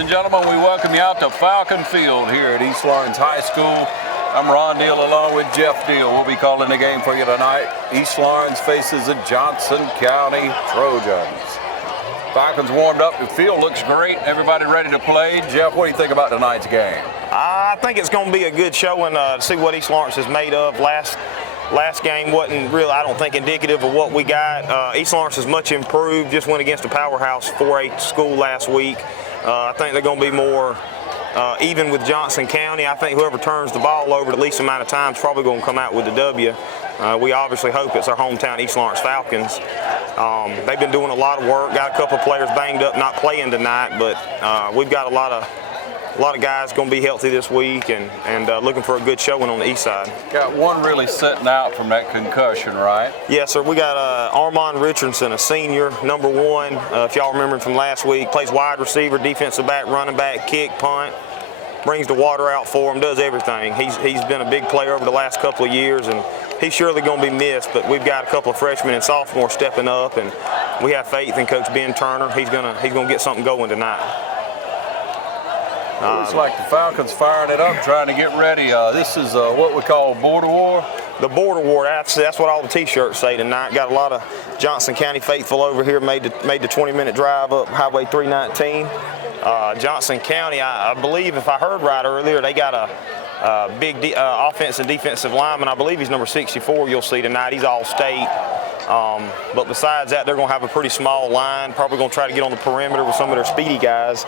and gentlemen, we welcome you out to Falcon Field here at East Lawrence High School. I'm Ron Deal along with Jeff Deal. We'll be calling the game for you tonight. East Lawrence faces the Johnson County Trojans. Falcons warmed up. The field looks great. Everybody ready to play. Jeff, what do you think about tonight's game? I think it's going to be a good showing to see what East Lawrence is made of. Last game wasn't real, I don't think, indicative of what we got. East Lawrence is much improved. Just went against a powerhouse 4A school last week. I think they're going to be more even with Johnson County. I think whoever turns the ball over the least amount of time is probably going to come out with the W. We obviously hope it's our hometown East Lawrence Falcons. They've been doing a lot of work. Got a couple of players banged up, not playing tonight, but we've got a lot of guys going to be healthy this week and looking for a good showing on the east side. Got one really sitting out from that concussion, right? Yes, sir. We got Armand Richardson, a senior, number 1. If y'all remember him from last week, plays wide receiver, defensive back, running back, kick, punt, brings the water out for him, does everything. He's been a big player over the last couple of years, and he's surely going to be missed, but we've got a couple of freshmen and sophomores stepping up, and we have faith in Coach Ben Turner. He's going to get something going tonight. Looks like the Falcons firing it up, trying to get ready. This is what we call border war. The border war, that's what all the T-shirts say tonight. Got a lot of Johnson County faithful over here, made the 20-minute drive up Highway 319. Johnson County, I believe, if I heard right earlier, they got a big offensive and defensive lineman. I believe he's number 64 you'll see tonight. He's all-state. But besides that, they're going to have a pretty small line, probably going to try to get on the perimeter with some of their speedy guys.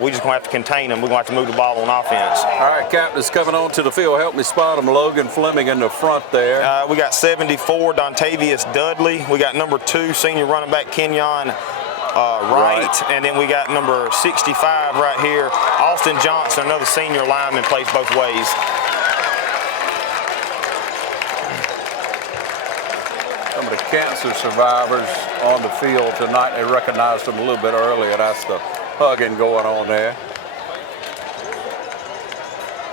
We just going to have to contain them. We're going to have to move the ball on offense. All right, captain's coming onto the field. Help me spot them. Logan Fleming in the front there. We got 74, Dontavius Dudley. We got number 2, senior running back Kenyon Wright. And then we got number 65 right here, Austin Johnson, another senior lineman, plays both ways. Some of the cancer survivors on the field tonight. They recognized them a little bit earlier. That's the hugging going on there.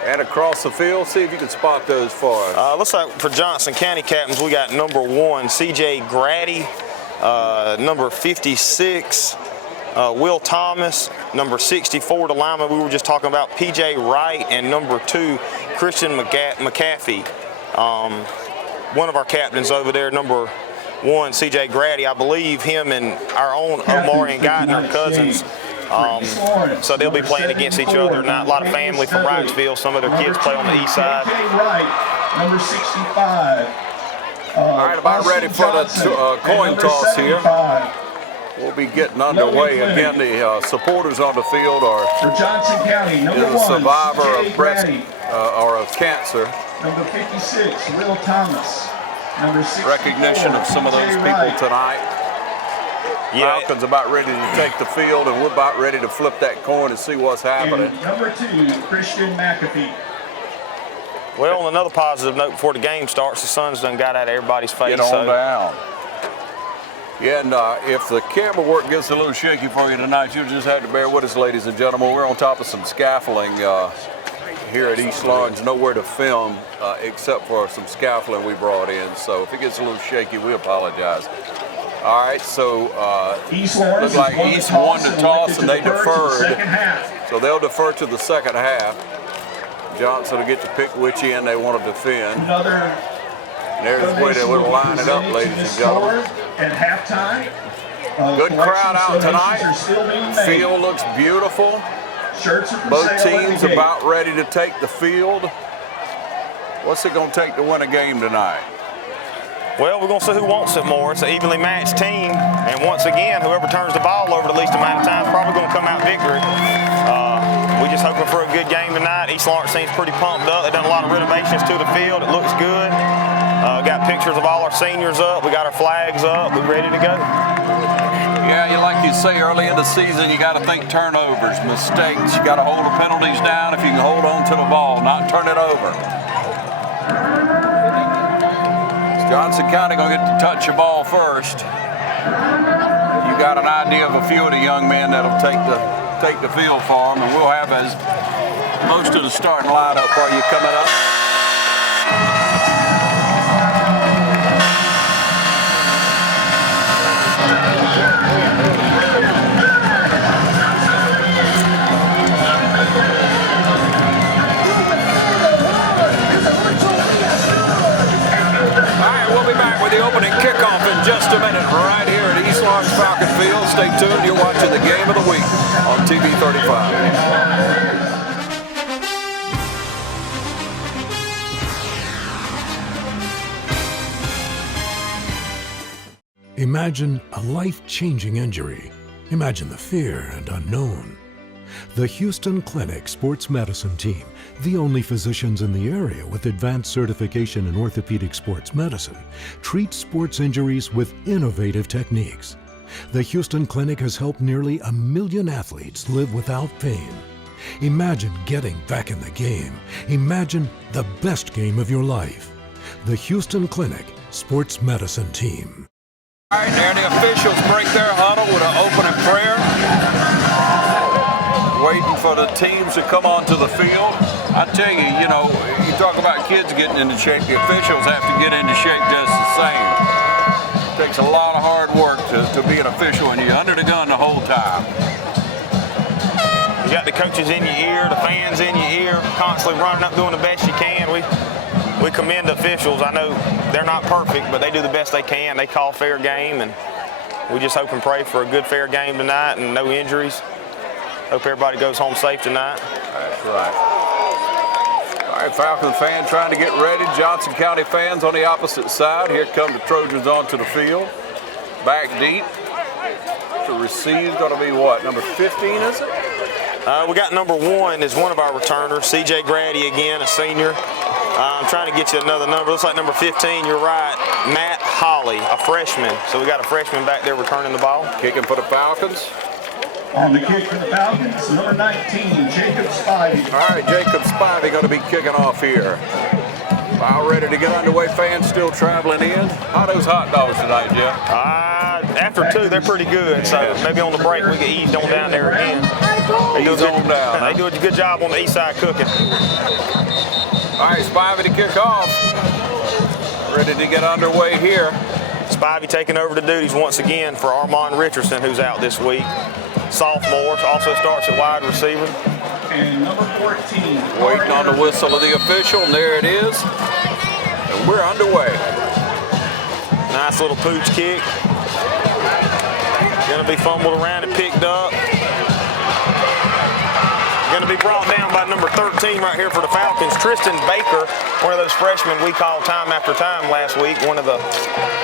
And across the field, see if you can spot those for us. Looks like for Johnson County captains, we got number 1, C.J. Grady, number 56, Will Thomas, number 64, the lineman we were just talking about, P.J. Wright, and number 2, Christian McAfee. One of our captains over there, number 1, C.J. Grady, I believe him and our own Omarion Geithner cousins. So they'll be playing against each other. Not a lot of family from Wrightsville. Some of their kids play on the east side. Number 65. All right, about ready for the coin toss here. We'll be getting underway. Again, the supporters on the field are Johnson County, a survivor of breast or of cancer. Number 56, Will Thomas. Number 64, recognition of some of those people tonight. Yeah. Falcons about ready to take the field, and we're about ready to flip that coin and see what's happening. And number 2, Christian McAfee. Well, on another positive note, before the game starts, the sun's done got out of everybody's face. Get on down. Yeah, and if the camera work gets a little shaky for you tonight, you'll just have to bear with us, ladies and gentlemen. We're on top of some scaffolding here at East Lawrence. Nowhere to film except for some scaffolding we brought in. So if it gets a little shaky, we apologize. All right, so looks like East won the toss and they deferred. So they'll defer to the second half. Johnson will get to pick which end they want to defend. And there's where they will line it up, ladies and gentlemen. At halftime. Good crowd out tonight. Field looks beautiful. Both teams about ready to take the field. What's it going to take to win a game tonight? Well, we're going to see who wants it more. It's an evenly matched team. And once again, whoever turns the ball over the least amount of time is probably going to come out victory. We're just hoping for a good game tonight. East Lawrence seems pretty pumped up. They've done a lot of renovations to the field. It looks good. Got pictures of all our seniors up. We got our flags up. We're ready to go. Yeah, like you say, early in the season, you got to think turnovers, mistakes. You got to hold the penalties down if you can hold on to the ball, not turn it over. Johnson County going to get to touch the ball first. You got an idea of a few of the young men that'll take the field for them, and we'll have as most of the starting lineup for you coming up. WDIG-TV35. Imagine a life-changing injury. Imagine the fear and unknown. The Houston Clinic Sports Medicine Team, the only physicians in the area with advanced certification in orthopedic sports medicine, treats sports injuries with innovative techniques. The Houston Clinic has helped nearly 1 million athletes live without pain. Imagine getting back in the game. Imagine the best game of your life. The Houston Clinic Sports Medicine Team. All right, there the officials break their huddle with an opening prayer. Waiting for the teams to come onto the field. I tell you, you know, you talk about kids getting into shape, the officials have to get into shape just the same. It takes a lot of hard work to be an official, and you're under the gun the whole time. You got the coaches in your ear, the fans in your ear, constantly running up doing the best you can. We commend the officials. I know they're not perfect, but they do the best they can. They call fair game, and we just hope and pray for a good fair game tonight and no injuries. Hope everybody goes home safe tonight. That's right. All right, Falcons fans trying to get ready. Johnson County fans on the opposite side. Here come the Trojans onto the field. Back deep. To receive going to be what, number 15 is it? We got number 1 is one of our returners, C.J. Grady again, a senior. I'm trying to get you another number. Looks like number 15, you're right, Matt Holly, a freshman. So we got a freshman back there returning the ball. Kicking for the Falcons. On the kick for the Falcons, number 19, Jacob Spivey. All right, Jacob Spivey going to be kicking off here. All ready to get underway. Fans still traveling in. How are those hot dogs tonight, Jeff? After 2, they're pretty good. So maybe on the break we can ease on down there again. They do a good job on the east side cooking. All right, Spivey to kick off. Ready to get underway here. Spivey taking over the duties once again for Armand Richardson, who's out this week. Sophomore, also starts at wide receiver. And number 14. Waiting on the whistle of the official, and there it is. And we're underway. Nice little pooch kick. Gonna be fumbled around and picked up. Gonna be brought down by number 13 right here for the Falcons, Tristan Baker, one of those freshmen we called time after time last week, one of the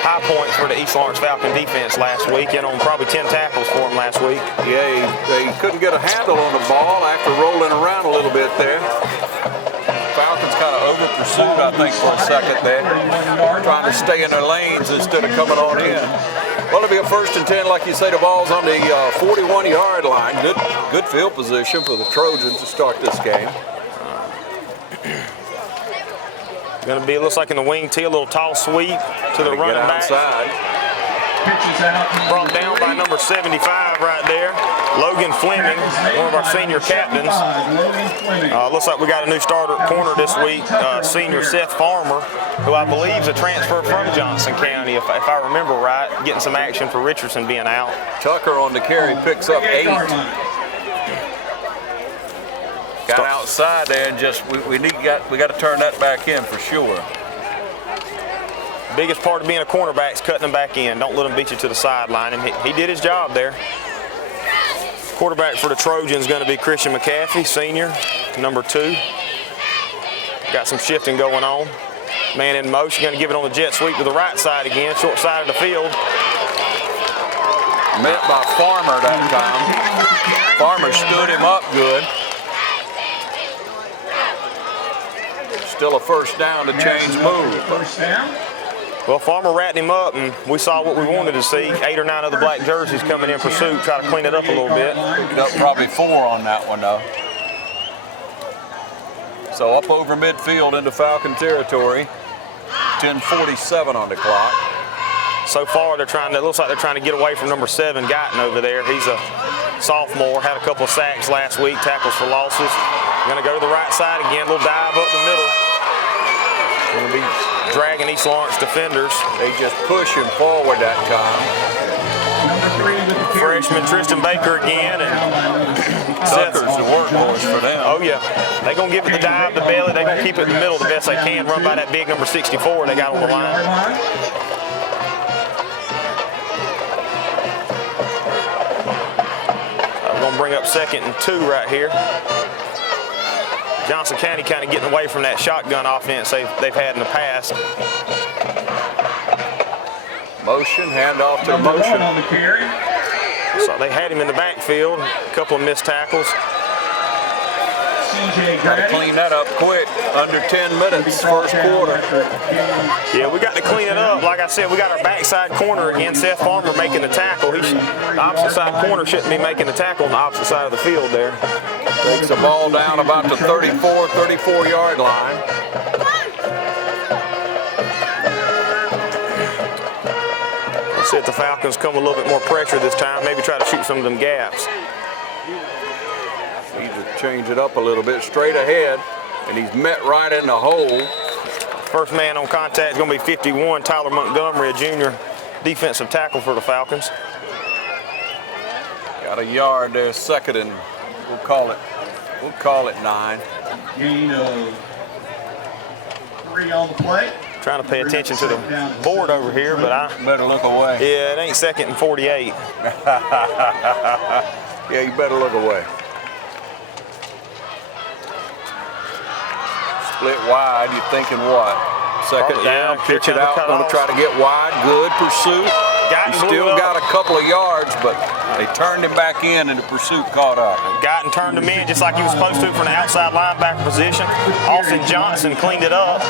high points for the East Lawrence Falcon defense last week, and on probably 10 tackles for him last week. Yeah, they couldn't get a handle on the ball after rolling around a little bit there. Falcons kind of over pursued, I think, for a second there, trying to stay in their lanes instead of coming on in. Well, it'll be a 1st and 10, like you say. The ball's on the 41-yard line. Good field position for the Trojans to start this game. Going to be, it looks like in the wing tee, a little tall sweep to the running back. Brought down by number 75 right there, Logan Fleming, one of our senior captains. Looks like we got a new starter at corner this week, senior Seth Farmer, who I believe is a transfer from Johnson County, if I remember right, getting some action for Richardson being out. Tucker on the carry picks up 8. Got outside there and just we got to turn that back in for sure. Biggest part of being a cornerback is cutting them back in. Don't let them beat you to the sideline, and he did his job there. Quarterback for the Trojans is going to be Christian McCaffrey, senior, number 2. Got some shifting going on. Man in motion, going to give it on the jet sweep to the right side again, short side of the field. Met by Farmer that time. Farmer stood him up good. Still a 1st down to change move. First down. Well, Farmer ratted him up, and we saw what we wanted to see. 8 or 9 other black jerseys coming in pursuit, try to clean it up a little bit. Picked up probably 4 on that one, though. So up over midfield into Falcon territory. 10:47 on the clock. So far, it looks like they're trying to get away from number 7, Guyton over there. He's a sophomore, had a couple of sacks last week, tackles for losses. Going to go to the right side again, little dive up the middle. Going to be dragging East Lawrence defenders. They just push him forward that time. Freshman Tristan Baker again. And Tucker's the workhorse for them. Oh, yeah. They're going to give it the dive, the belly. They're going to keep it in the middle the best they can, run by that big number 64 they got on the line. going to bring up 2nd and 2 right here. Johnson County kind of getting away from that shotgun offense they've had in the past. Motion, handoff to motion. On the carry. So they had him in the backfield, a couple of missed tackles. Got to clean that up quick. Under 10 minutes, first quarter. Yeah, we got to clean it up. Like I said, we got our backside corner again. Seth Farmer making the tackle. The opposite side corner shouldn't be making the tackle on the opposite side of the field there. Takes the ball down about the 34-yard line. Let's see if the Falcons come with a little bit more pressure this time. Maybe try to shoot some of them gaps. Need to change it up a little bit, straight ahead, and he's met right in the hole. First man on contact is going to be 51, Tyler Montgomery, a junior defensive tackle for the Falcons. Got a yard there, 2nd and we'll call it 9. Gain of 3 on the play. Trying to pay attention to the board over here, but I better look away. Yeah, it ain't 2nd and 48. Yeah, you better look away. Split wide, you're thinking what? 2nd down, pitch it out, going to try to get wide. Good pursuit. He still got a couple of yards, but they turned him back in and the pursuit caught up. Got and turned him in just like he was supposed to from the outside linebacker position. Austin Johnson cleaned it up.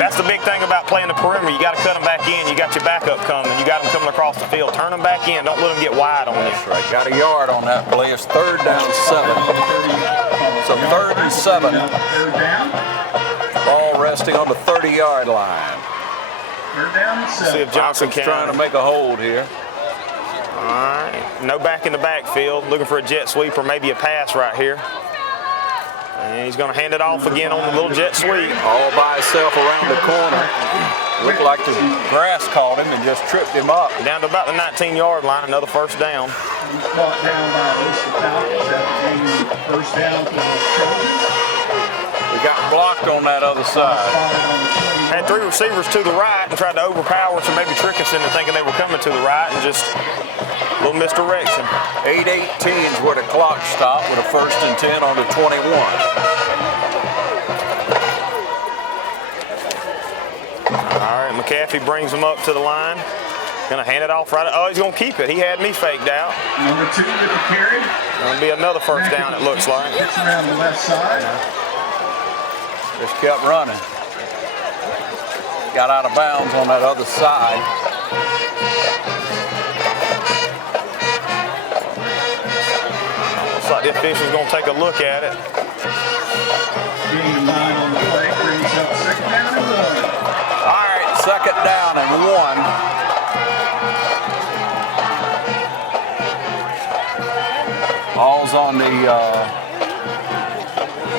That's the big thing about playing the perimeter. You got to cut them back in. You got your backup coming. You got them coming across the field. Turn them back in. Don't let them get wide on you. That's right. Got a yard on that play. It's 3rd down 7. So 3rd and 7. Ball resting on the 30-yard line. 3rd down 7. See if Johnson Falcons trying to make a hold here. All right. No back in the backfield. Looking for a jet sweep or maybe a pass right here. And he's going to hand it off again on the little jet sweep. All by himself around the corner. Looked like the grass caught him and just tripped him up. Down to about the 19-yard line, another first down. He's caught down by the Falcons. That's first down for the Trojans. We got blocked on that other side. Had 3 receivers to the right and tried to overpower, so maybe trick us into thinking they were coming to the right and just a little misdirection. 8:18 is where the clock stopped with a 1st and 10 on the 21. All right, McAfee brings him up to the line. Gonna hand it off right. Oh, he's gonna keep it. He had me faked out. Number 2 with the carry. Gonna be another first down, it looks like. Gets around the left side. Just kept running. Got out of bounds on that other side. Looks like the official's gonna take a look at it. Gain of 9 on the play. Brings up 2nd down and 1. All right, 2nd down and 1. Ball's on the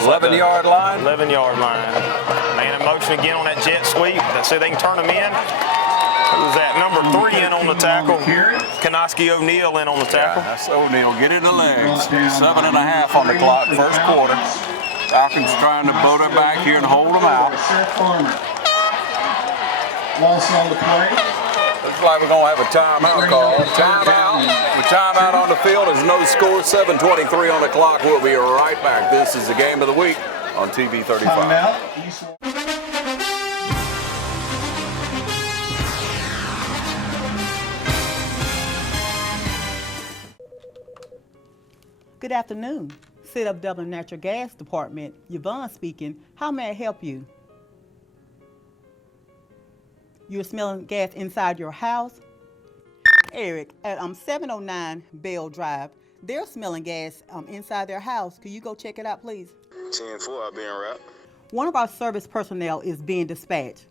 11-yard line. 11-yard line. Man in motion again on that jet sweep. They say they can turn him in. Who's that? Number 3 in on the tackle. Kanoski O'Neal in on the tackle. Yeah, that's O'Neal. Get in the legs. 7.5 on the clock, first quarter. Falcons trying to boat it back here and hold them out. Seth Farmer. Loss on the play. Looks like we're going to have a timeout call. Timeout. With timeout on the field, there's no score. 7:23 on the clock. We'll be right back. This is the game of the week on TV 35. Timeout. Good afternoon. Sit Up Dublin Natural Gas Department. Yvonne speaking. How may I help you? You're smelling gas inside your house? Eric, at 709 Bell Drive, they're smelling gas inside their house. Could you go check it out, please? 10-4, I've been wrapped. One of our service personnel is being dispatched.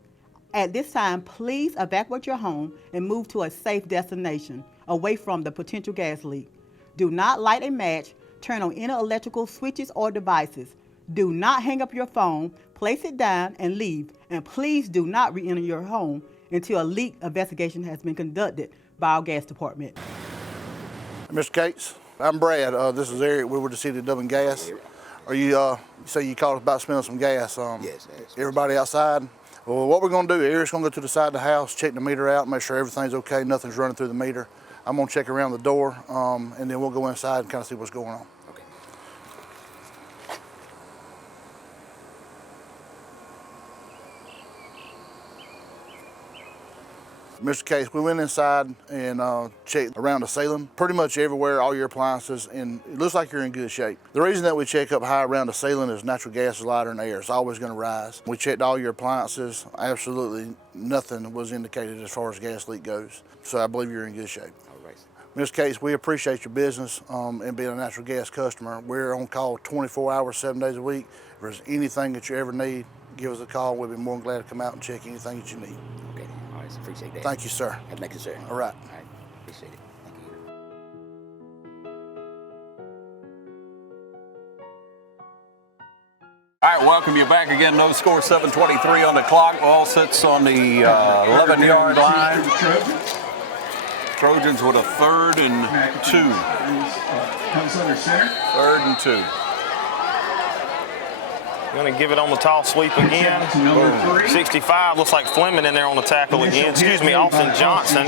At this time, please evacuate your home and move to a safe destination, away from the potential gas leak. Do not light a match, turn on any electrical switches or devices. Do not hang up your phone, place it down and leave. And please do not re-enter your home until a leak investigation has been conducted by our gas department. Mr. Cates, I'm Brad. This is Eric. We were the City of Dublin Gas. Are you, you say you called about smelling some gas? Yes. Everybody outside? Well, what we're going to do, Eric's going to go to the side of the house, check the meter out, make sure everything's okay, nothing's running through the meter. I'm gonna check around the door, and then we'll go inside and kind of see what's going on. Okay. Mr. Case, we went inside and checked around the ceiling, pretty much everywhere, all your appliances, and it looks like you're in good shape. The reason that we check up high around the ceiling is natural gas is lighter than air. It's always going to rise. We checked all your appliances. Absolutely nothing was indicated as far as gas leak goes. So I believe you're in good shape. All right. Mr. Case, we appreciate your business and being a natural gas customer. We're on call 24 hours, 7 days a week. If there's anything that you ever need, give us a call. We'll be more than glad to come out and check anything that you need. Okay. All right. Appreciate that. Thank you, sir. Have a nice day, sir. All right. All right. Appreciate it. Thank you. All right, welcome you back again. No score, 7:23 on the clock. Ball sits on the 11-yard line. Trojans with a 3rd and 2. Comes under center. 3rd and 2. Going to give it on the toss sweep again. Number 3. 65, looks like Fleming in there on the tackle again. Excuse me, Austin Johnson.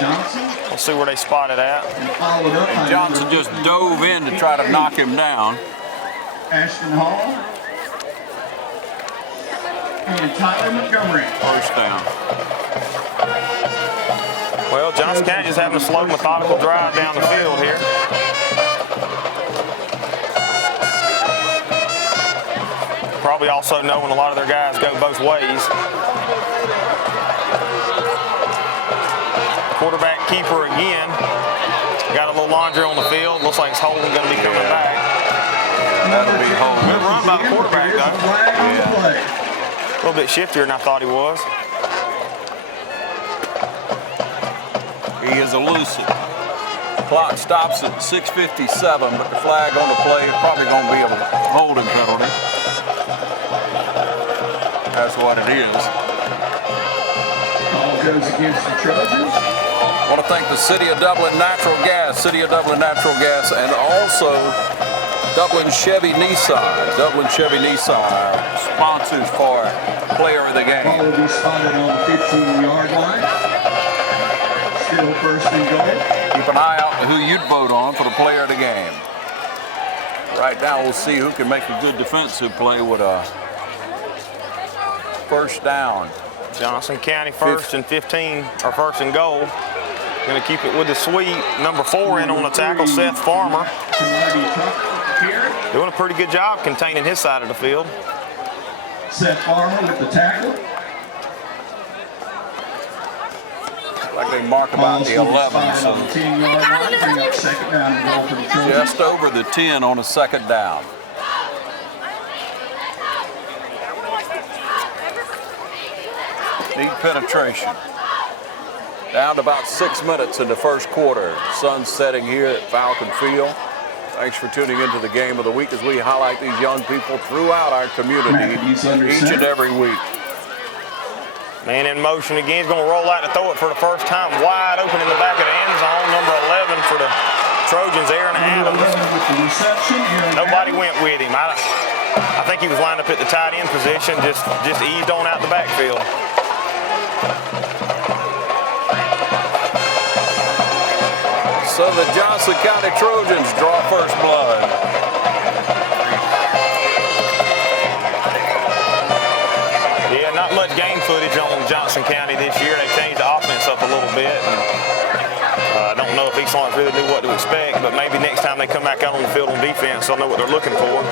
We'll see where they spot it at. Followed up by Johnson just dove in to try to knock him down. Ashton Hall. And Tyler Montgomery. First down. Well, Johnson County is having a slow, methodical drive down the field here. Probably also knowing a lot of their guys go both ways. Quarterback keeper again. Got a little laundry on the field. Looks like it's Holden going to be coming back. That'll be Holden. Good run by the quarterback, Here's a though. flag on the play. A little bit shiftier than I thought he was. He is elusive. Clock stops at 6:57, but the flag on the play is probably going to be a holding penalty. That's what it is. Call goes against the Trojans. I want to thank the City of Dublin Natural Gas, and also Dublin Chevy Nissan. Dublin Chevy Nissan, our sponsors for Player of the Ball Game. will be spotted on the 15-yard line. Still 1st and goal. Keep an eye out for who you'd vote on for the Player of the Game. Right now, we'll see who can make a good defensive play with a first down. Johnson County 1st and 15, or 1st and goal. Going to keep it with the sweep. Number 4 in on the tackle, Seth Farmer. Doing a pretty good job containing his side of the field. Seth Farmer with the tackle. Like they mark about the 11, so 10-yard line. Bring up 2nd down and goal for the Trojans. just over the 10 on a 2nd down. Neat penetration. Down to about 6 minutes in the 1st quarter. Sun's setting here at Falcon Field. Thanks for tuning into the Game of the Week as we highlight these young people throughout our community each and every week. Man in motion again. He's going to roll out to throw it for the first time. Wide open in the back of the end zone. Number 11 for the Trojans, Aaron Adams. Nobody went with him. I think he was lined up at the tight end position, just eased on out the backfield. So the Johnson County Trojans draw first blood. Yeah, not much game footage on Johnson County this year. They changed the offense up a little bit. I don't know if East Lawrence really knew what to expect, but maybe next time they come back out on the field on defense, they'll know what they're looking for.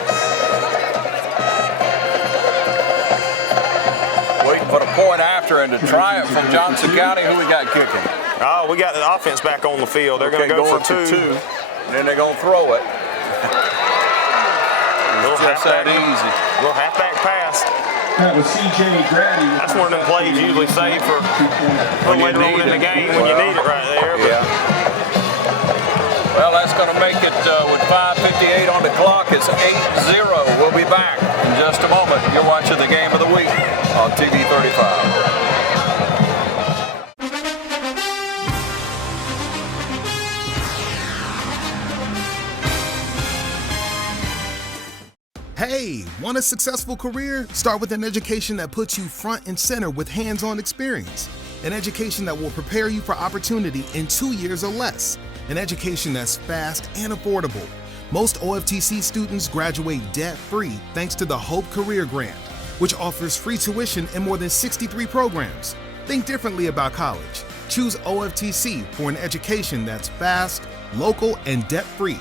Waiting for the point after and the triumph from Johnson County. Who we got kicking? Oh, we got the offense back on the field. They're going to go for two. And then they're going to throw it. It's just that easy. Little halfback pass. That was C.J. Grady. That's one of them plays usually saved for later on in the game when you need it right there. But yeah. Well, that's going to make it with 5:58 on the clock. It's 8-0. We'll be back in just a moment. You're watching the Game of the Week on TV 35. Hey, want a successful career? Start with an education that puts you front and center with hands-on experience. An education that will prepare you for opportunity in 2 years or less. an education that's fast and affordable. Most OFTC students graduate debt-free thanks to the Hope Career Grant, which offers free tuition in more than 63 programs. Think differently about college. Choose OFTC for an education that's fast, local, and debt-free.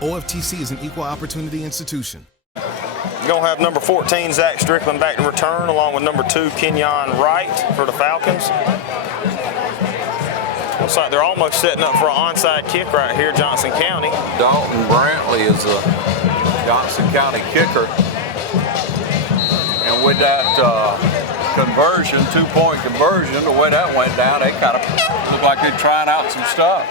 OFTC is an equal opportunity institution. We're going to have number 14, Zach Strickland, back to return, along with number 2, Kenyon Wright for the Falcons. Looks like they're almost setting up for an onside kick right here, Johnson County. Dalton Brantley is the Johnson County kicker. And with that conversion, 2-point conversion, the way that went down, they kind of looked like they're trying out some stuff.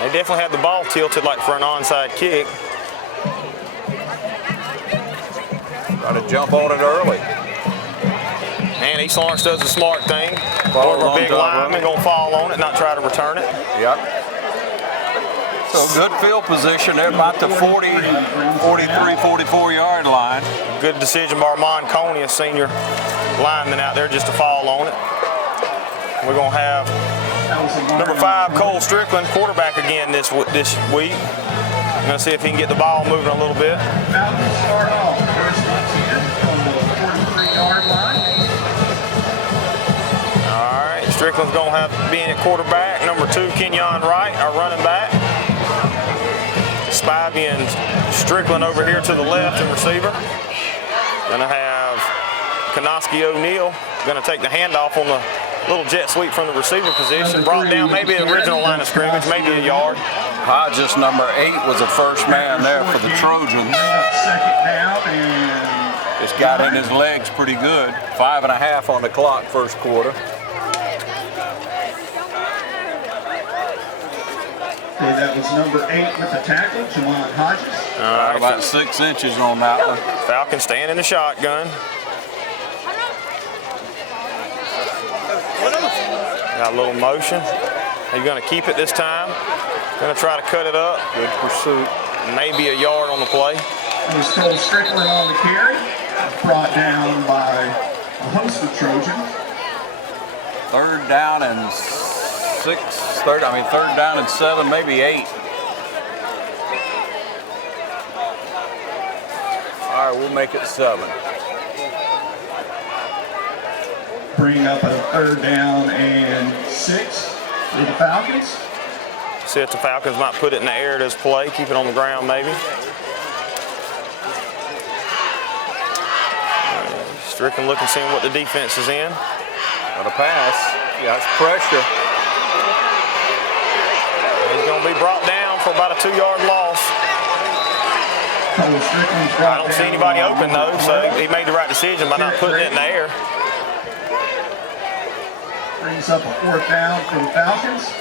They definitely had the ball tilted like for an onside kick. Try to jump on it early. And East Lawrence does the smart thing. One of our big linemen going to fall on it, not try to return it. Yep. So good field position. They're about the 40, 43, 44-yard line. Good decision by Armand Coney, a senior lineman out there, just to fall on it. We're going to have number 5, Cole Strickland, quarterback again this week. I'm going to see if he can get the ball moving a little bit. Falcons start off first and 10 from the 43-yard line. All right, Strickland's going to have being at quarterback. Number 2, Kenyon Wright, our running back. Spivey and Strickland over here to the left and receiver. Going to have Kanoski O'Neal going to take the handoff on the little jet sweep from the receiver position. Brought down maybe the original line of scrimmage, maybe a yard. Hodges, number 8, was the first man there for the Trojans. Second down and Just got in his legs pretty good. 5.5 on the clock first quarter. okay, that was number 8 with the tackle, Jamon Hodges. All right, About 6 inches on that one. Falcons staying in the shotgun. Got a little motion. He's going to keep it this time. Going to try to cut it up. Good pursuit. Maybe a yard on the play. It was Cole Strickland on the carry, brought down by a host of Trojans. Third down and 7, maybe 8. All right, we'll make it 7. Bring up a third down and 6 for the Falcons. See if the Falcons might put it in the air to this play, keep it on the ground maybe. Strickland looking, seeing what the defense is in. Got a pass. Got pressure. He's going to be brought down for about a 2-yard loss. I don't see anybody open though, so he made the right decision by not putting it in the air. Brings up a 4th down for the Falcons.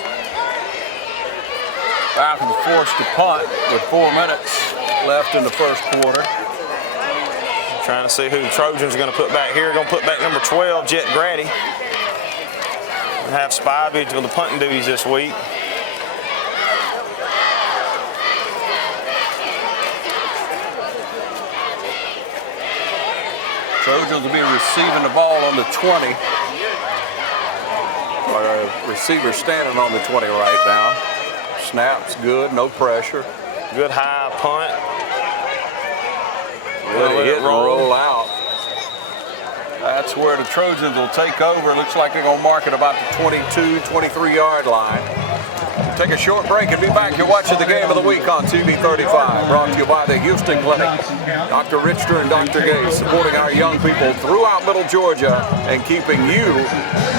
Falcons forced to punt with 4 minutes left in the first quarter. Trying to see who the Trojans are going to put back here. Going to put back number 12, Jet Grady. Have Spivey with the punting duties this week. Trojans will be receiving the ball on the 20. Our receiver standing on the 20 right now. Snap's good, no pressure. Good high punt. Let it roll out. That's where the Trojans will take over. Looks like they're going to mark it about the 22, 23-yard line. Take a short break and be back. You're watching the game of the week on TV 35. Brought to you by the Houston Clinic. Dr. Richter and Dr. Gay supporting our young people throughout Middle Georgia and keeping you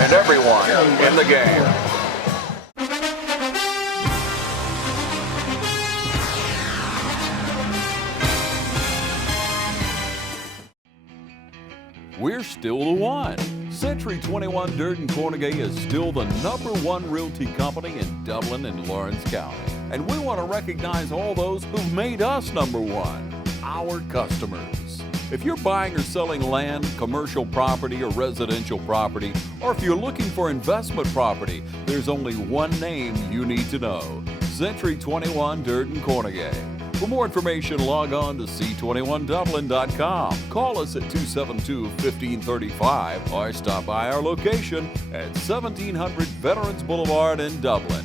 and everyone in the game. We're still the one. Century 21 Durden Cornegay is still the #1 realty company in Dublin and Lawrence County. And we want to recognize all those who've made us #1, our customers. If you're buying or selling land, commercial property, or residential property, or if you're looking for investment property, there's only one name you need to know: Century 21 Durden Cornegay. For more information, log on to c21dublin.com. Call us at 272-1535 or stop by our location at 1700 Veterans Boulevard in Dublin.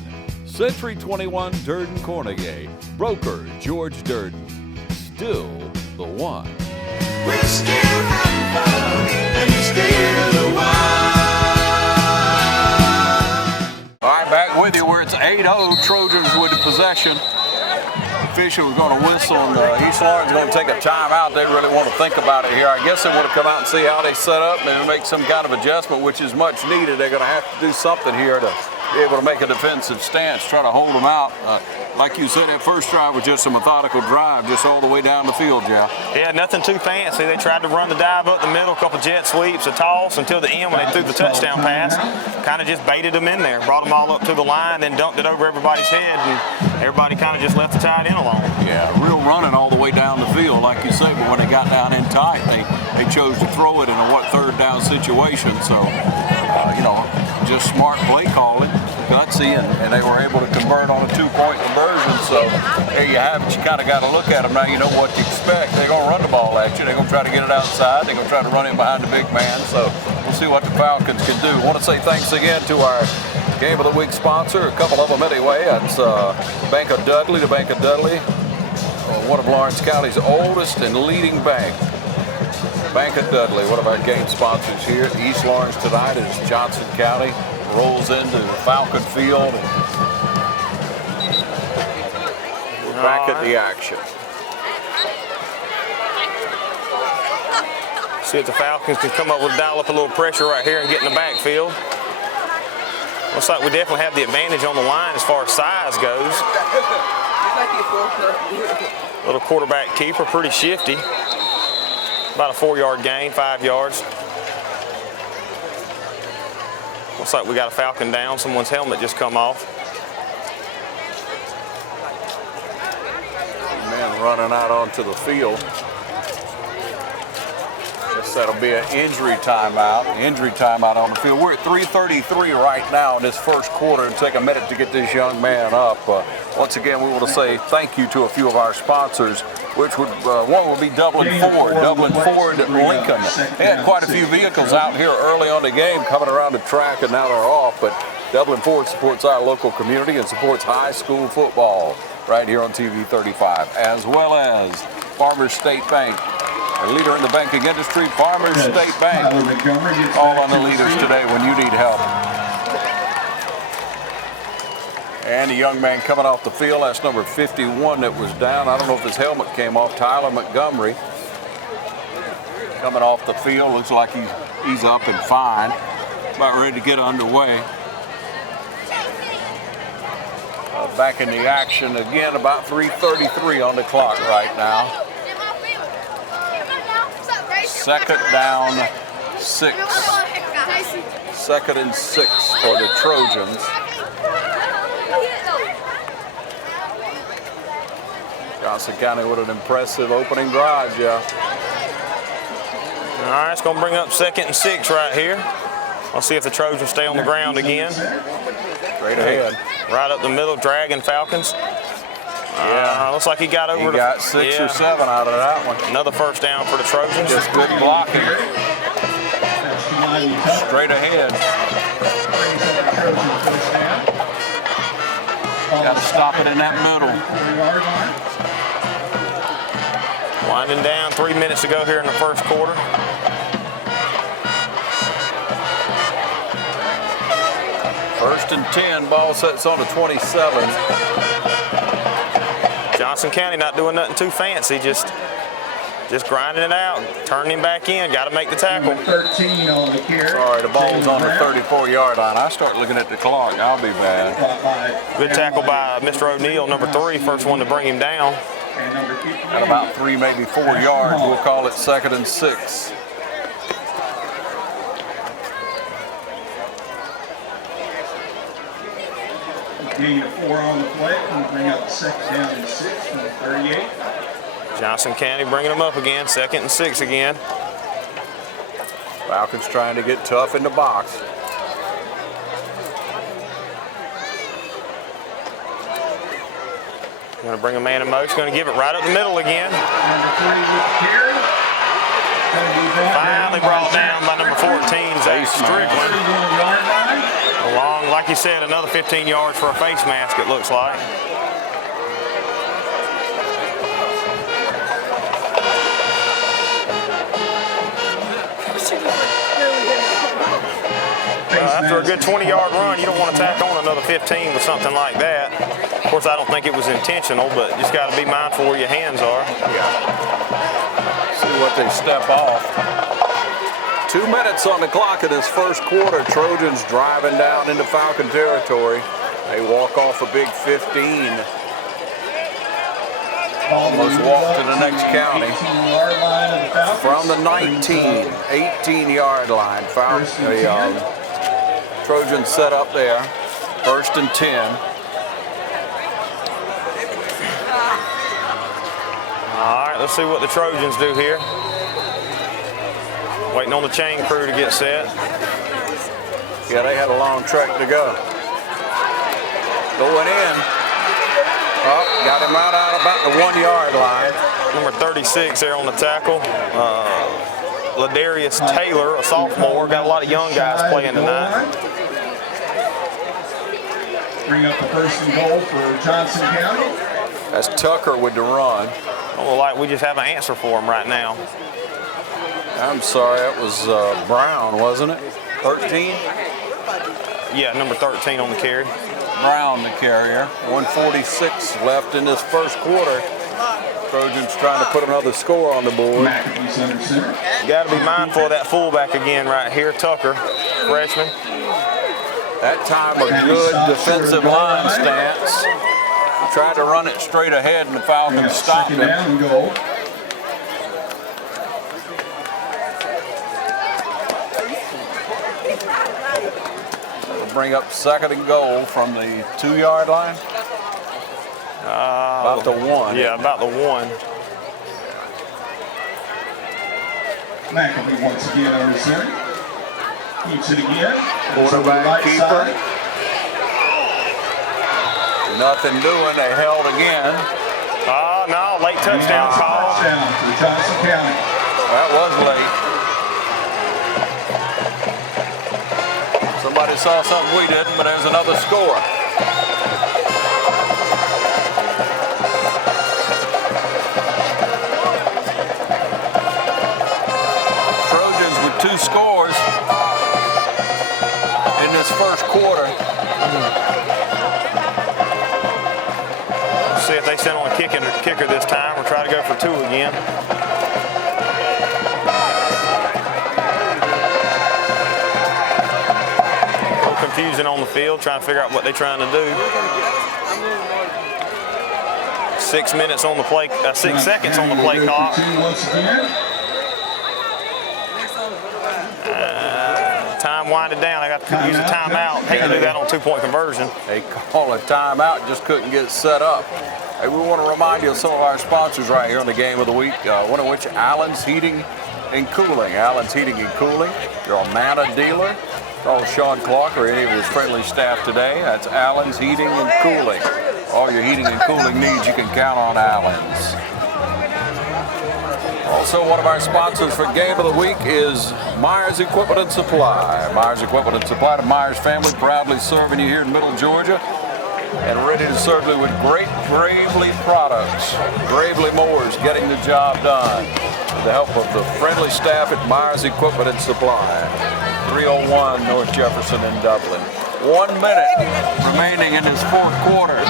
Century 21 Durden Cornegay. Broker George Durden. Still the one. We're still having fun, and we're still the one. All right, back with you where it's 8-0, Trojans with the possession. Official was going to whistle, and East Lawrence is going to take a timeout. They really want to think about it here. I guess they want to come out and see how they set up, maybe make some kind of adjustment, which is much needed. They're going to have to do something here to be able to make a defensive stance, try to hold them out. Like you said, that first drive was just a methodical drive, just all the way down the field, Jeff. Yeah, nothing too fancy. They tried to run the dive up the middle, a couple jet sweeps, a toss until the end when they threw the touchdown pass. Kind of just baited them in there, brought them all up to the line, then dumped it over everybody's head, and everybody kind of just left the tight end alone. Yeah, real running all the way down the field, like you said, but when they got down in tight, they chose to throw it in a third down situation. So, just smart play calling, gutsy, and they were able to convert on a 2-point conversion. So there you have it. You kind of got to look at them now. You know what to expect. They're going to run the ball at you. They're going to try to get it outside. They're going to try to run in behind the big man. So we'll see what the Falcons can do. I want to say thanks again to our Game of the Week sponsor, a couple of them anyway. That's Bank of Dudley, the Bank of Dudley, one of Lawrence County's oldest and leading bank. Bank of Dudley, one of our game sponsors here at East Lawrence tonight as Johnson County rolls into Falcon Field. We're back at the action. See if the Falcons can come up with dial up a little pressure right here and get in the backfield. Looks like we definitely have the advantage on the line as far as size goes. Little quarterback keeper, pretty shifty. About a 4-yard gain, 5 yards. Looks like we got a Falcon down. Someone's helmet just come off. Man running out onto the field. Guess that'll be an injury timeout. Injury timeout on the field. We're at 3:33 right now in this first quarter, and take a minute to get this young man up. Once again, we want to say thank you to a few of our sponsors, which would one would be Dublin Ford Lincoln. They had quite a few vehicles out here early on the game coming around the track, and now they're off. But Dublin Ford supports our local community and supports high school football right here on TV 35, as well as Farmers State Bank. A leader in the banking industry, Farmers State Bank. All on the leaders today when you need help. And a young man coming off the field, that's number 51 that was down. I don't know if his helmet came off. Tyler Montgomery coming off the field. Looks like he's up and fine. About ready to get underway. Back in the action again, about 3:33 on the clock right now. Second down, 6. 2nd and 6 for the Trojans. Johnson County with an impressive opening drive, Jeff. All right, it's going to bring up 2nd and 6 right here. We'll see if the Trojans stay on the ground again. Straight ahead. Right up the middle, dragging Falcons. Yeah, looks like he got over. He got 6 or 7 out of that one. Another first down for the Trojans. Just good blocking. Straight ahead. Got to stop it in that middle. Winding down, 3 minutes to go here in the first quarter. First and 10, ball sets on to 27. Johnson County not doing nothing too fancy, just grinding it out, turning him back in. Got to make the tackle. 13 on the carry. Sorry, the ball's on the 34-yard line. I start looking at the clock. I'll be bad. Good tackle by Mr. O'Neill, number 3, first one to bring him down. At about 3, maybe 4 yards, we'll call it 2nd and 6. Gain of 4 on the play. We'll bring up 2nd down and 6 from the 38. Johnson County bringing them up again, 2nd and 6 again. Falcons trying to get tough in the box. Going to bring a man in motion, going to give it right up the middle again. Number 3 with the carry. Finally brought down by number 14, Zay Strickland. Along like you said, another 15 yards for a face mask, it looks like. After a good 20-yard run, you don't want to tack on another 15 with something like that. Of course, I don't think it was intentional, but just got to be mindful where your hands are. See what they step off. 2 minutes on the clock in this first quarter. Trojans driving down into Falcon territory. They walk off a big 15. Almost walk to the next county. From the 19, 18-yard line. Trojans set up there. 1st and 10. All right, let's see what the Trojans do here. Waiting on the chain crew to get set. Yeah, they had a long trek to go. Going in. Oh, got him out about the 1-yard line. Number 36 there on the tackle. Ladarius Taylor, a sophomore. Got a lot of young guys playing tonight. Bring up the 1st and goal for Johnson County. That's Tucker with the run. Well, like we just have an answer for him right now. I'm sorry, that was Brown, wasn't it? 13? Yeah, number 13 on the carry. Brown, the carrier. 1:46 left in this first quarter. Trojans trying to put another score on the board. Got to be mindful of that fullback again right here, Tucker, freshman. That time a good defensive line stance. Tried to run it straight ahead and the Falcons stopped him. Bring up 2nd and goal from the 2-yard line. About the 1. Yeah, about the 1. McAfee once again on the center. Keeps it again. Quarterback right keeper. Side. Nothing doing. They held again. No, late touchdown call. Touchdown for Johnson County. That was late. Somebody saw something we didn't, but there's another score. Trojans with 2 scores in this first quarter. See if they send on a kicker this time or try to go for 2 again. Confusion on the field, trying to figure out what they're trying to do. 6 minutes on the play, 6 seconds on the play clock. Time winded down. I got to use a timeout. Hate to do that on 2-point conversion. They call a timeout, just couldn't get set up. Hey, we want to remind you of some of our sponsors right here on the Game of the Week, one of which Allen's Heating and Cooling. Allen's Heating and Cooling, your Amana dealer. Call Sean Clark or any of his friendly staff today. That's Allen's Heating and Cooling. All your heating and cooling needs, you can count on Allen's. Also, one of our sponsors for Game of the Week is Myers Equipment and Supply. Myers Equipment and Supply, the Myers family, proudly serving you here in Middle Georgia and ready to serve you with great Gravely products. Gravely Mowers, getting the job done. With the help of the friendly staff at Myers Equipment and Supply. 301 North Jefferson in Dublin. 1 minute remaining in this fourth quarter.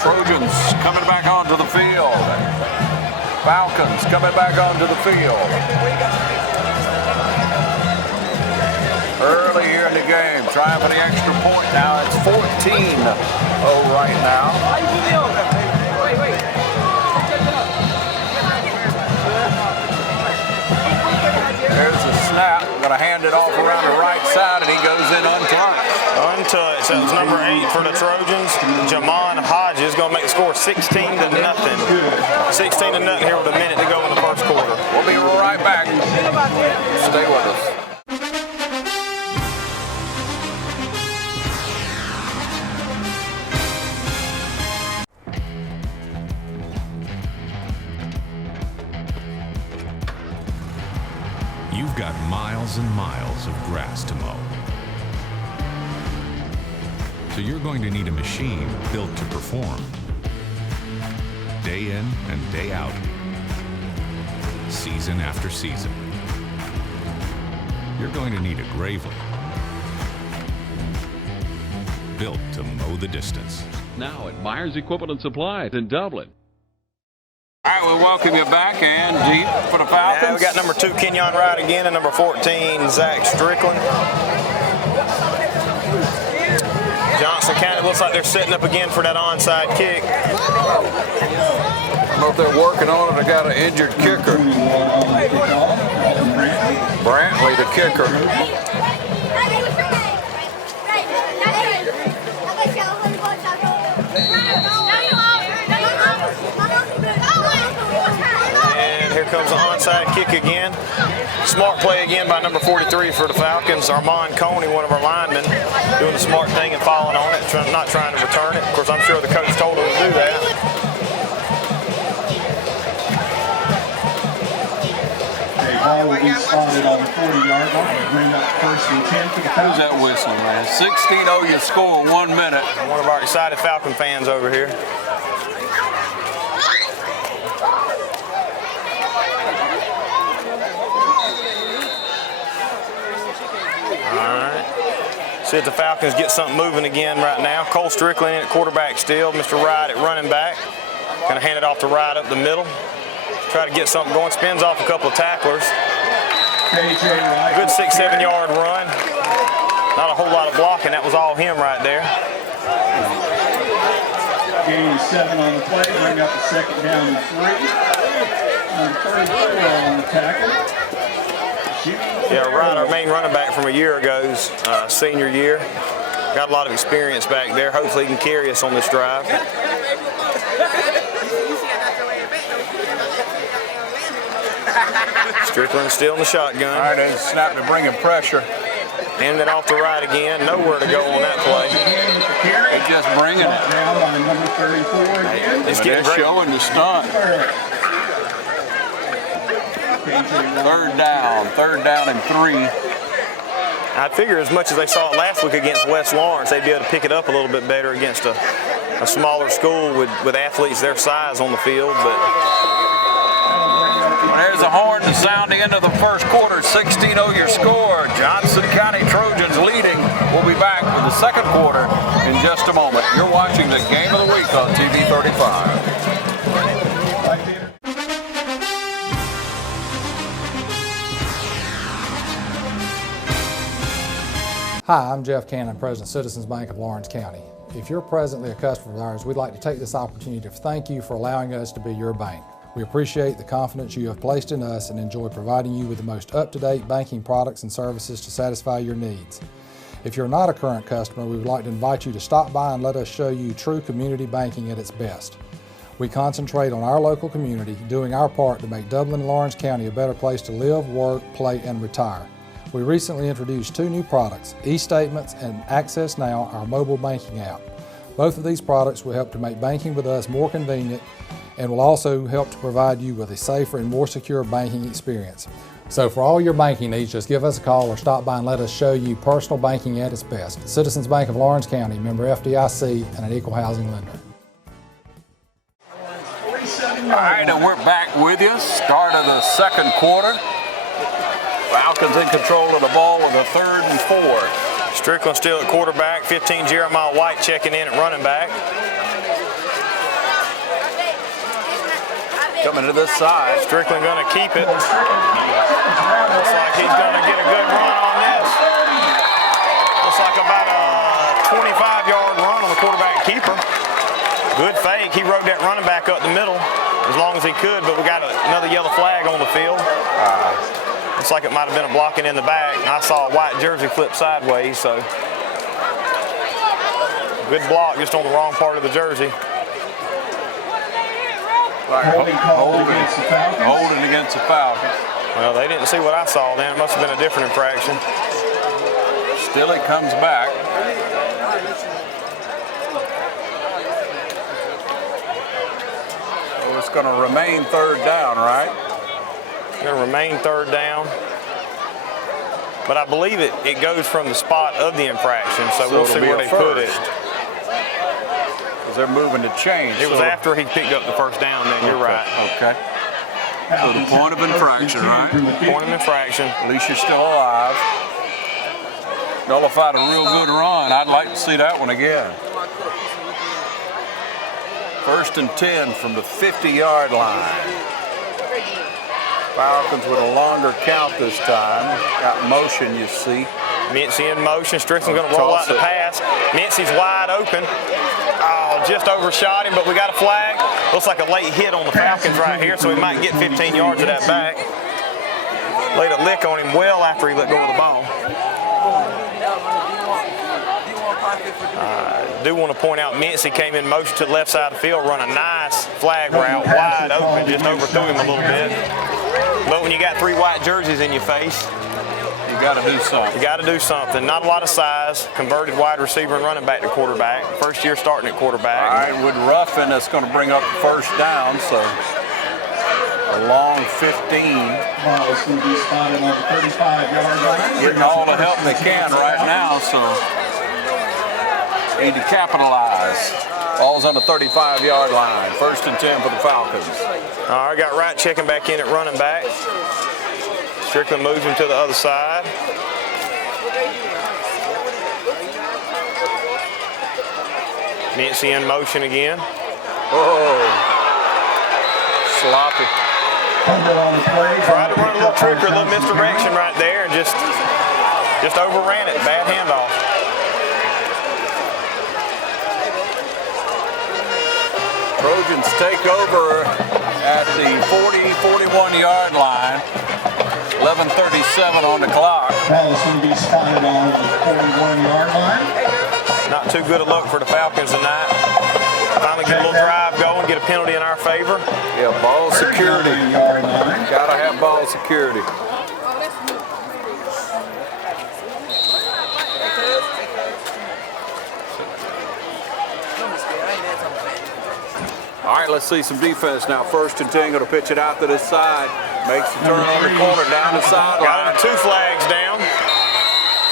Trojans coming back onto the field. Falcons coming back onto the field. Early here in the game, trying for the extra point now. It's 14-0 right now. There's a snap. Going to hand it off around the right side, and he goes in untouched. Untouched. That was number 8 for the Trojans. Jamon Hodges going to make the score 16-0. 16-0 here with a minute to go in the first quarter. We'll be right back. Stay with us. You've got miles and miles of grass to mow. So you're going to need a machine built to perform. Day in and day out. Season after season. You're going to need a Gravely. Built to mow the distance. Now at Myers Equipment and Supplies in Dublin. All right, we'll welcome you back and deep for the Falcons. Yeah, we got number 2 Kenyon Wright again and number 14 Zach Strickland. Johnson County looks like they're setting up again for that onside kick. I don't know if they're working on it. They got an injured kicker. Brantley, the kicker. And here comes the onside kick again. Smart play again by number 43 for the Falcons. Armand Coney, one of our linemen, doing the smart thing and falling on it, not trying to return it. Of course, I'm sure the coach told him to do that. Ball will be spotted on the 40-yard line. Bring up 1st and 10 for the Falcons. Who's that whistling, man? 16-0, you score in 1 minute. One of our excited Falcon fans over here. See if the Falcons get something moving again right now. Cole Strickland in at quarterback still. Mr. Wright at running back. Going to hand it off to Wright up the middle. Try to get something going. Spins off a couple of tacklers. Good 6-7 yard run. Not a whole lot of blocking. That was all him right there. Gain of 7 on the play. Bring up the 2nd down and 3. Number 34 on the tackle. Yeah, Wright, our main running back from a year ago's senior year. Got a lot of experience back there. Hopefully he can carry us on this drive. Strickland still in the shotgun. All right, they snapped to bring him pressure. Handing it off to Wright again. Nowhere to go on that play. They're just bringing it. It's getting they're showing the stunt. Third down and 3. I figure as much as they saw it last week against West Lawrence, they'd be able to pick it up a little bit better against a smaller school with athletes their size on the field. But there's a horn to sound the end of the first quarter. 16-0 your score. Johnson County Trojans leading. We'll be back with the second quarter in just a moment. You're watching the Game of the Week on TV 35. Hi, I'm Jeff Cannon, President of Citizens Bank of Lawrence County. If you're presently a customer of ours, we'd like to take this opportunity to thank you for allowing us to be your bank. We appreciate the confidence you have placed in us and enjoy providing you with the most up-to-date banking products and services to satisfy your needs. If you're not a current customer, we would like to invite you to stop by and let us show you true community banking at its best. We concentrate on our local community, doing our part to make Dublin and Lawrence County a better place to live, work, play, and retire. We recently introduced 2 new products, eStatements and Access Now, our mobile banking app. Both of these products will help to make banking with us more convenient and will also help to provide you with a safer and more secure banking experience. So for all your banking needs, just give us a call or stop by and let us show you personal banking at its best. Citizens Bank of Lawrence County, member FDIC, and an equal housing lender. All right, and we're back with you. Start of the second quarter. Falcons in control of the ball with a 3rd and 4. Strickland still at quarterback. 15 Jeremiah White checking in at running back. Coming to this side. Strickland going to keep it. Looks like he's going to get a good run on this. Looks like about a 25-yard run on the quarterback keeper. Good fake. He rode that running back up the middle as long as he could, but we got another yellow flag on the field. Looks like it might have been a blocking in the back. I saw a white jersey flip sideways, so good block just on the wrong part of the jersey. Holding against the Falcons. Well, they didn't see what I saw then. It must have been a different infraction. Still he comes back. So it's going to remain 3rd down, right? Going to remain 3rd down. But I believe it goes from the spot of the infraction, so we'll see where they put it. they're moving to change. It was after he picked up the first down, then you're right. Okay. So the point of infraction, right? Point of infraction. At least you're still alive. Nullified a real good run. I'd like to see that one again. 1st and 10 from the 50-yard line. Falcons with a longer count this time. Got motion, you see. Mincy in motion. Strickland's going to roll out the pass. Mincy's wide open. Oh, just overshot him, but we got a flag. Looks like a late hit on the Falcons right here, so we might get 15 yards of that back. Laid a lick on him well after he let go of the ball. I do want to point out Mincy came in motion to the left side of the field, run a nice flag route, wide open, just overthrew him a little bit. But when you got 3 white jerseys in your face, you got to do something. You got to do something. Not a lot of size. Converted wide receiver and running back to quarterback. First year starting at quarterback. All right, with Ruffin, that's going to bring up the first down. So a long 15. Ball's going to be spotted on the 35-yard line. Getting all the help they can right now, so need to capitalize. Ball's on the 35-yard line. 1st and 10 for the Falcons. All right, got Wright checking back in at running back. Strickland moves him to the other side. Mincy in motion again. Oh, sloppy. Tried to run a little trickery, a little misdirection right there, and just overran it. Bad handoff. Trojans take over at the 40-41-yard line. 11:37 on the clock. Ball's going to be spotted on the 41-yard line. Not too good a look for the Falcons tonight. Finally get a little drive going, get a penalty in our favor. Yeah, ball security. Gotta have ball security. All right, let's see some defense now. 1st and 10, going to pitch it out to this side. Makes the turn on the corner, down the sideline. Got him 2 flags down.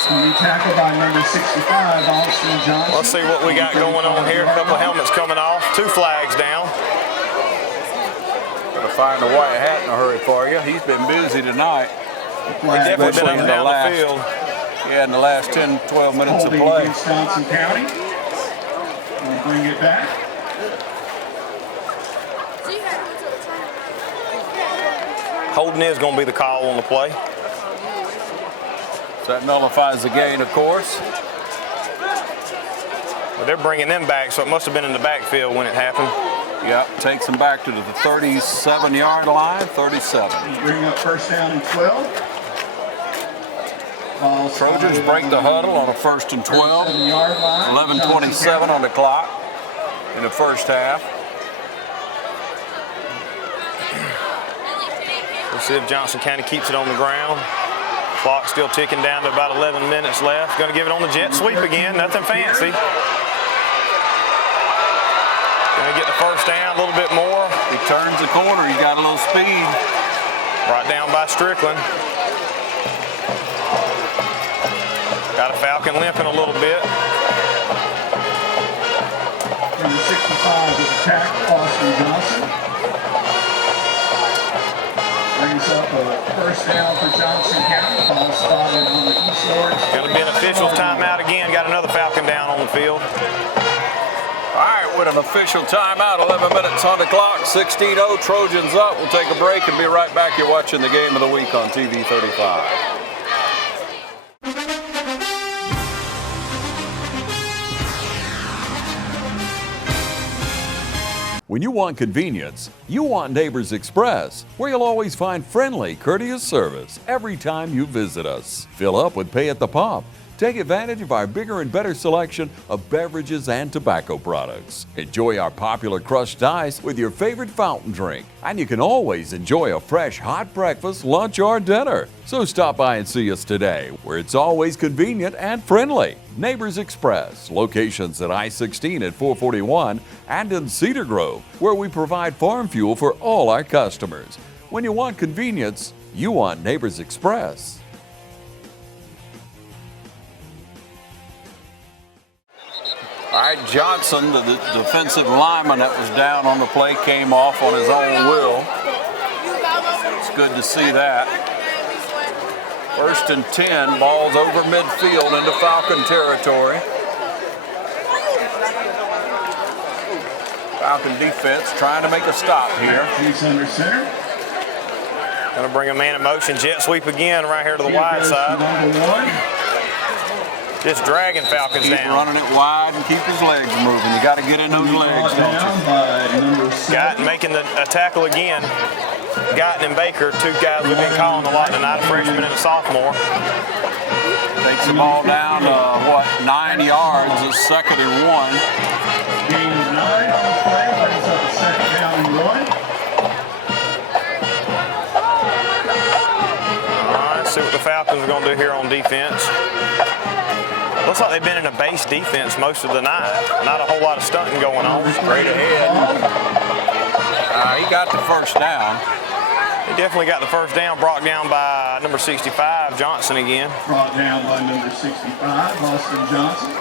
Going to be tackled by number 65, Austin Johnson. Let's see what we got going on here. A couple of helmets coming off. 2 flags down. Got to find a white hat in a hurry for you. He's been busy tonight. He's definitely been up and down the field. Yeah, in the last 10, 12 minutes of play. Against Johnson County. We'll bring it back. Holding is going to be the call on the play. So that nullifies the gain, of course. But they're bringing them back, so it must have been in the backfield when it happened. Yep, takes them back to the 37-yard line, 37. Bring up 1st down and 12. Trojans break the huddle on a 1st and 12. 11:27 on the clock in the first half. We'll see if Johnson County keeps it on the ground. Clock still ticking down to about 11 minutes left. Going to give it on the jet sweep again. Nothing fancy. Going to get the first down a little bit more. He turns the corner. He got a little speed. Right down by Strickland. Got a Falcon limping a little bit. Number 65 with attack, Austin Johnson. Brings up a 1st down for Johnson County. Ball spotted on the east side. Going to be an official timeout again. Got another Falcon down on the field. All right, with an official timeout, 11 minutes on the clock, 16-0, Trojans up. We'll take a break and be right back. You're watching the game of the week on TV 35. When you want convenience, you want Neighbors Express, where you'll always find friendly, courteous service every time you visit us. Fill up with pay at the pump. Take advantage of our bigger and better selection of beverages and tobacco products. Enjoy our popular crushed ice with your favorite fountain drink. And you can always enjoy a fresh hot breakfast, lunch, or dinner. So stop by and see us today, where it's always convenient and friendly. Neighbors Express, locations at I-16 at 441 and in Cedar Grove, where we provide farm fuel for all our customers. When you want convenience, you want Neighbors Express. All right, Johnson, the defensive lineman that was down on the play, came off on his own will. It's good to see that. 1st and 10, ball's over midfield into Falcon territory. Falcon defense trying to make a stop here. He's under center. Going to bring a man in motion. Jet sweep again right here to the wide side. Just dragging Falcons keep down. Running it wide and keep his legs moving. You got to get in those legs, don't you? Guyton making a tackle again. Guyton and Baker, two guys we've been calling a lot tonight, a freshman and a sophomore. Takes the ball down, 9 yards. It's 2nd and 1. Gain of 9 on the play, brings up a 2nd down and 1. All right, let's see what the Falcons are going to do here on defense. Looks like they've been in a base defense most of the night. Not a whole lot of stunting going on. Straight ahead. He got the first down. He definitely got the first down, brought down by number 65, Johnson again. Brought down by number 65, Austin Johnson.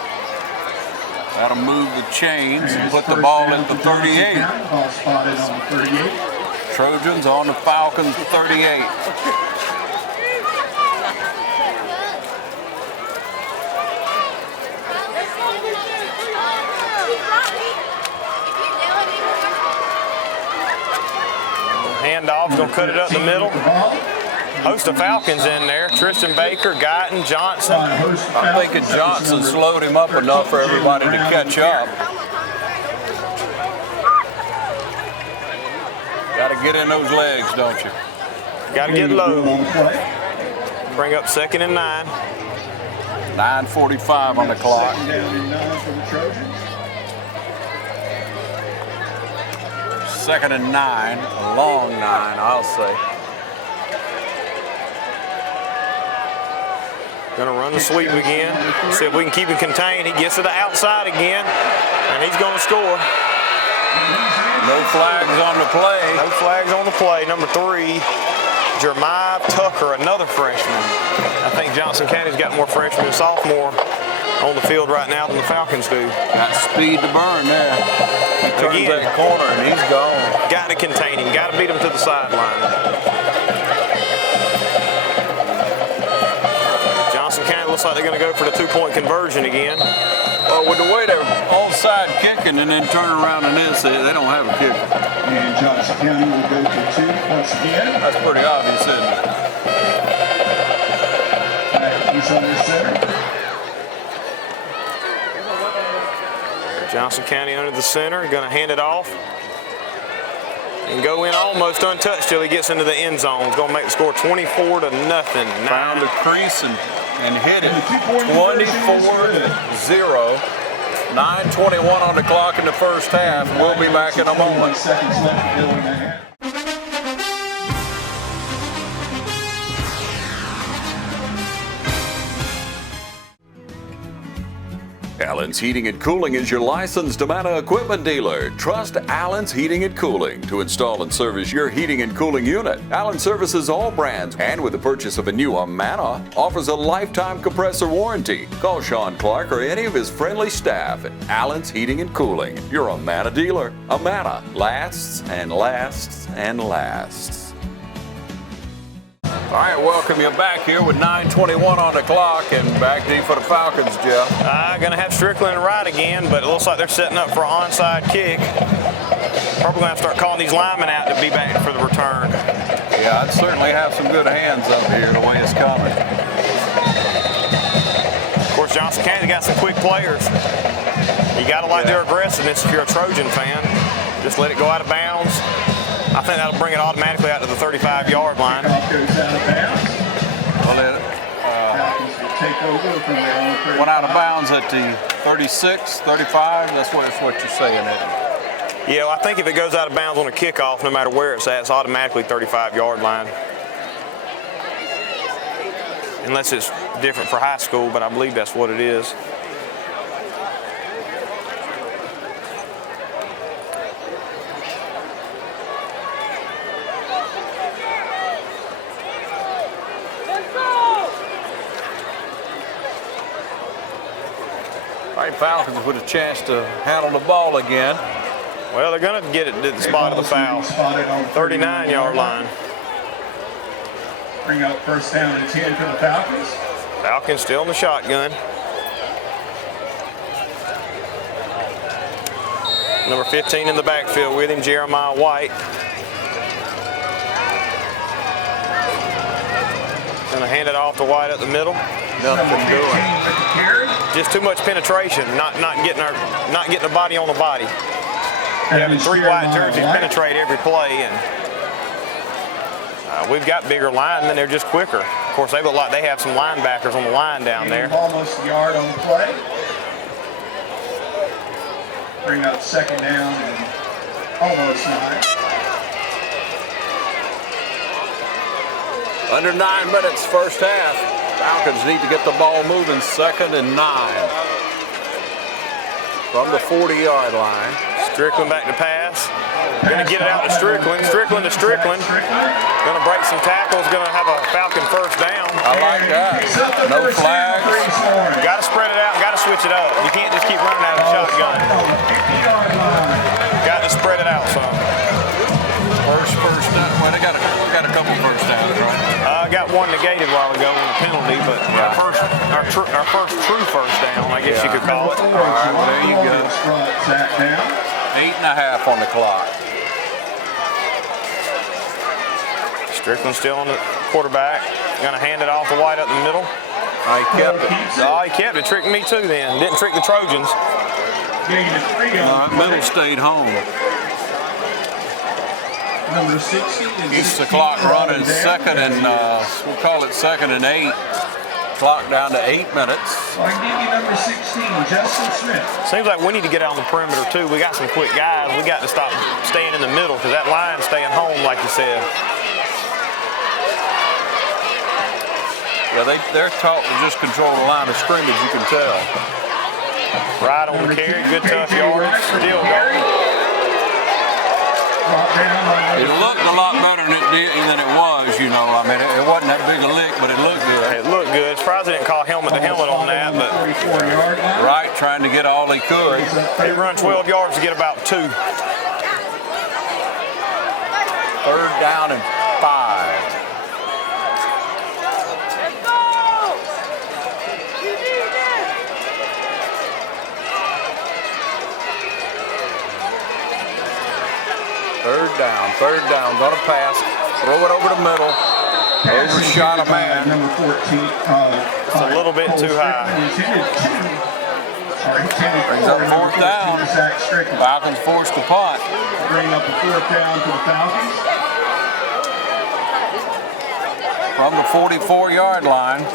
That'll move the chains and put the ball at the 38. Ball spotted on the 38. Trojans on the Falcons 38. Handoff, going to cut it up the middle. Host of Falcons in there. Tristan Baker, Guyton, Johnson. I'm thinking Johnson slowed him up enough for everybody to catch up. Got to get in those legs, don't you? Got to get low. Bring up 2nd and 9. 9:45 on the clock. 2nd down and 9 for the Trojans. 2nd and 9, a long 9, I'll say. Going to run the sweep again. See if we can keep him contained. He gets to the outside again, and he's going to score. No flags on the play. No flags on the play. Number 3, Jeremiah Tucker, another freshman. I think Johnson County's got more freshmen and sophomore on the field right now than the Falcons do. Got speed to burn there. He turns Again, that corner and he's gone. Got to contain him. Got to beat him to the sideline. Johnson County looks like they're going to go for the 2-point conversion again. Well, with the way they're onside kicking and then turn around and this, they don't have a kicker. And Johnson County will go to 2 once again. That's pretty obvious, isn't it? He's under center. Johnson County under the center, going to hand it off and go in almost untouched till he gets into the end zone. He's going to make the score 24-0. Found a crease and hit it. 24-0. 9:21 on the clock in the first half. We'll be back in a moment. Seconds left to go in the half. Allen's Heating and Cooling is your licensed Amana equipment dealer. Trust Allen's Heating and Cooling to install and service your heating and cooling unit. Allen services all brands, and with the purchase of a new Amana, offers a lifetime compressor warranty. Call Sean Clark or any of his friendly staff at Allen's Heating and Cooling, your Amana dealer. Amana lasts and lasts and lasts. All right, welcome you back here with 9:21 on the clock and back deep for the Falcons, Jeff. Going to have Strickland right again, but it looks like they're setting up for an onside kick. Probably going to have to start calling these linemen out to be back for the return. Yeah, I'd certainly have some good hands up here the way it's coming. Of course, Johnson County's got some quick players. You got to like their aggressiveness if you're a Trojan fan. Just let it go out of bounds. I think that'll bring it automatically out to the 35-yard line. Kickoff goes out of bounds. Well, Falcons will take over from their own 35. went out of bounds at the 36, 35. That's what you're saying, isn't it? Yeah, well, I think if it goes out of bounds on a kickoff, no matter where it's at, it's automatically 35-yard line. Unless it's different for high school, but I believe that's what it is. right, Falcons with a chance to handle the ball again. Well, they're going to get it to the spot of the foul. 39-yard line. Bring up first down and 10 for the Falcons. Falcons still in the shotgun. Number 15 in the backfield with him, Jeremiah White. Gonna hand it off to White up the middle. Nothing doing. Just too much penetration. Not getting the body on the body. Having three white jerseys penetrate every play, and we've got bigger linemen. They're just quicker. Of course, they look like they have some linebackers on the line down there. Almost a yard on the play. Bring up second down and almost 9. Under 9 minutes, first half. Falcons need to get the ball moving, 2nd and 9. From the 40-yard line. Strickland back to pass. Going to get it out to Strickland. Strickland to Strickland. Going to break some tackles. Going to have a Falcon first down. I like that. No flags. Got to spread it out. Got to switch it up. You can't just keep running out of the shotgun. Got to spread it out some. First down. Well, they got a couple first downs, right? Got one negated a while ago on the penalty, but our first true first down, I guess you could call it. All right, well, there you go. 8.5 on the clock. Strickland still on the quarterback. Going to hand it off to White up the middle. He kept it. Oh, he kept it. Tricked me too then. Didn't trick the Trojans. Middle stayed home. Number 60 Keeps the clock running, 2nd and, we'll call it 2nd and 8. Clock down to 8 minutes. I give you number 16, Justin Smith. Seems like we need to get out on the perimeter too. We got some quick guys. We got to stop staying in the middle because that line's staying home, like you said. Yeah, they're taught to just control the line of scrimmage, you can tell. Right on the carry, good tough yardage, still going. It looked a lot better than it was, you know. I mean, it wasn't that big a lick, but it looked good. It looked good. Surprised they didn't call helmet to helmet on that, but right, trying to get all he could. He run 12 yards to get about 2. 3rd down and 5. Third down, gonna pass, throw it over the middle, overshot a man. Number 14. It's a little bit too high. Brings up 4th down. Falcons forced to punt. Bring up the 4th down to the Falcons. From the 44-yard line.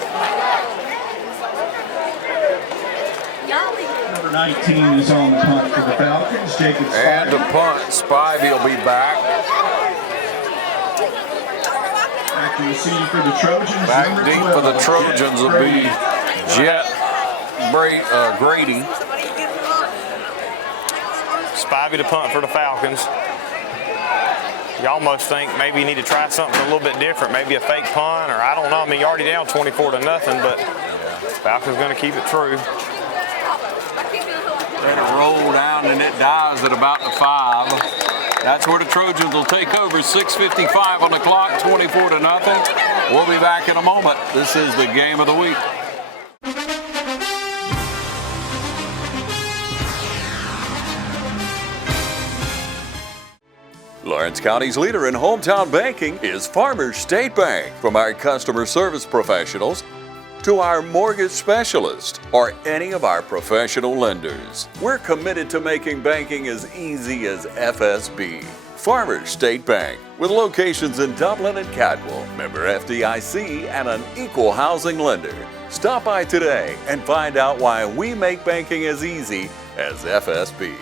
Number 19 is on the punt for the Falcons. Jacob Spivey. And the punt, Spivey will be back. Back to receive for the Trojans. Back number deep 12, for the Trojans will be Jet Grady. Spivey to punt for the Falcons. You almost think maybe you need to try something a little bit different, maybe a fake punt, or I don't know. I mean, you're already down 24-0, but Falcons going to keep it true. Let it roll down and it dies at about the 5. That's where the Trojans will take over. 6:55 on the clock, 24-0. We'll be back in a moment. This is the game of the week. Lawrence County's leader in hometown banking is Farmers State Bank. From our customer service professionals to our mortgage specialist or any of our professional lenders, we're committed to making banking as easy as FSB. Farmers State Bank, with locations in Dublin and Cadwell, member FDIC, and an equal housing lender. Stop by today and find out why we make banking as easy as FSB.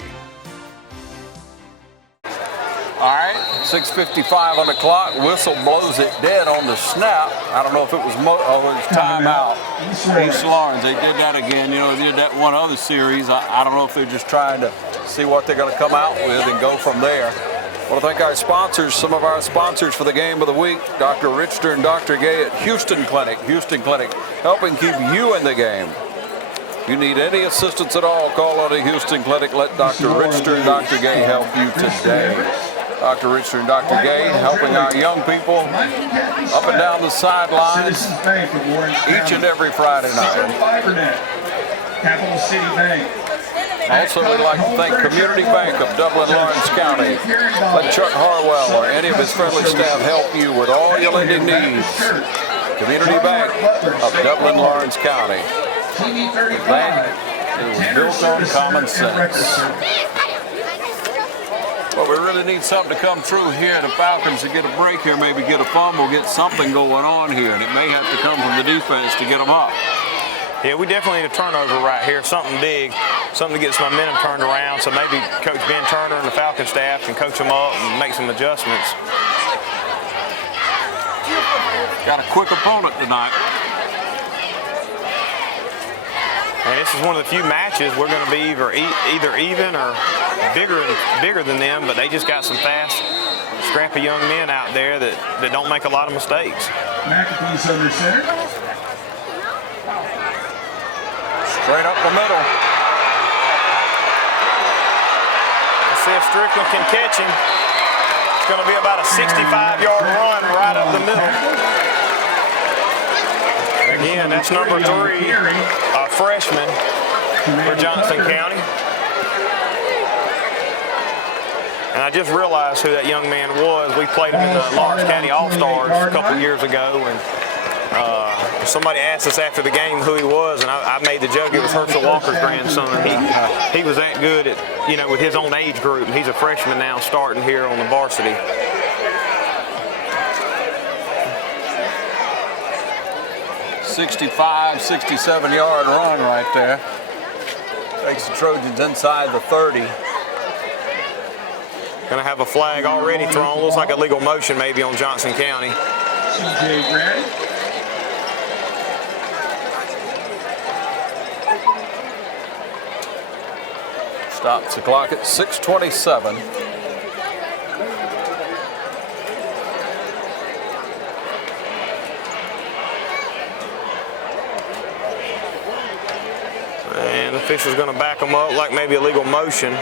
All right, 6:55 on the clock. Whistle blows it dead on the snap. I don't know if it was it was timeout. East Lawrence, they did that again. You know, they did that one other series. I don't know if they're just trying to see what they're going to come out with and go from there. I want to thank our sponsors, some of our sponsors for the game of the week. Dr. Richter and Dr. Gay at Houston Clinic, helping keep you in the game. You need any assistance at all, call on the Houston Clinic. Let Dr. Richter and Dr. Gay help you today. Dr. Richter and Dr. Gay helping our young people up and down the sidelines each and every Friday night. Capital City Bank. Also, we'd like to thank Community Bank of Dublin, Lawrence County. Let Chuck Harwell or any of his friendly staff help you with all your lending needs. Community Bank of Dublin, Lawrence County. The bank is built on common sense. But we really need something to come through here. The Falcons to get a break here, maybe get a fumble, get something going on here. And it may have to come from the defense to get them up. Yeah, we definitely need a turnover right here, something big, something to get some momentum turned around. So maybe Coach Ben Turner and the Falcon staff can coach them up and make some adjustments. Got a quick opponent tonight. And this is one of the few matches we're going to be either even or bigger than them, but they just got some fast, scrappy young men out there that don't make a lot of mistakes. McAfee's under center. Straight up the middle. Let's see if Strickland can catch him. It's going to be about a 65-yard run right up the middle. Again, that's number 3, a freshman for Johnson County. And I just realized who that young man was. We played him in the Lawrence County All-Stars a couple years ago, and somebody asked us after the game who he was, and I made the joke it was Herschel Walker's grandson. He was that good at, with his own age group, and he's a freshman now starting here on the varsity. 65, 67-yard run right there. Takes the Trojans inside the 30. Going to have a flag already thrown. Looks like a legal motion maybe on Johnson County. CJ Grady. Stops the clock at 6:27. And the official's going to back them up like maybe a legal motion.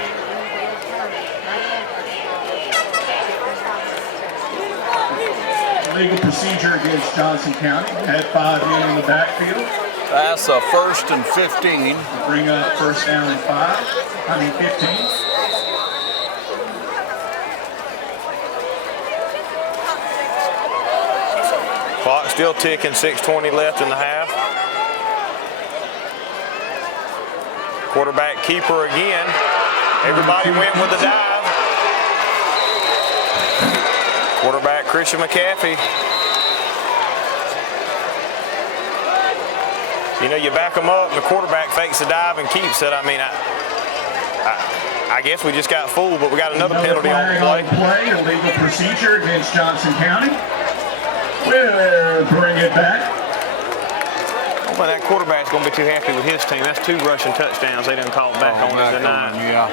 Legal procedure against Johnson County. Had 5 men in the backfield. That's a 1st and 15. Bring up first down and 15. Clock still ticking, 6:20 left in the half. Quarterback keeper again. Everybody went with the dive. Quarterback Christian McAfee. You back them up, and the quarterback fakes the dive and keeps it. I mean, I guess we just got fooled, but we got another penalty on the play. Illegal procedure against Johnson County. We'll bring it back. Well, that quarterback's going to be too happy with his team. That's 2 rushing touchdowns they didn't call back on us tonight. Yeah.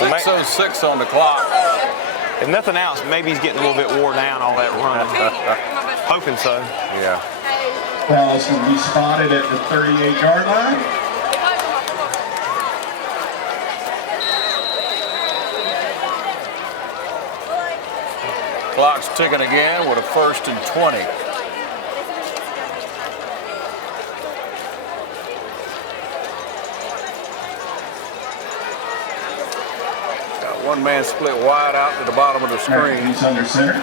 Well, 6:06 on the clock. If nothing else, maybe he's getting a little bit wore down all that running. Hoping so. Yeah. Ball's going to be spotted at the 38-yard line. Clock's ticking again with a 1st and 20. Got one man split wide out to the bottom of the screen. He's under center.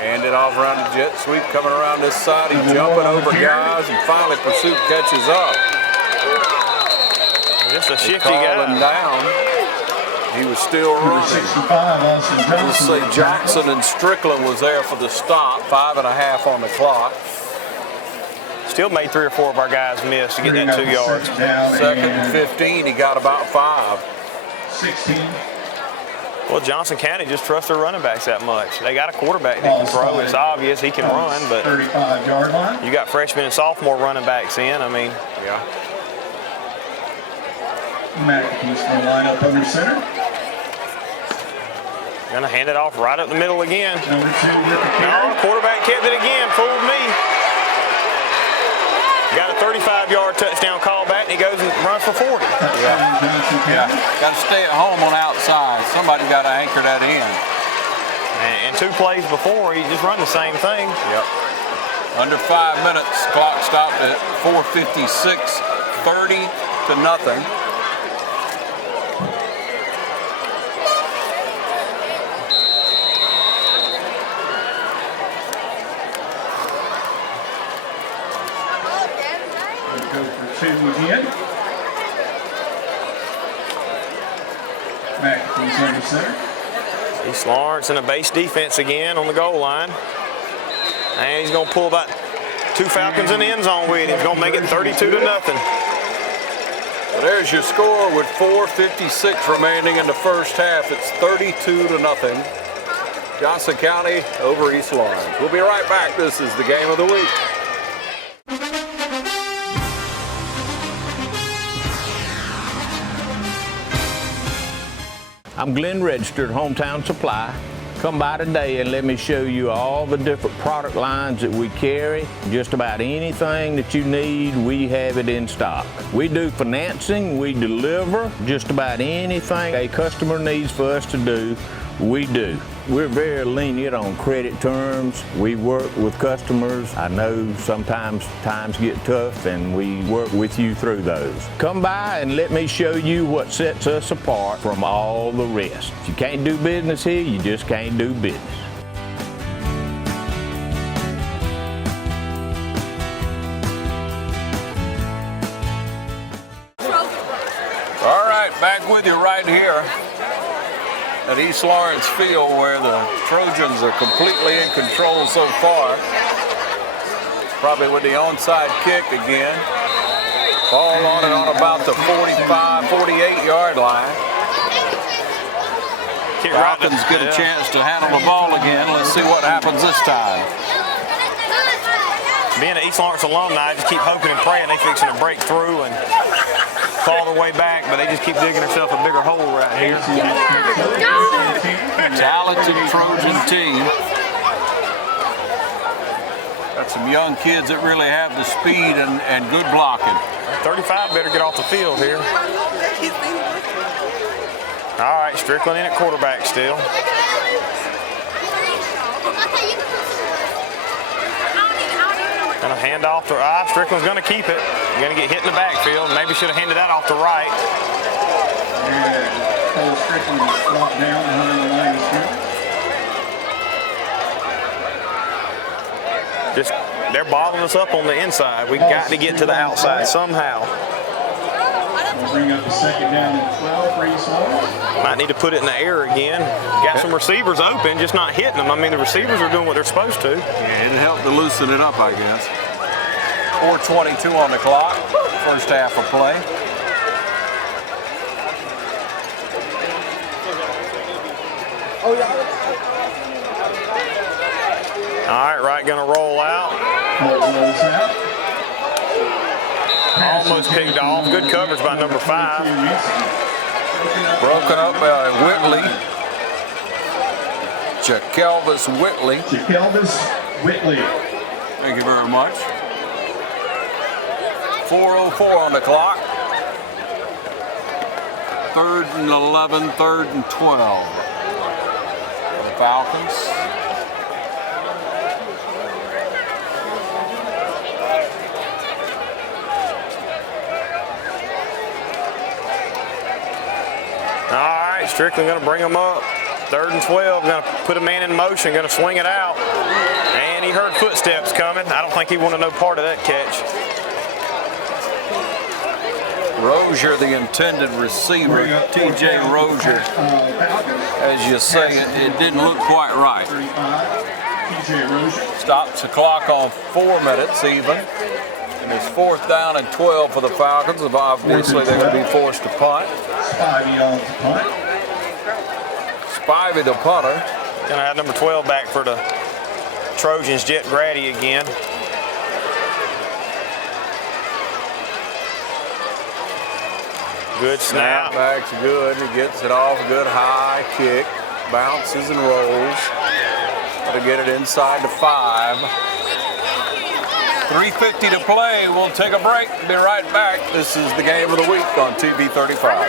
Hand it off around the jet sweep, coming around this side. He's jumping over guys, and finally Pursuit catches up. Just a shifty guy. Him down. He was still running. 65, Let's say Johnson and Strickland was there for the stop. 5.5 on the clock. Still made 3 or 4 of our guys miss to get that 2 yards. 2nd and 15, he got about 5. 16. Well, Johnson County just trusts their running backs that much. They got a quarterback that can throw. It's obvious he can run, but 35-yard line. You got freshman and sophomore running backs in. I mean, yeah. McAfee's going to line up under center. Gonna hand it off right up the middle again. No, quarterback kept it again. Fooled me. Got a 35-yard touchdown call back, and he goes and runs for 40. Yeah. Got to stay at home on the outside. Somebody got to anchor that in. And 2 plays before, he just run the same thing. Yep. Under 5 minutes, clock stopped at 4:56, 30-0. Go for 2 again. McAfee's under center. East Lawrence in a base defense again on the goal line. And he's going to pull about 2 Falcons in the end zone with him. He's going to make it 32-0. Well, there's your score with 4:56 remaining in the first half. It's 32-0. Johnson County over East Lawrence. We'll be right back. This is the game of the week. I'm Glenn Registered, Hometown Supply. Come by today and let me show you all the different product lines that we carry. Just about anything that you need, we have it in stock. We do financing, we deliver just about anything a customer needs for us to do, we do. We're very lenient on credit terms. We work with customers. I know sometimes times get tough and we work with you through those. Come by and let me show you what sets us apart from all the rest. If you can't do business here, you just can't do business. All right, back with you right here at East Lawrence Field, where the Trojans are completely in control so far. Probably with the onside kick again. Ball on it on about the 45, 48-yard line. Falcons get a chance to handle the ball again. Let's see what happens this time. Being an East Lawrence alumni, I just keep hoping and praying they're fixing to break through and claw their way back, but they just keep digging themselves a bigger hole right here. Talented Trojan team. Got some young kids that really have the speed and good blocking. 35 better get off the field here. All right, Strickland in at quarterback still. Gonna hand off to Strickland's gonna keep it. Gonna get hit in the backfield. Maybe should have handed that off to right. Cole Strickland brought down behind the line of scrimmage. Just they're bottling us up on the inside. We got to get to the outside somehow. We'll bring up the second down and 12 for East Lawrence. Might need to put it in the air again. Got some receivers open, just not hitting them. I mean, the receivers are doing what they're supposed to. Yeah, it helped to loosen it up, I guess. 4:22 on the clock. First half of play. All right, right, gonna roll out. Almost picked off. Good coverage by number 5. Broken up by Whitley. Jakelvis Whitley. Thank you very much. 4:04 on the clock. 3rd and 11, 3rd and 12. The Falcons. All right, Strickland gonna bring them up. 3rd and 12, gonna put a man in motion, gonna swing it out. And he heard footsteps coming. I don't think he wanted no part of that catch. Rozier, the intended receiver, T.J. Rozier. As you say, it didn't look quite right. Stops the clock on 4 minutes even. And it's 4th down and 12 for the Falcons. Obviously, they're going to be forced to punt. Spivey, the punter. Gonna have number 12 back for the Trojans, Jet Grady again. Good snap. Back's good. He gets it off. Good high kick. bounces and rolls. Got to get it inside the 5. 3:50 to play. We'll take a break. Be right back. This is the game of the week on TV 35.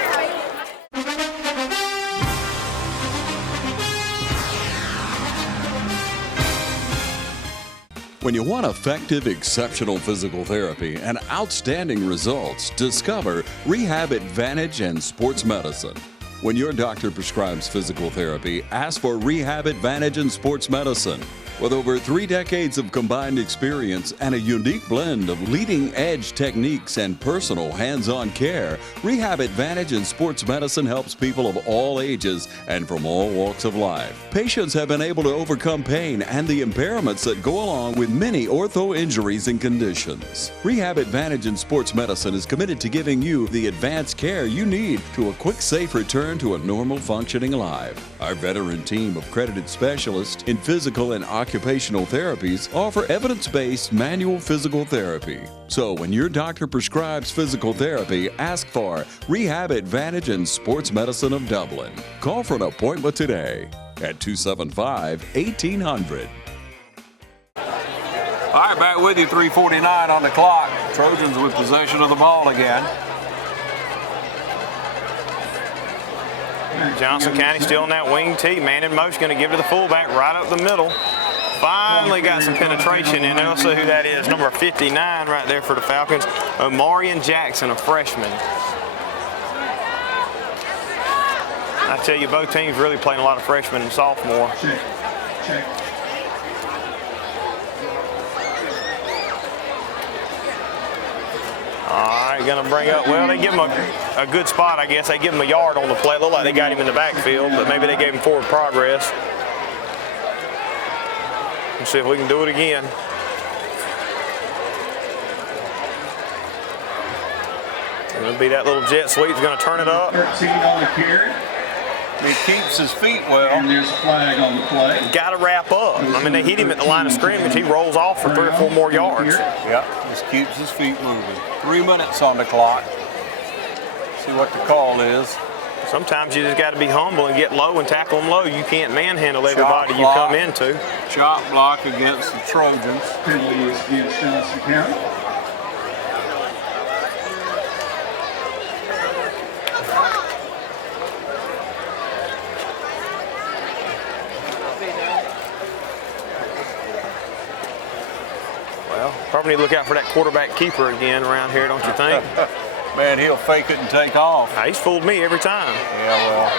When you want effective, exceptional physical therapy and outstanding results, discover Rehab Advantage and Sports Medicine. When your doctor prescribes physical therapy, ask for Rehab Advantage and Sports Medicine. With over 3 decades of combined experience and a unique blend of leading-edge techniques and personal hands-on care, Rehab Advantage in Sports Medicine helps people of all ages and from all walks of life. Patients have been able to overcome pain and the impairments that go along with many ortho injuries and conditions. Rehab Advantage in Sports Medicine is committed to giving you the advanced care you need to a quick, safe return to a normal functioning life. Our veteran team of credited specialists in physical and occupational therapies offer evidence-based manual physical therapy. So when your doctor prescribes physical therapy, ask for Rehab Advantage and Sports Medicine of Dublin. Call for an appointment today at 275-1800. All right, back with you, 3:49 on the clock. Trojans with possession of the ball again. Johnson County still in that wing T. Man in motion, going to give it to the fullback right up the middle. Finally got some penetration in. I'll see who that is. Number 59 right there for the Falcons. Omarion Jackson, a freshman. I tell you, both teams really playing a lot of freshmen and sophomore. Check. All right, going to bring up, well, they give him a good spot, I guess. They give him a yard on the play. Looked like they got him in the backfield, but maybe they gave him forward progress. Let's see if we can do it again. It'll be that little jet sweep. He's going to turn it up. 13 on the carry. He keeps his feet well. And there's a flag on the play. Got to wrap up. I mean, they hit him at the line of scrimmage. He rolls off for 3 or 4 more yards. Yep, just keeps his feet moving. 3 minutes on the clock. See what the call is. Sometimes you just got to be humble and get low and tackle them low. You can't manhandle everybody you come into. Chop block against the Trojans. Penalty is against Johnson County. Well, probably need to look out for that quarterback keeper again around here, don't you think? Man, he'll fake it and take off. He's fooled me every time. Yeah, well.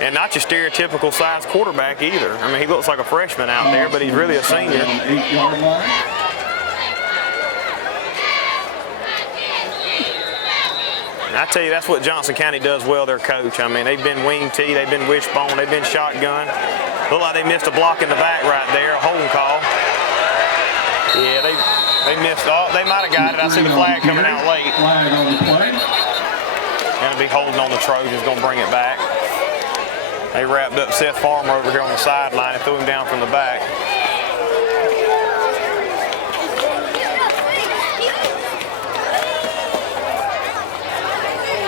And not your stereotypical size quarterback either. I mean, he looks like a freshman out there, but he's really a senior. 8-yard line. And I tell you, that's what Johnson County does well, their coach. I mean, they've been wing T, they've been wishbone, they've been shotgun. Look like they missed a block in the back right there, a holding call. Yeah, they missed. Oh, they might have got it. I see the flag coming out late. Flag on the play. Going to be holding on the Trojans, going to bring it back. They wrapped up Seth Farmer over here on the sideline and threw him down from the back.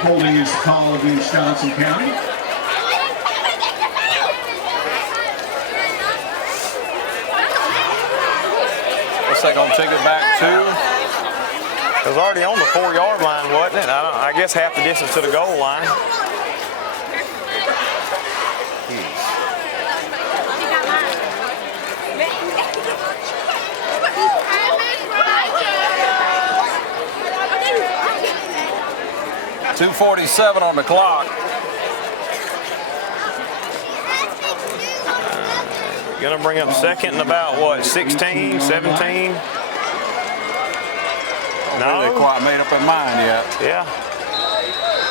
Holding is the call against Johnson County. They're going to take it back to. It was already on the 4-yard line, wasn't it? I guess half the distance to the goal line. .247 on the clock. Going to bring up second and about, what, 16, 17? No. They quite made up their mind yet. Yeah.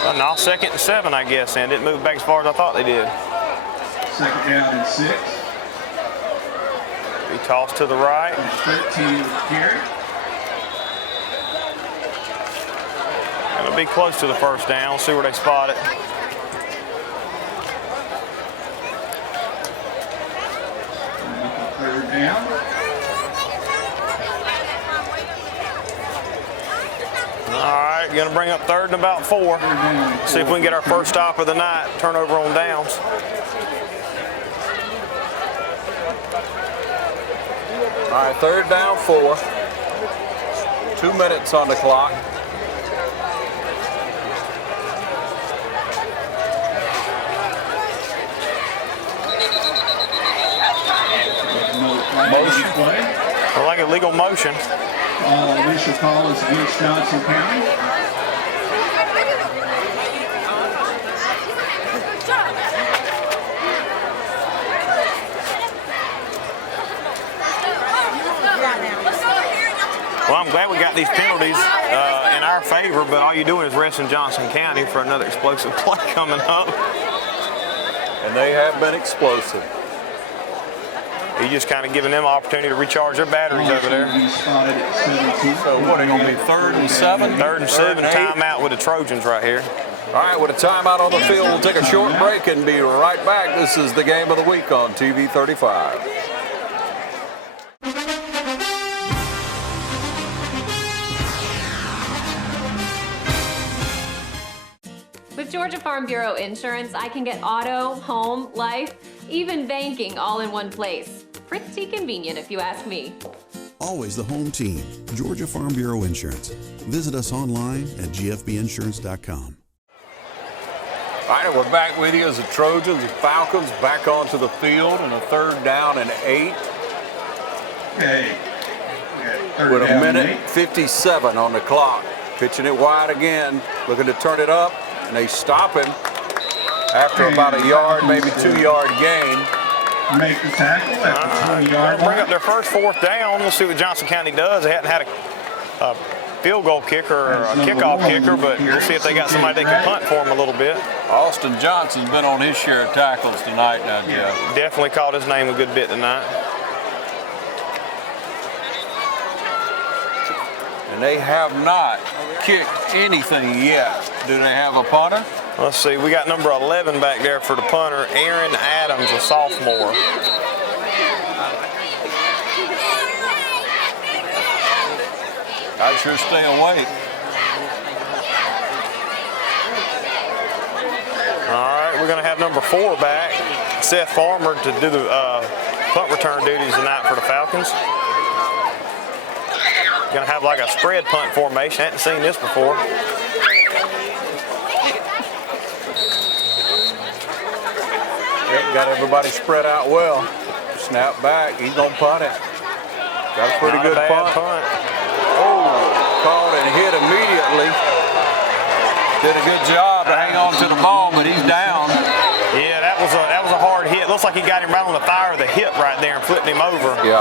Well, no, 2nd and 7, I guess, and didn't move back as far as I thought they did. 2nd down and 6. Be tossed to the right. 13 carry. Going to be close to the first down. See where they spot it. Third down. All right, You're going to bring up 3rd and about 4. See if we can get our first stop of the night. Turnover on downs. All right, 3rd down 4. 2 minutes on the clock. Motion. I like illegal motion. Initial call is against Johnson County. Well, I'm glad we got these penalties in our favor, but all you're doing is resting Johnson County for another explosive play coming up. And they have been explosive. You're just kind of giving them an opportunity to recharge their batteries over there. So what, are going to be 3rd and 7? 3rd and 7, timeout with the Trojans right here. All right, with a timeout on the field, we'll take a short break and be right back. This is the game of the week on TV 35. With Georgia Farm Bureau Insurance, I can get auto, home, life, even banking all in one place. Pretty convenient if you ask me. Always the home team, Georgia Farm Bureau Insurance. Visit us online at gfbinsurance.com. All right, we're back with you as the Trojans and Falcons back onto the field in a 3rd down and 8. Okay. With a minute 57 on the clock. Pitching it wide again, looking to turn it up, and they stop him after about a yard, maybe 2-yard gain. Make the tackle at the 20-yard line. Bring up their first 4th down. We'll see what Johnson County does. They hadn't had a field goal kicker or a kickoff kicker, but we'll see if they got somebody that can punt for them a little bit. Austin Johnson's been on his share of tackles tonight now, Jeff. Definitely called his name a good bit tonight. And they have not kicked anything yet. Do they have a punter? Let's see, we got number 11 back there for the punter, Aaron Adams, a sophomore. I'd sure stay awake. All right, we're going to have number 4 back, Seth Farmer, to do the punt return duties tonight for the Falcons. Going to have like a spread punt formation. Hadn't seen this before. Yep, got everybody spread out well. Snap back, he's going to punt it. Got a pretty good punt. Oh, caught and hit immediately. Did a good job to hang on to the ball, but he's down. Yeah, that was a hard hit. Looks like he got him right on the thigh or the hip right there and flipped him over. Yeah,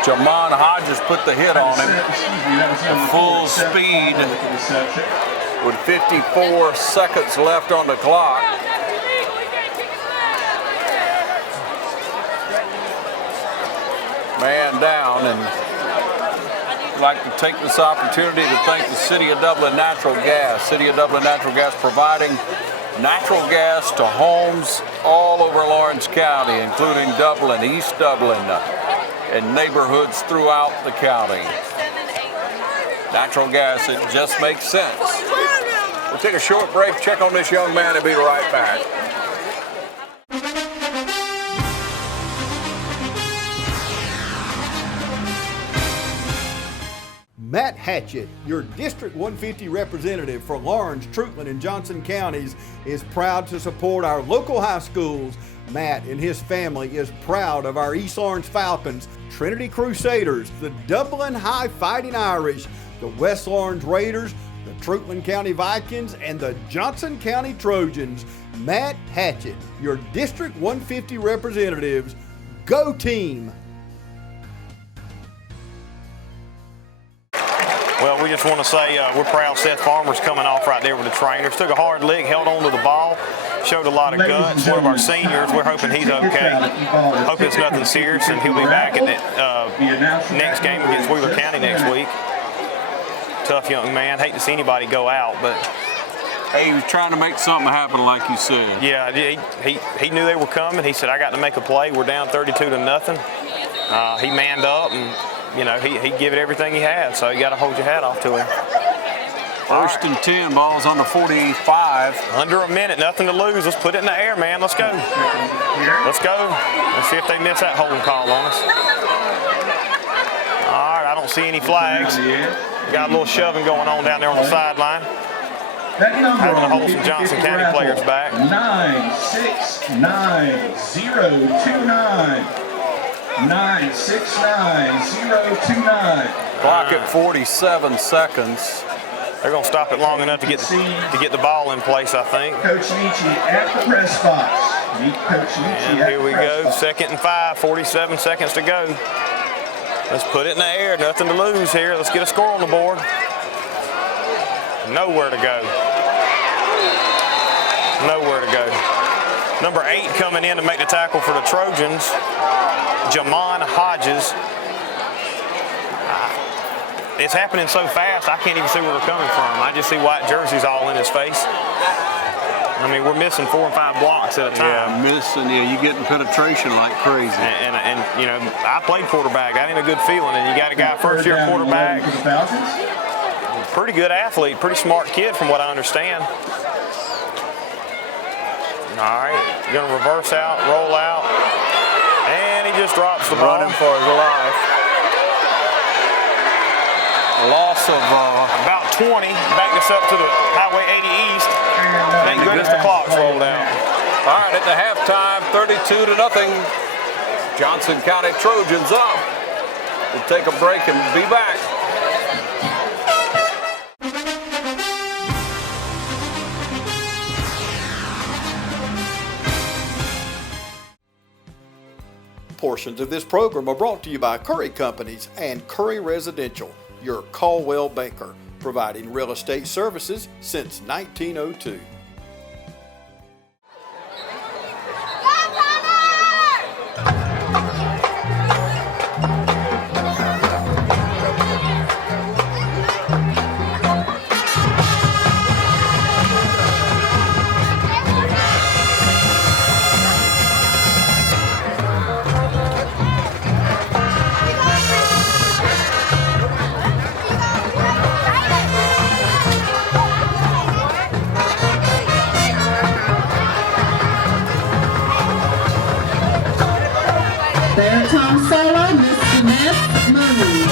Jamon Hodges put the hit on him at full speed with 54 seconds left on the clock. Man down, and I'd like to take this opportunity to thank the City of Dublin Natural Gas. City of Dublin Natural Gas providing natural gas to homes all over Lawrence County, including Dublin, East Dublin, and neighborhoods throughout the county. Natural gas, it just makes sense. We'll take a short break, check on this young man, and be right back. Matt Hatchett, your District 150 representative for Lawrence, Trutland, and Johnson counties, is proud to support our local high schools. Matt and his family is proud of our East Lawrence Falcons, Trinity Crusaders, the Dublin High Fighting Irish, the West Lawrence Raiders, the Trutland County Vikings, and the Johnson County Trojans. Matt Hatchett, your District 150 representatives. Go team! Well, we just want to say we're proud Seth Farmer's coming off right there with the trainers. Took a hard lick, held on to the ball, showed a lot of guts. One of our seniors, we're hoping he's okay. Hope it's nothing serious, and he'll be back in the next game against Wheeler County next week. Tough young man. Hate to see anybody go out, but hey, he was trying to make something happen, like you said. Yeah, he knew they were coming. He said, I got to make a play. We're down 32-0. He manned up, and you know, he give it everything he had, so you got to hold your hat off to him. First and 10, ball's on the 45. Under a minute, nothing to lose. Let's put it in the air, man. Let's go. Let's go. Let's see if they miss that holding call on us. All right, I don't see any flags. Got a little shoving going on down there on the sideline. Having to hold some Johnson County players back. 969-029. 969-029. Clock at 47 seconds. They're going to stop it long enough to get the ball in place, I think. Coach Nietzsche at the press box. Coach Nietzsche And here we go, 2nd and 5, 47 seconds to go. Let's put it in the air, nothing to lose here. Let's get a score on the board. Nowhere to go. Nowhere to go. Number 8 coming in to make the tackle for the Trojans, Jamon Hodges. It's happening so fast, I can't even see where they're coming from. I just see white jerseys all in his face. I mean, we're missing 4 and 5 blocks at a time. Yeah, you're getting penetration like crazy. And you know, I played quarterback. That ain't a good feeling. And you got a guy first-year quarterback. Pretty good athlete, pretty smart kid from what I understand. All right, going to reverse out, roll out. And he just drops the ball. Running for his life. Loss of about 20. Back this up to the Highway 80 East. Thank goodness the clock's rolled out. All right, at the halftime, 32-0. Johnson County Trojans up. We'll take a break and be back. Portions of this program are brought to you by Curry Companies and Curry Residential, your Caldwell banker, providing real estate services since 1902. Baritone solo, Mr. Ness Moon.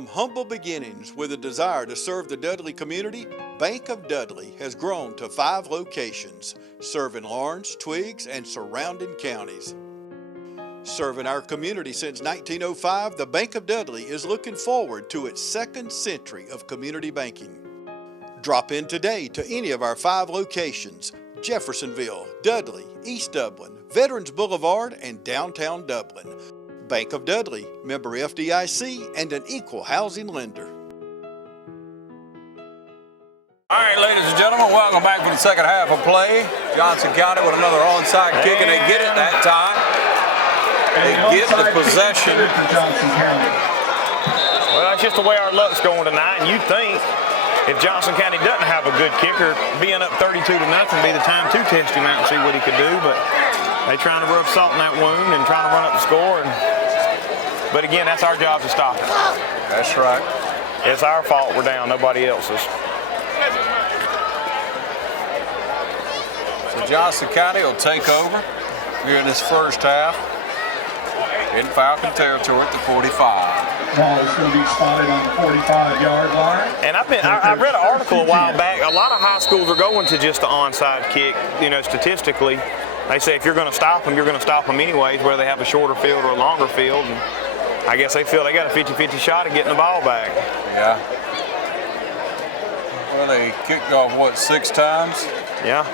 From humble beginnings with a desire to serve the Dudley community, Bank of Dudley has grown to 5 locations, serving Lawrence, Twiggs, and surrounding counties. Serving our community since 1905, the Bank of Dudley is looking forward to its 2nd century of community banking. Drop in today to any of our 5 locations: Jeffersonville, Dudley, East Dublin, Veterans Boulevard, and downtown Dublin. Bank of Dudley, member FDIC, and an equal housing lender. All right, ladies and gentlemen, welcome back for the second half of play. Johnson County with another onside kick, and they get it that time. They get the possession. Well, that's just the way our luck's going tonight, and you'd think if Johnson County doesn't have a good kicker, being up 32-0 would be the time to test him out and see what he could do, but they're trying to rub salt in that wound and trying to run up the score. But again, that's our job to stop it. That's right. It's our fault we're down, nobody else's. So Johnson County will take over here in this first half in Falcon territory at the 45. Ball is going to be spotted on the 45-yard line. And I read an article a while back. A lot of high schools are going to just the onside kick, statistically. They say if you're going to stop them, you're going to stop them anyways, whether they have a shorter field or a longer field. And I guess they feel they got a 50-50 shot at getting the ball back. Yeah. Well, they kicked off, 6 times? Yeah.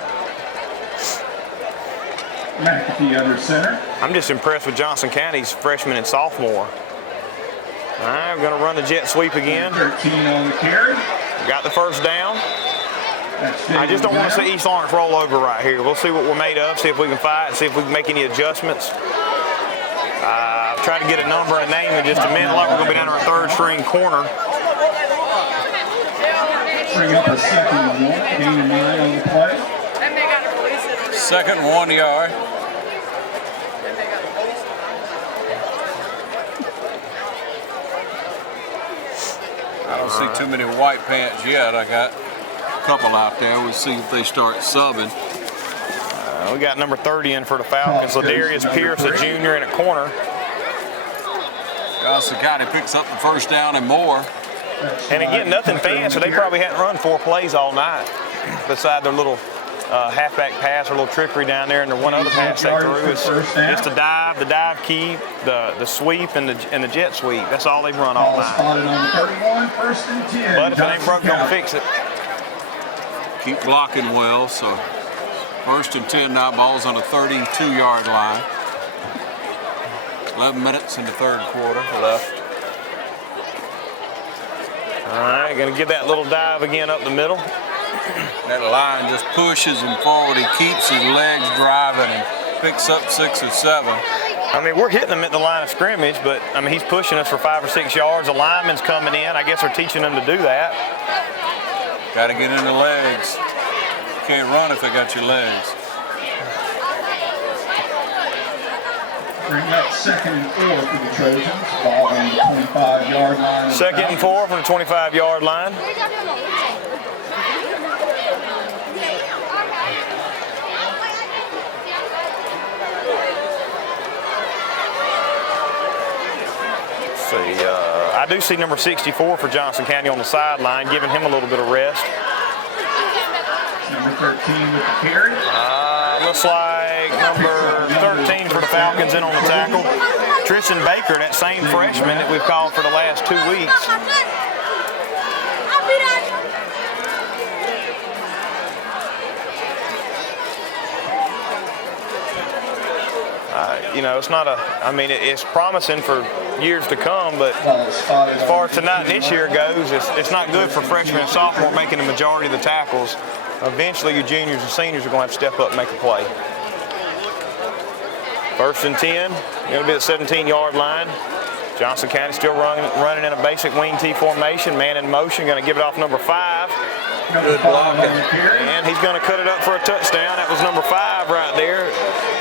McAfee under center. I'm just impressed with Johnson County's freshman and sophomore. All right, we're going to run the jet sweep again. 13 on the carry. Got the first down. I just don't want to see East Lawrence roll over right here. We'll see what we're made of, see if we can fight, see if we can make any adjustments. I'll try to get a number and a name in just a minute. Like we're going to be down our 3rd string corner. Bring up a 2nd and 1, gain of 9 on the play. 2nd 1 yard. I don't see too many white pants yet. I got a couple out there. We'll see if they start subbing. We got number 30 in for the Falcons. Ladarius Pierce, a junior, in a corner. Johnson County picks up the first down and more. And again, nothing fancy. They probably hadn't run 4 plays all night beside their little halfback pass or little trickery down there, and the one other pass they threw is just the dive keep, the sweep, and the jet sweep. That's all they've run all night. On 31, 1st and 10. But if it ain't broke, don't fix it. Keep blocking well, so 1st and 10 now, ball's on the 32-yard line. 11 minutes in the 3rd quarter left. All right, going to give that little dive again up the middle. That line just pushes him forward. He keeps his legs driving and picks up 6 or 7. I mean, we're hitting him at the line of scrimmage, but, I mean, he's pushing us for 5 or 6 yards. The lineman's coming in. I guess they're teaching him to do that. Got to get in the legs. Can't run if they got your legs. Bring up 2nd and 4 for the Trojans. Ball on the 25-yard line. 2nd and 4 from the 25-yard line. I do see number 64 for Johnson County on the sideline, giving him a little bit of rest. Number 13 with the carry. Looks like number 13 for the Falcons in on the tackle. Tristan Baker, that same freshman that we've called for the last 2 weeks. It's not it's promising for years to come, but as far as tonight and this year goes, it's not good for freshmen and sophomore making the majority of the tackles. Eventually, your juniors and seniors are going to have to step up and make a play. 1st and 10, going to be at the 17-yard line. Johnson County still running in a basic wing T formation, man in motion, going to give it off number 5. Good blocking. And he's going to cut it up for a touchdown. That was number 5 right there,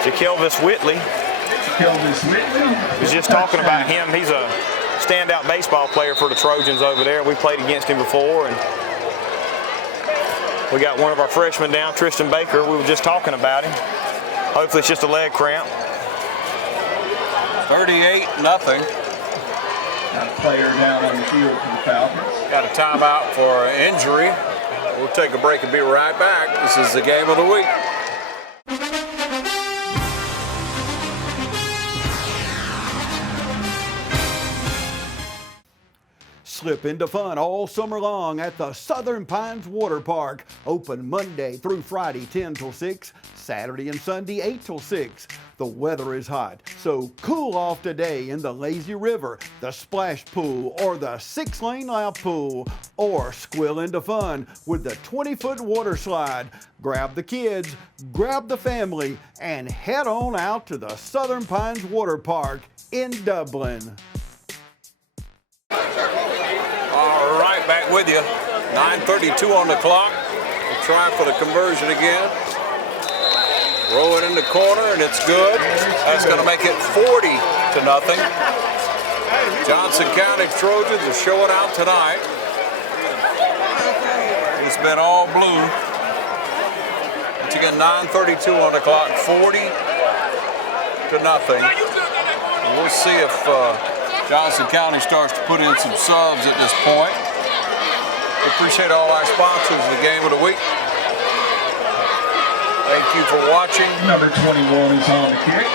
Jakelvis Whitley. Was just talking about him. He's a standout baseball player for the Trojans over there. We played against him before, and we got one of our freshmen down, Tristan Baker. We were just talking about him. Hopefully it's just a leg cramp. 38-0. Got a player down on the field for the Falcons. Got a timeout for injury. We'll take a break and be right back. This is the game of the week. Slip into fun all summer long at the Southern Pines Water Park. Open Monday through Friday 10 till 6, Saturday and Sunday 8 till 6. The weather is hot, so cool off today in the lazy river, the splash pool, or the 6-lane lap pool, or squill into fun with the 20-foot water slide. Grab the kids, grab the family, and head on out to the Southern Pines Water Park in Dublin. All right, back with you. 9:32 on the clock. We'll try for the conversion again. Roll it in the corner, and it's good. That's going to make it 40-0. Johnson County Trojans are showing out tonight. It's been all blue. Once again, 9:32 on the clock, 40-0. We'll see if Johnson County starts to put in some subs at this point. We appreciate all our sponsors of the game of the week. Thank you for watching. Number 21 is on the kick.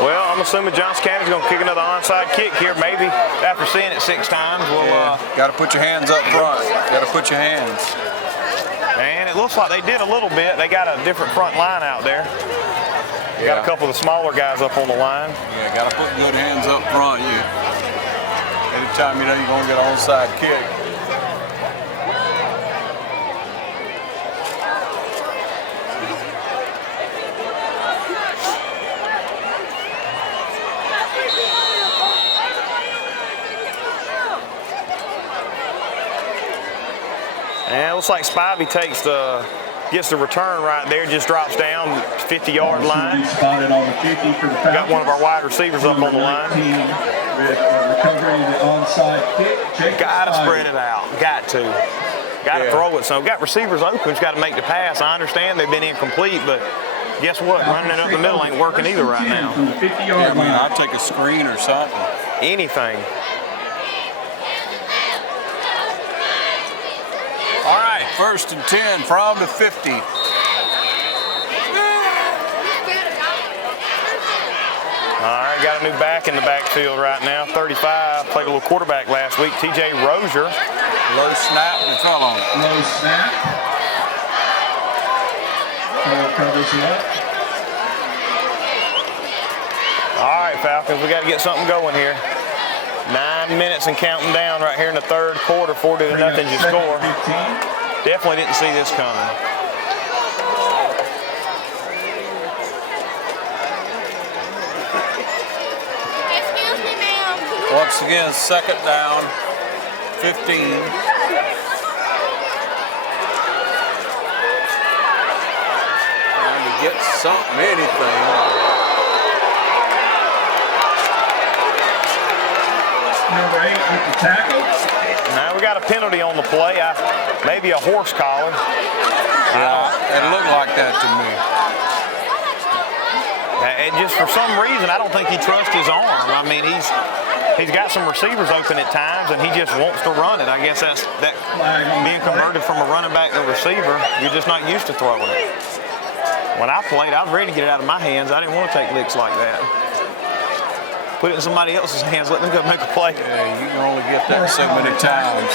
Well, I'm assuming Johnson County's going to kick another onside kick here, maybe after seeing it 6 times. We'll, got to put your hands up front. Got to put your hands. And it looks like they did a little bit. They got a different front line out there. Got a couple of the smaller guys up on the line. Yeah, got to put good hands up front. Anytime you know you're going to get an onside kick. And it looks like Spivey gets the return right there, just drops down 50-yard line. Spotted on the 50 for the Falcons. Got one of our wide receivers up on the line. Recovering the onside kick. Got to spread it out. Got to. Got to throw it. So got receivers open. Got to make the pass. I understand they've been incomplete, but guess what? Running it up the middle ain't working either right now. Yeah, I mean, I'll take a screen or something. Anything. All right, 1st and 10 from the 50. All right, got a new back in the backfield right now. 35, played a little quarterback last week. TJ Rozier. Low snap and fell on it. Low snap. Covers it up. All right, Falcons, we got to get something going here. 9 minutes and counting down right here in the third quarter. 40-0 you score. Definitely didn't see this coming. Excuse me, ma'am. Once again, 2nd down, 15. Trying to get something, anything. Number 8 with the tackle. Now we got a penalty on the play. Maybe a horse collar. Yeah, it looked like that to me. And just for some reason, I don't think he trusts his arm. I mean, he's got some receivers open at times, and he just wants to run it. I guess that's being converted from a running back to a receiver. You're just not used to throwing it. When I played, I was ready to get it out of my hands. I didn't want to take licks like that. Put it in somebody else's hands, let them go make a play. Yeah, you can only get that so many times.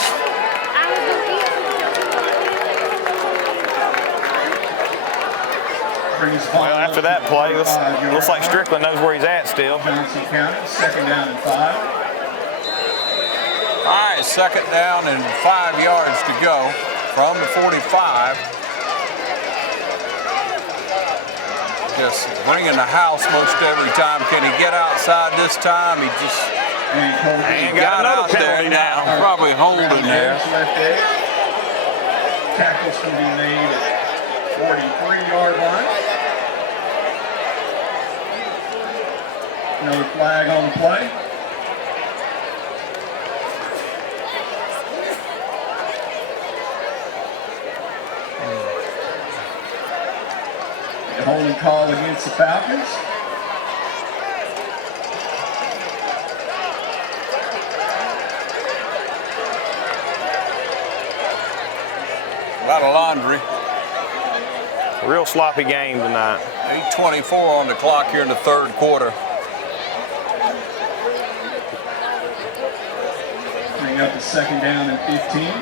Well, after that play, looks like Strickland knows where he's at still. Johnson County, 2nd down and 5. All right, 2nd down and 5 yards to go from the 45. Just bringing the house most every time. Can he get outside this time? He just got out there now. Probably holding there. Tackles can be made at 43-yard line. No flag on the play. A holding call against the Falcons. A lot of laundry. Real sloppy game tonight. 8:24 on the clock here in the third quarter. Bring up the second down and 15.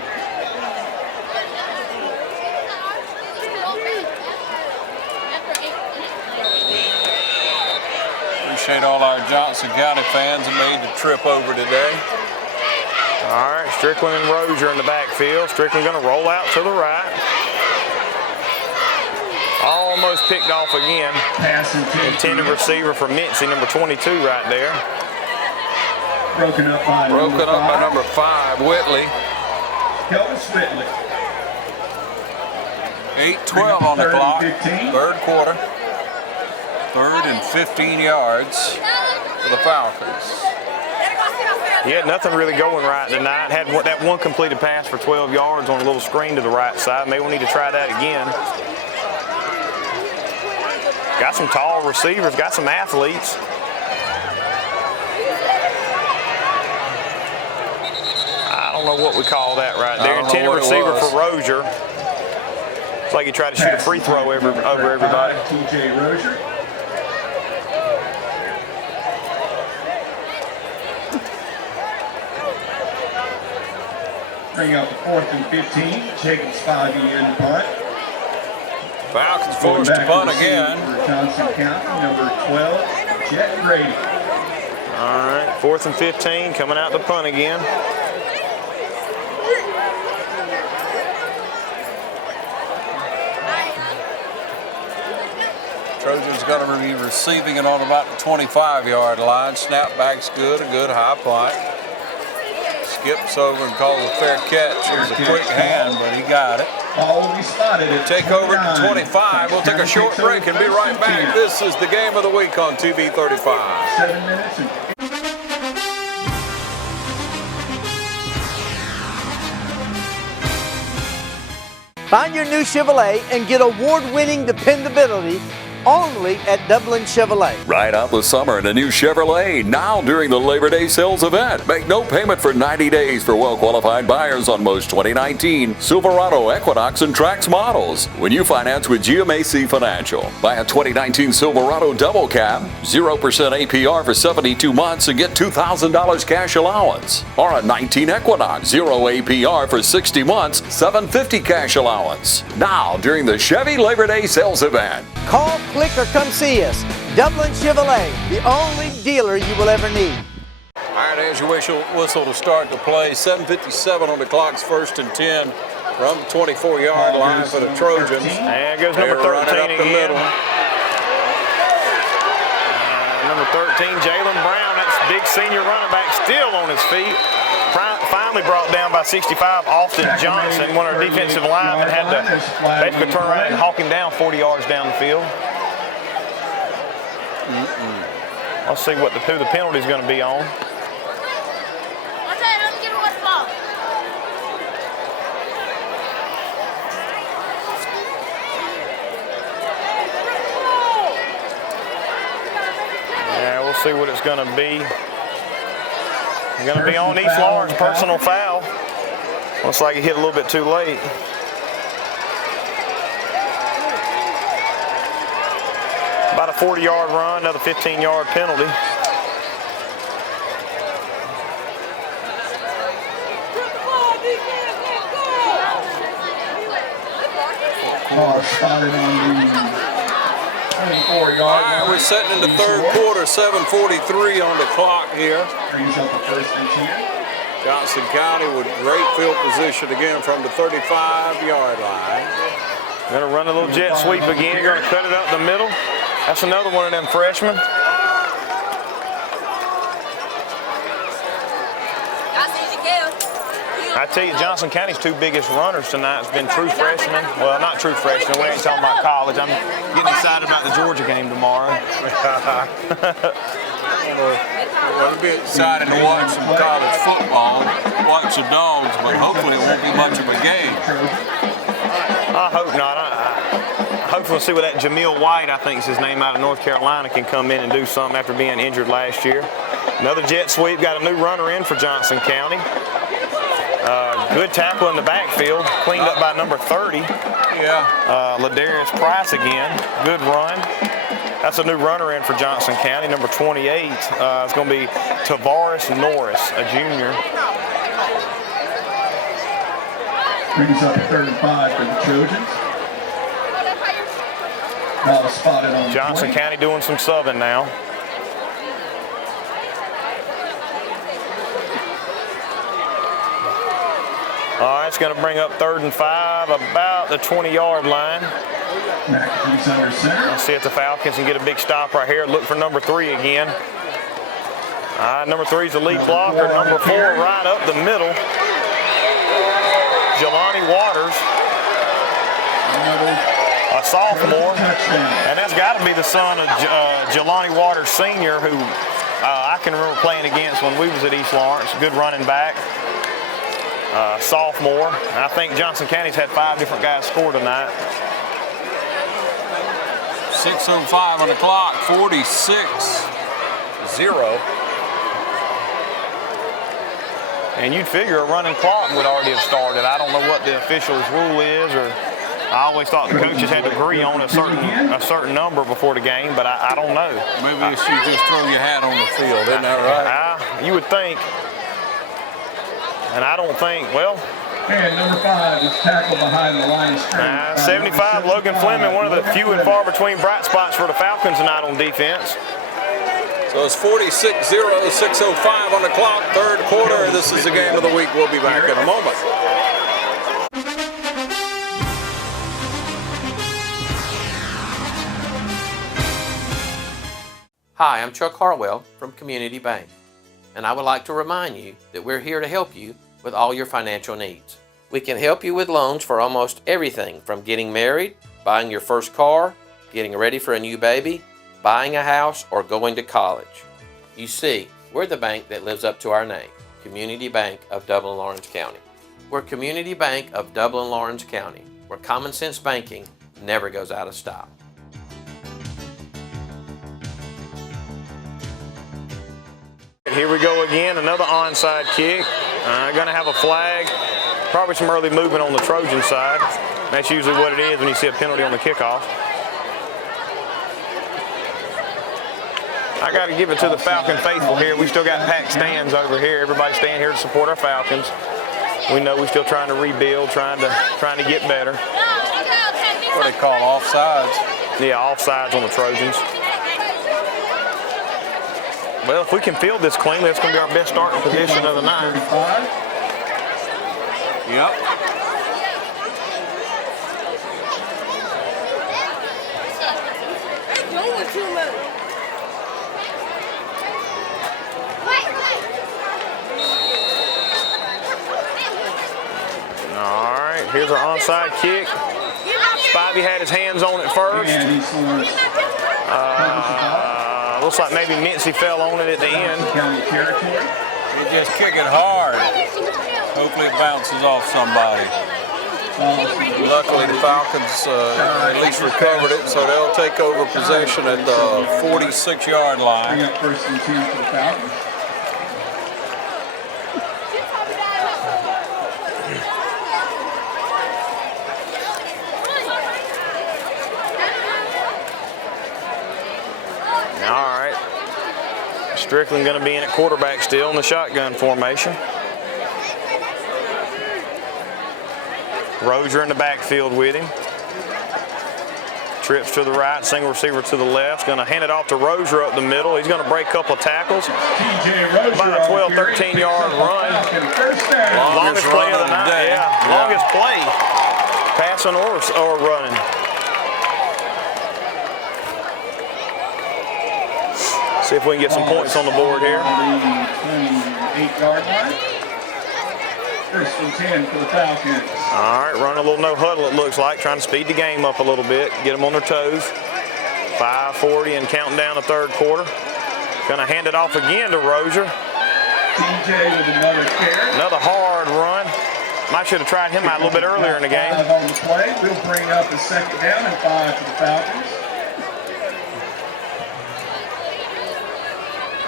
Appreciate all our Johnson County fans that made the trip over today. All right, Strickland and Rozier in the backfield. Strickland going to roll out to the right. Almost picked off again. Intended receiver for Mincy, number 22 right there. Broken up by number 5, Whitley. Kelvis Whitley. 8:12 on the clock. Third quarter. 3rd and 15 yards for the Falcons. He had nothing really going right tonight. Had that one completed pass for 12 yards on a little screen to the right side. Maybe we'll need to try that again. Got some tall receivers, got some athletes. I don't know what we call that right there. Intended receiver for Rozier. It's like he tried to shoot a free throw over everybody. TJ Rozier. Bring up the 4th and 15. Jacobs 5 in punt. Falcons forced to punt again. Johnson County, number 12, Jet Grady. All right, 4th and 15, coming out to punt again. Trojans going to be receiving it on about the 25-yard line. Snap back's good, a good high punt. Skips over and calls a fair catch. It was a quick hand, but he got it. Ball will be spotted at Take over at the 25. We'll take a short break and be right back. This is the game of the week on TV 35. 7 minutes and Find your new Chevrolet and get award-winning dependability only at Dublin Chevrolet. Ride out the summer in a new Chevrolet now during the Labor Day sales event. Make no payment for 90 days for well-qualified buyers on most 2019 Silverado, Equinox, and Trax models when you finance with GMAC Financial. Buy a 2019 Silverado double cab, 0% APR for 72 months and get $2,000 cash allowance. Or a 19 Equinox, 0 APR for 60 months, $750 cash allowance. Now during the Chevy Labor Day sales event. Call, click, or come see us. Dublin Chevrolet, the only dealer you will ever need. All right, there's your whistle to start the play. 7:57 on the clock's 1st and 10 from the 24-yard line for the Trojans. And goes number 13 up the middle. Number 13, Jalen Brown. That's big senior running back, still on his feet. Finally brought down by 65, Austin Johnson. One of our defensive linemen had to basically turn around and hawk him down 40 yards down the field. Let's see who the penalty is going to be on. Yeah, we'll see what it's going to be. It's going to be on East Lawrence, personal foul. Looks like he hit a little bit too late. About a 40-yard run, another 15-yard penalty. Spotted on the 24-yard line. All right, we're setting in the third quarter, 7:43 on the clock here. Brings up the 1st and 10. Johnson County with great field position again from the 35-yard line. Going to run a little jet sweep again. Going to cut it up the middle. That's another one of them freshmen. I tell you, Johnson County's 2 biggest runners tonight has been true freshmen. Well, not true freshmen. We ain't talking about college. I'm getting excited about the Georgia game tomorrow. We'll be excited to watch some college football, watch some dogs, but hopefully it won't be much of a game. I hope not. Hopefully we'll see what that Jameel White, I think is his name, out of North Carolina, can come in and do something after being injured last year. Another jet sweep. Got a new runner in for Johnson County. Good tackle in the backfield, cleaned up by number 30. Yeah. Ladarius Price again. Good run. That's a new runner in for Johnson County, number 28. It's going to be Tavares Norris, a junior. Brings up a 3rd and 5 for the Trojans. Ball spotted on Johnson 20. County doing some subbing now. All right, it's going to bring up 3rd and 5, about the 20-yard line. Let's see if the Falcons can get a big stop right here. Look for number 3 again. Number 3 is the lead blocker. Number 4 right up the middle. Jelani Waters, a sophomore. And that's got to be the son of Jelani Waters Sr., who I can remember playing against when we was at East Lawrence. Good running back. Sophomore. And I think Johnson County's had 5 different guys score tonight. 6:05 on the clock, 46-0. And you'd figure a running clock would already have started. I don't know what the official's rule is, or I always thought the coaches had to agree on a certain number before the game, but I don't know. Maybe you should just throw your hat on the field, isn't that right? You would think. And I don't think, well. And number 5 is tackled behind the line of scrimmage. 75, Logan Fleming, one of the few and far between bright spots for the Falcons tonight on defense. So it's 46-0, 6:05 on the clock, 3rd quarter. This is the game of the week. We'll be back in a moment. Hi, I'm Chuck Harwell from Community Bank, and I would like to remind you that we're here to help you with all your financial needs. We can help you with loans for almost everything from getting married, buying your first car, getting ready for a new baby, buying a house, or going to college. You see, we're the bank that lives up to our name, Community Bank of Dublin-Lawrence County. We're Community Bank of Dublin-Lawrence County, where common sense banking never goes out of style. Here we go again, another onside kick. Going to have a flag. Probably some early movement on the Trojan side. That's usually what it is when you see a penalty on the kickoff. I got to give it to the Falcon faithful here. We still got packed stands over here. Everybody staying here to support our Falcons. We know we're still trying to rebuild, trying to get better. What they call offsides. Yeah, offsides on the Trojans. Well, if we can field this cleanly, it's going to be our best starting position of the night. Yep. All right, here's our onside kick. Spivey had his hands on it first. Looks like maybe Mincy fell on it at the end. You just kick it hard. Hopefully it bounces off somebody. Luckily the Falcons at least recovered it, so they'll take over possession at the 46-yard line. First and 10 for the Falcons. Strickland going to be in at quarterback still in the shotgun formation. Rozier in the backfield with him. Trips to the right, single receiver to the left. Going to hand it off to Rozier up the middle. He's going to break a couple of tackles. About a 12, 13-yard run. Longest play of the night. Yeah, longest play. Passing or running. See if we can get some points on the board here. 28-yard line. First and 10 for the Falcons. All right, running a little no huddle it looks like, trying to speed the game up a little bit, get them on their toes. 5:40 and counting down the 3rd quarter. Gonna hand it off again to Rozier. TJ with another carry. Another hard run. Might should have tried him out a little bit earlier in the game. 5 on the play. We'll bring up a 2nd down and 5 for the Falcons.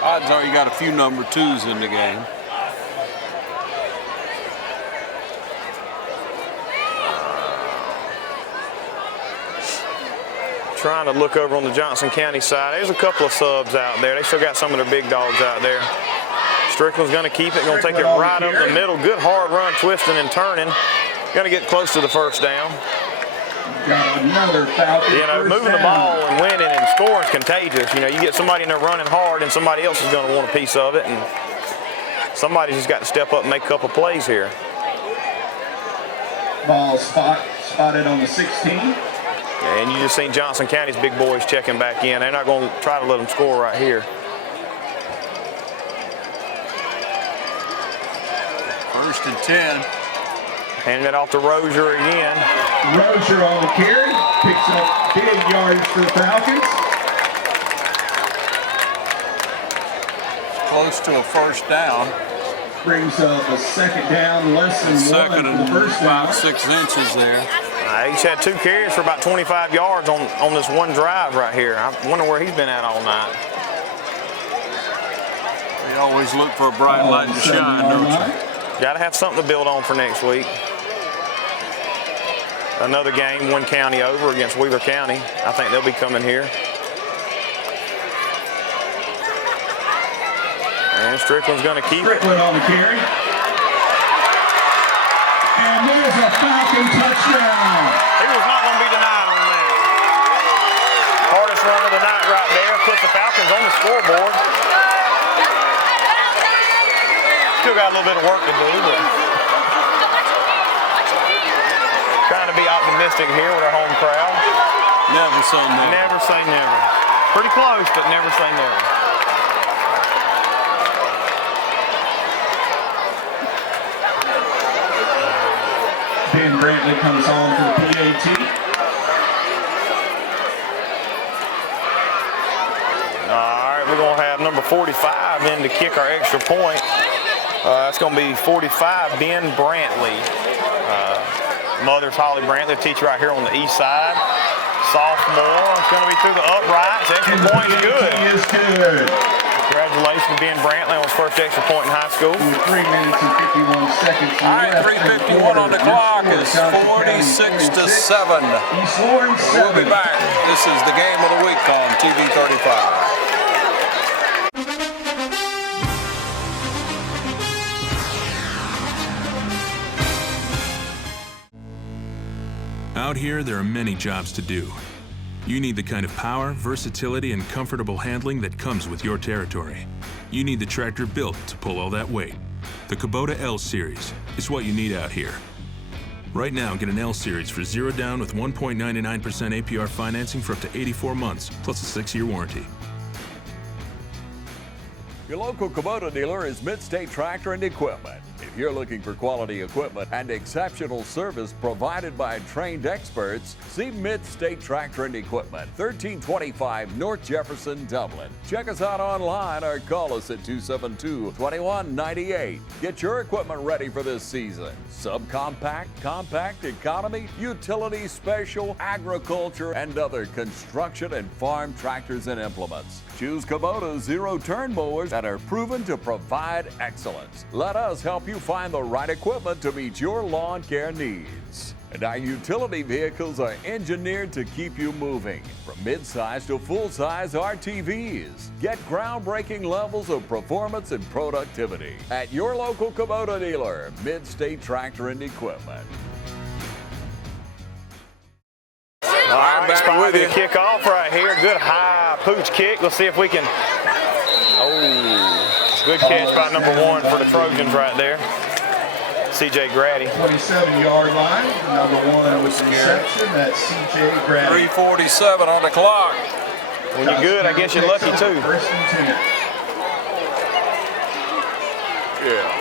Odds are you got a few number 2s in the game. Trying to look over on the Johnson County side. There's a couple of subs out there. They still got some of their big dogs out there. Strickland's going to keep it, going to take it right up the middle. Good hard run, twisting and turning. Going to get close to the first down. Got another Falcons. You know, moving the ball and winning and scoring is contagious. You know, you get somebody in there running hard and somebody else is going to want a piece of it. And somebody's just got to step up and make a couple plays here. Ball spotted on the 16. And you just seen Johnson County's big boys checking back in. They're not going to try to let them score right here. First and 10. Handing it off to Rozier again. Rozier on the carry. Picks up big yardage for the Falcons. Close to a first down. Brings up a second down, less than second one for the first down. About 6 inches there. He's had 2 carries for about 25 yards on this one drive right here. I wonder where he's been at all night. You always look for a bright light to shine, don't you? Got to have something to build on for next week. Another game, one county over against Wheeler County. I think they'll be coming here. And Strickland's going to keep it. Strickland on the carry. And there's a Falcon touchdown. He was not going to be denied on that. Hardest run of the night right there. Puts the Falcons on the scoreboard. Still got a little bit of work to do, but trying to be optimistic here with our home crowd. Never say never. Never say never. Pretty close, but never say never. Ben Brantley comes on for the PAT. All right, we're going to have number 45 in to kick our extra point. That's going to be 45, Ben Brantley. Mother's Holly Brantley, teacher right here on the east side. Sophomore. It's going to be through the uprights. Extra point is good. Is good. Congratulations to Ben Brantley on his first extra point in high school. 3 minutes and 51 seconds. All right, 3:51 on the clock. It's 46-7. East Lawrence 7. We'll be back. This is the game of the week on TV 35. Out here, there are many jobs to do. You need the kind of power, versatility, and comfortable handling that comes with your territory. You need the tractor built to pull all that weight. The Kubota L Series is what you need out here. Right now, get an L Series for 0 down with 1.99% APR financing for up to 84 months, plus a 6-year warranty. Your local Kubota dealer is Mid-State Tractor and Equipment. If you're looking for quality equipment and exceptional service provided by trained experts, see Mid-State Tractor and Equipment, 1325 North Jefferson, Dublin. Check us out online or call us at 272-2198. Get your equipment ready for this season. Subcompact, compact, economy, utility, special, agriculture, and other construction and farm tractors and implements. Choose Kubota zero-turn mowers that are proven to provide excellence. Let us help you find the right equipment to meet your lawn care needs. And our utility vehicles are engineered to keep you moving. From mid-size to full-size RTVs. Get groundbreaking levels of performance and productivity at your local Kubota dealer, Mid-State Tractor and Equipment. All right, back with you. Kickoff right here. Good high pooch kick. Let's see if we can. Oh, good catch by number 1 for the Trojans right there. C.J. Grady. 27-yard line. Number 1 with the reception. That's C.J. Grady. 3:47 on the clock. When you're good, I guess you're lucky too. First and 10. Yeah.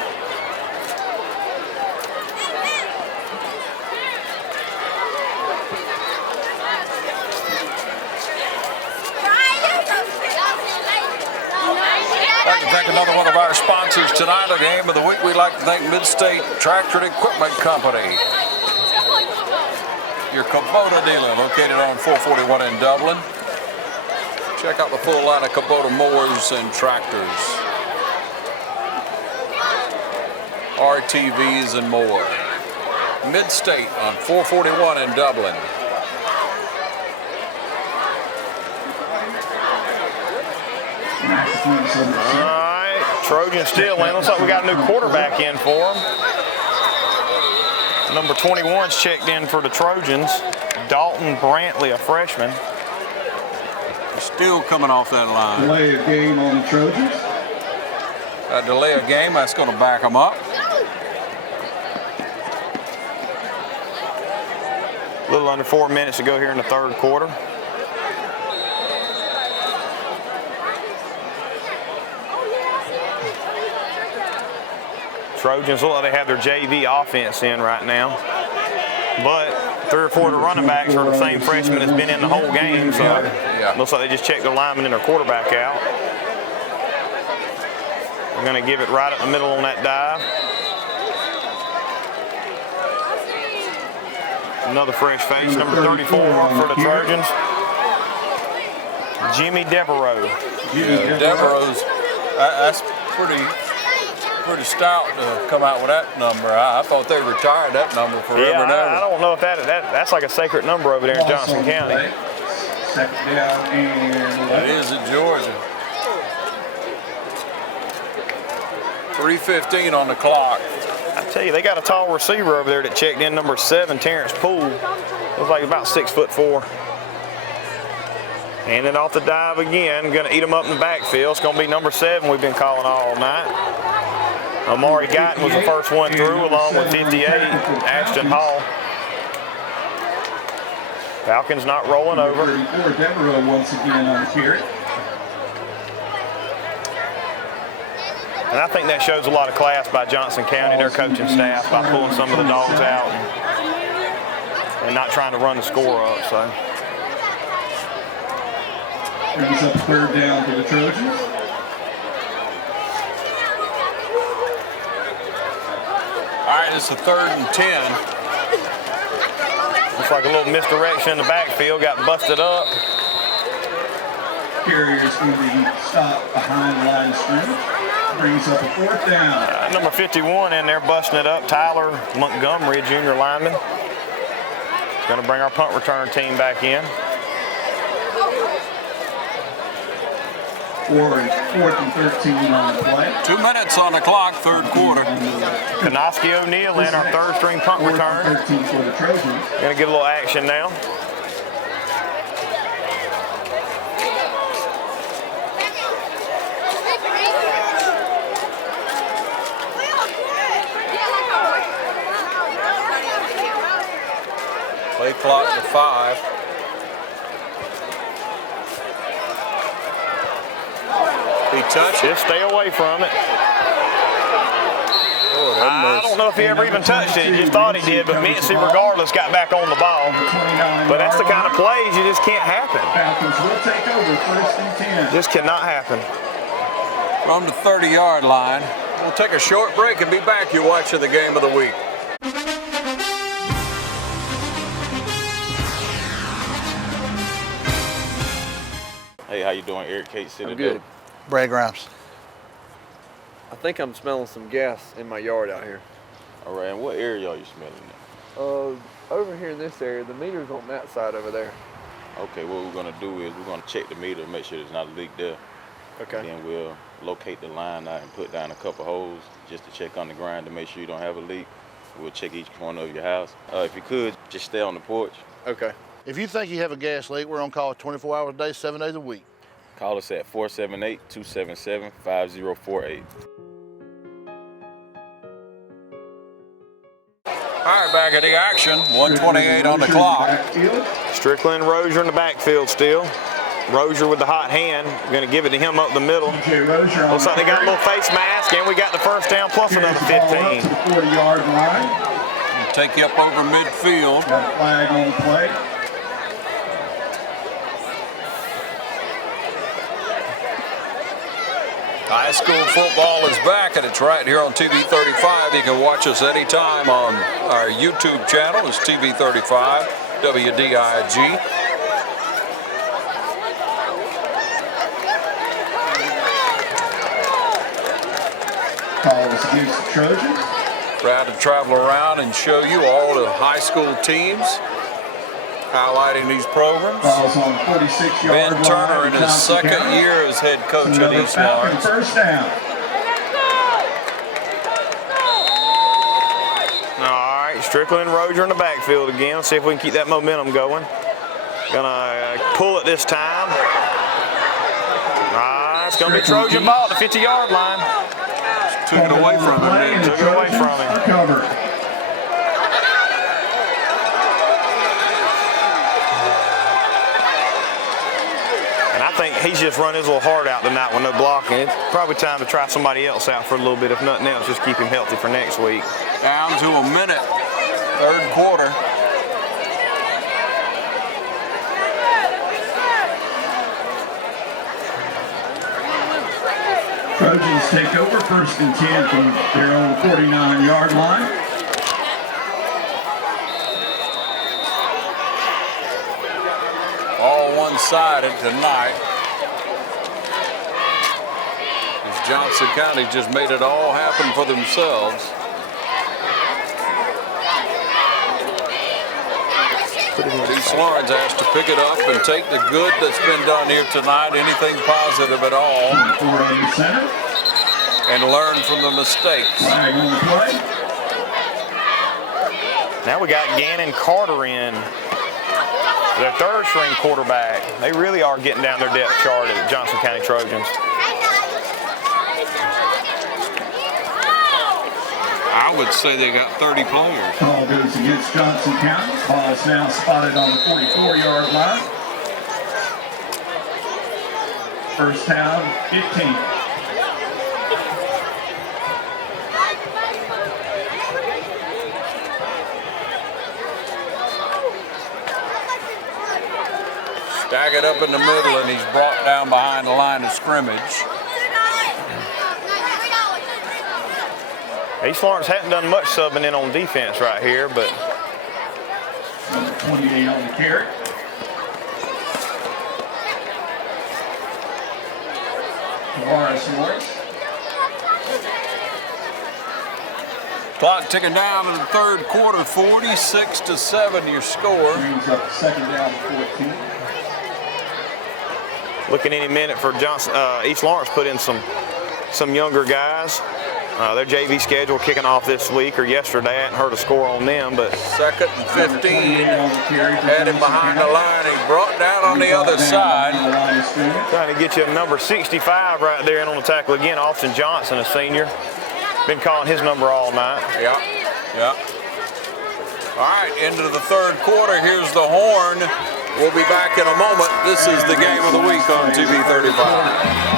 I'd like to thank another one of our sponsors tonight, the game of the week. We'd like to thank Mid-State Tractor and Equipment Company. Your Kubota dealer located on 441 in Dublin. Check out the full line of Kubota mowers and tractors, RTVs, and more. Mid-State on 441 in Dublin. All right, Trojans still in. Looks like we got a new quarterback in for them. Number 21's checked in for the Trojans. Dalton Brantley, a freshman. Still coming off that line. Delay of game on the Trojans. A delay of game, that's going to back them up. A little under 4 minutes to go here in the third quarter. Trojans look like they have their JV offense in right now. But 3 or 4 of the running backs are the same freshmen that's been in the whole game, so looks like they just checked their lineman and their quarterback out. We're going to give it right up the middle on that dive. Another fresh face, number 34 for the Trojans. Jimmy Devereaux. Yeah, Devereaux's, that's pretty stout to come out with that number. I thought they retired that number forever and ever. I don't know if that's like a sacred number over there in Johnson County. Second down and It is in Georgia. 3:15 on the clock. I tell you, they got a tall receiver over there that checked in, number 7, Terrence Poole. Looks like about 6'4". And then off the dive again, going to eat them up in the backfield. It's going to be number 7 we've been calling all night. Amari Guyton was the first one through, along with 58, Ashton Hall. Falcons not rolling over. Devereaux once again on the carry. And I think that shows a lot of class by Johnson County, their coaching staff, by pulling some of the dogs out and not trying to run the score up. So brings up third down for the Trojans. All right, it's a 3rd and 10. Looks like a little misdirection in the backfield, got busted up. Carrier's going to be stopped behind the line of scrimmage. Brings up a 4th down. Number 51 in there busting it up, Tyler Montgomery, a junior lineman. Going to bring our punt return team back in. 4th and 13 on the play. 2 minutes on the clock, third quarter. Kanoski O'Neal in, our 3rd string punt return. 13 for the Trojans. Going to get a little action now. Play clock to 5. He touched it. Just stay away from it. Oh, I don't know if he ever even touched it. He just thought he did, but Mincy, regardless, got back on the ball. But that's the kind of plays you just can't happen. Falcons will take over 1st and 10. Just cannot happen. From the 30-yard line. We'll take a short break and be back. You're watching the game of the week. Hey, how you doing? Eric Kate City. I'm good. Brad Grimes. I think I'm smelling some gas in my yard out here. All right, and what area are you smelling at? Over here in this area, the meter's on that side over there. Okay, what we're gonna do is we're gonna check the meter and make sure there's not a leak there. Okay. Then we'll locate the line out and put down a couple holes just to check on the ground to make sure you don't have a leak. We'll check each corner of your house. If you could, just stay on the porch. Okay. If you think you have a gas leak, we're on call 24 hours a day, 7 days a week. Call us at 478-277-5048. All right, back at the action. 1:28 on the clock. Strickland and Rozier in the backfield still. Rozier with the hot hand. We're going to give it to him up the middle. Looks like they got a little face mask, and we got the first down plus another 15. 40-yard line. Take you up over midfield. Got a flag on the play. High school football is back, and it's right here on TV 35. You can watch us anytime on our YouTube channel. It's TV 35, WDIG. Calls against the Trojans. Proud to travel around and show you all the high school teams highlighting these programs. Falls on 46-yard Ben line. Turner in his Johnson second County. year as head coach at East Falcon Lawrence. first down. All right, Strickland and Rozier in the backfield again. Let's see if we can keep that momentum going. Gonna pull it this time. It's gonna be Trojan ball at the 50-yard line. Took it away from him. Took it away from him. Covered. And I think he's just run his little heart out tonight with no blocking. It's probably time to try somebody else out for a little bit. If nothing else, just keep him healthy for next week. Down to a minute, third quarter. Trojans take over first and 10 from their own 49-yard line. All one-sided tonight. As Johnson County just made it all happen for themselves. East Lawrence has to pick it up and take the good that's been done here tonight, anything positive at all, and learn from the mistakes. Now we got Gannon Carter in, their third string quarterback. They really are getting down their depth chart at Johnson County Trojans. I would say they got 30 players. Ball goes against Johnson County. Ball is now spotted on the 44-yard line. First down, 15. Stack it up in the middle, and he's brought down behind the line of scrimmage. East Lawrence hadn't done much subbing in on defense right here, but 28 on the carry. Morris. Clock ticking down in the third quarter, 46-7 your score. Brings up second down, 14. looking any minute for East Lawrence put in some younger guys. Their JV schedule kicking off this week or yesterday. I hadn't heard a score on them, but second and 15. Had him behind the line. He brought down on the other side. Trying to get you a number 65 right there in on the tackle again. Austin Johnson, a senior. Been calling his number all night. Yeah, yeah. All right, into the third quarter. Here's the horn. We'll be back in a moment. This is the game of the week on TV 35.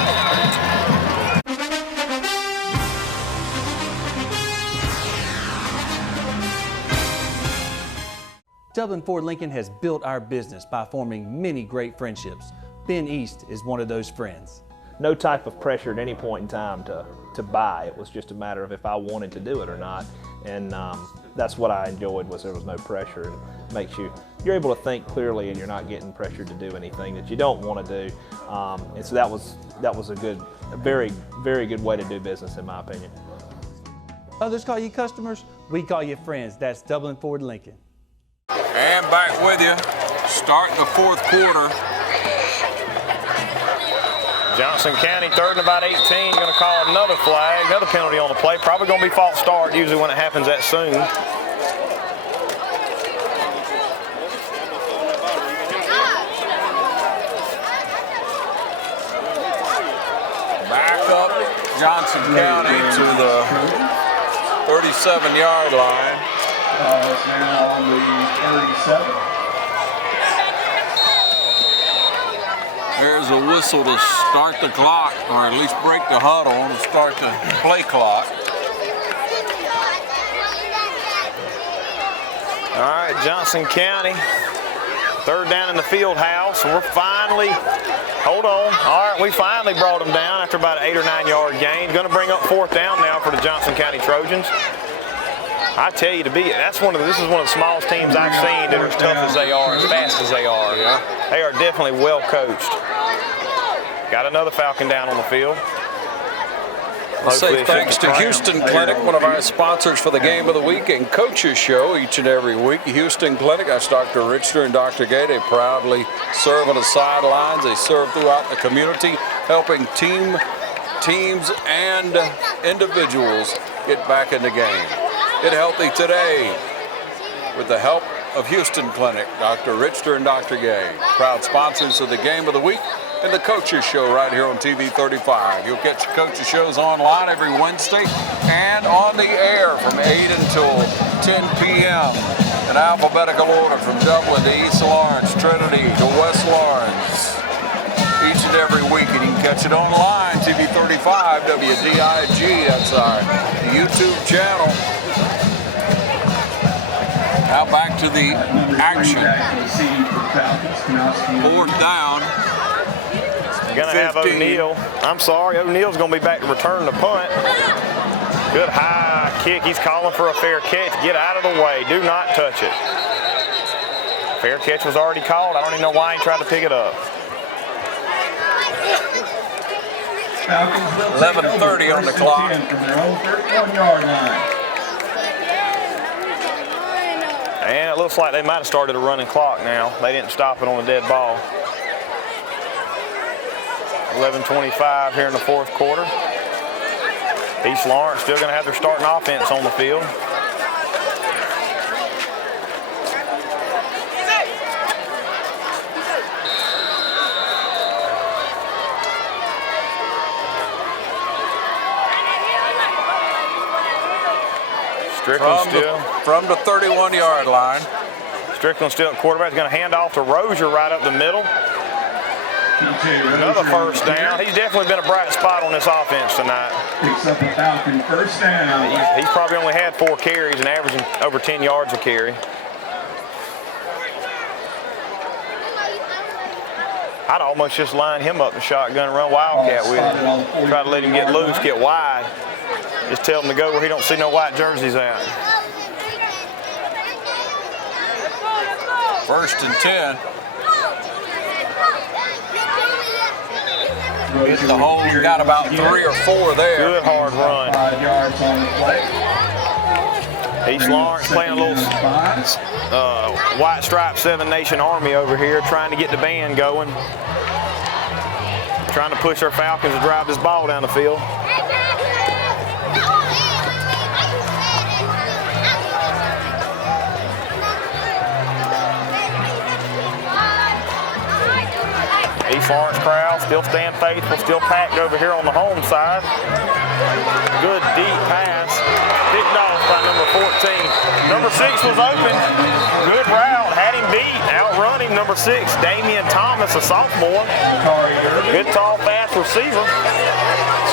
Dublin Ford Lincoln has built our business by forming many great friendships. Ben East is one of those friends. No type of pressure at any point in time to buy. It was just a matter of if I wanted to do it or not. And that's what I enjoyed, was there was no pressure. It makes you're able to think clearly, and you're not getting pressured to do anything that you don't want to do. And so that was a very, very good way to do business, in my opinion. Others call you customers, we call you friends. That's Dublin Ford Lincoln. And back with you, starting the fourth quarter. Johnson County, third and about 18, going to call another flag, another penalty on the play. Probably going to be false start, usually when it happens that soon. Back up Johnson County to the 37-yard line. It's now on the 37. There's a whistle to start the clock, or at least break the huddle and start the play clock. All right, Johnson County, third down in the field house, and we're finally, hold on, all right, we finally brought them down after about an 8 or 9 yard gain. Going to bring up fourth down now for the Johnson County Trojans. I tell you, this is one of the smallest teams I've seen that are as tough as they are, as fast as they are. Yeah. They are definitely well coached. Got another Falcon down on the field. Let's say thanks to Houston Clinic, one of our sponsors for the Game of the Week and Coaches Show each and every week. Houston Clinic, that's Dr. Richter and Dr. Gay. They proudly serve on the sidelines. They serve throughout the community, helping teams and individuals get back in the game. Get healthy today with the help of Houston Clinic, Dr. Richter and Dr. Gay, proud sponsors of the Game of the Week and the Coaches Show right here on TV 35. You'll catch the Coaches Shows online every Wednesday and on the air from 8 until 10 p.m. in alphabetical order from Dublin to East Lawrence, Trinity to West Lawrence. Each and every week, and you can catch it online, TV 35, WDIG, that's our YouTube channel. Now back to the action. 4th down. Gonna 15. have O'Neal. I'm sorry, O'Neal's gonna be back to return the punt. Good high kick. He's calling for a fair catch. Get out of the way. Do not touch it. Fair catch was already called. I don't even know why he tried to pick it up. 11:30 on the clock. From their own 31-yard line. And it looks like they might have started a running clock now. They didn't stop it on a dead ball. 11:25 here in the 4th quarter. East Lawrence still going to have their starting offense on the field. Strickland from the 31-yard line. Strickland still at quarterback. He's going to hand off to Rozier right up the middle. Another first down. He's definitely been a bright spot on this offense tonight. Picks up a Falcon first down. He's probably only had 4 carries and averaging over 10 yards a carry. I'd almost just line him up and shotgun and run Wildcat with him. Try to let him get loose, get wide. Just tell him to go where he don't see no white jerseys at. 1st and 10. Get the hole, got about 3 or 4 there. Good hard run. 5 yards on the play. East Lawrence playing a little White Stripe 7 Nation Army over here, trying to get the band going. Trying to push our Falcons to drive this ball down the field. East Lawrence crowd still staying faithful, still packed over here on the home side. Good deep pass. Picked off by number 14. Number 6 was open. Good route. Had him beat. Outrun him. Number 6, Damian Thomas, a sophomore. Good tall, fast receiver.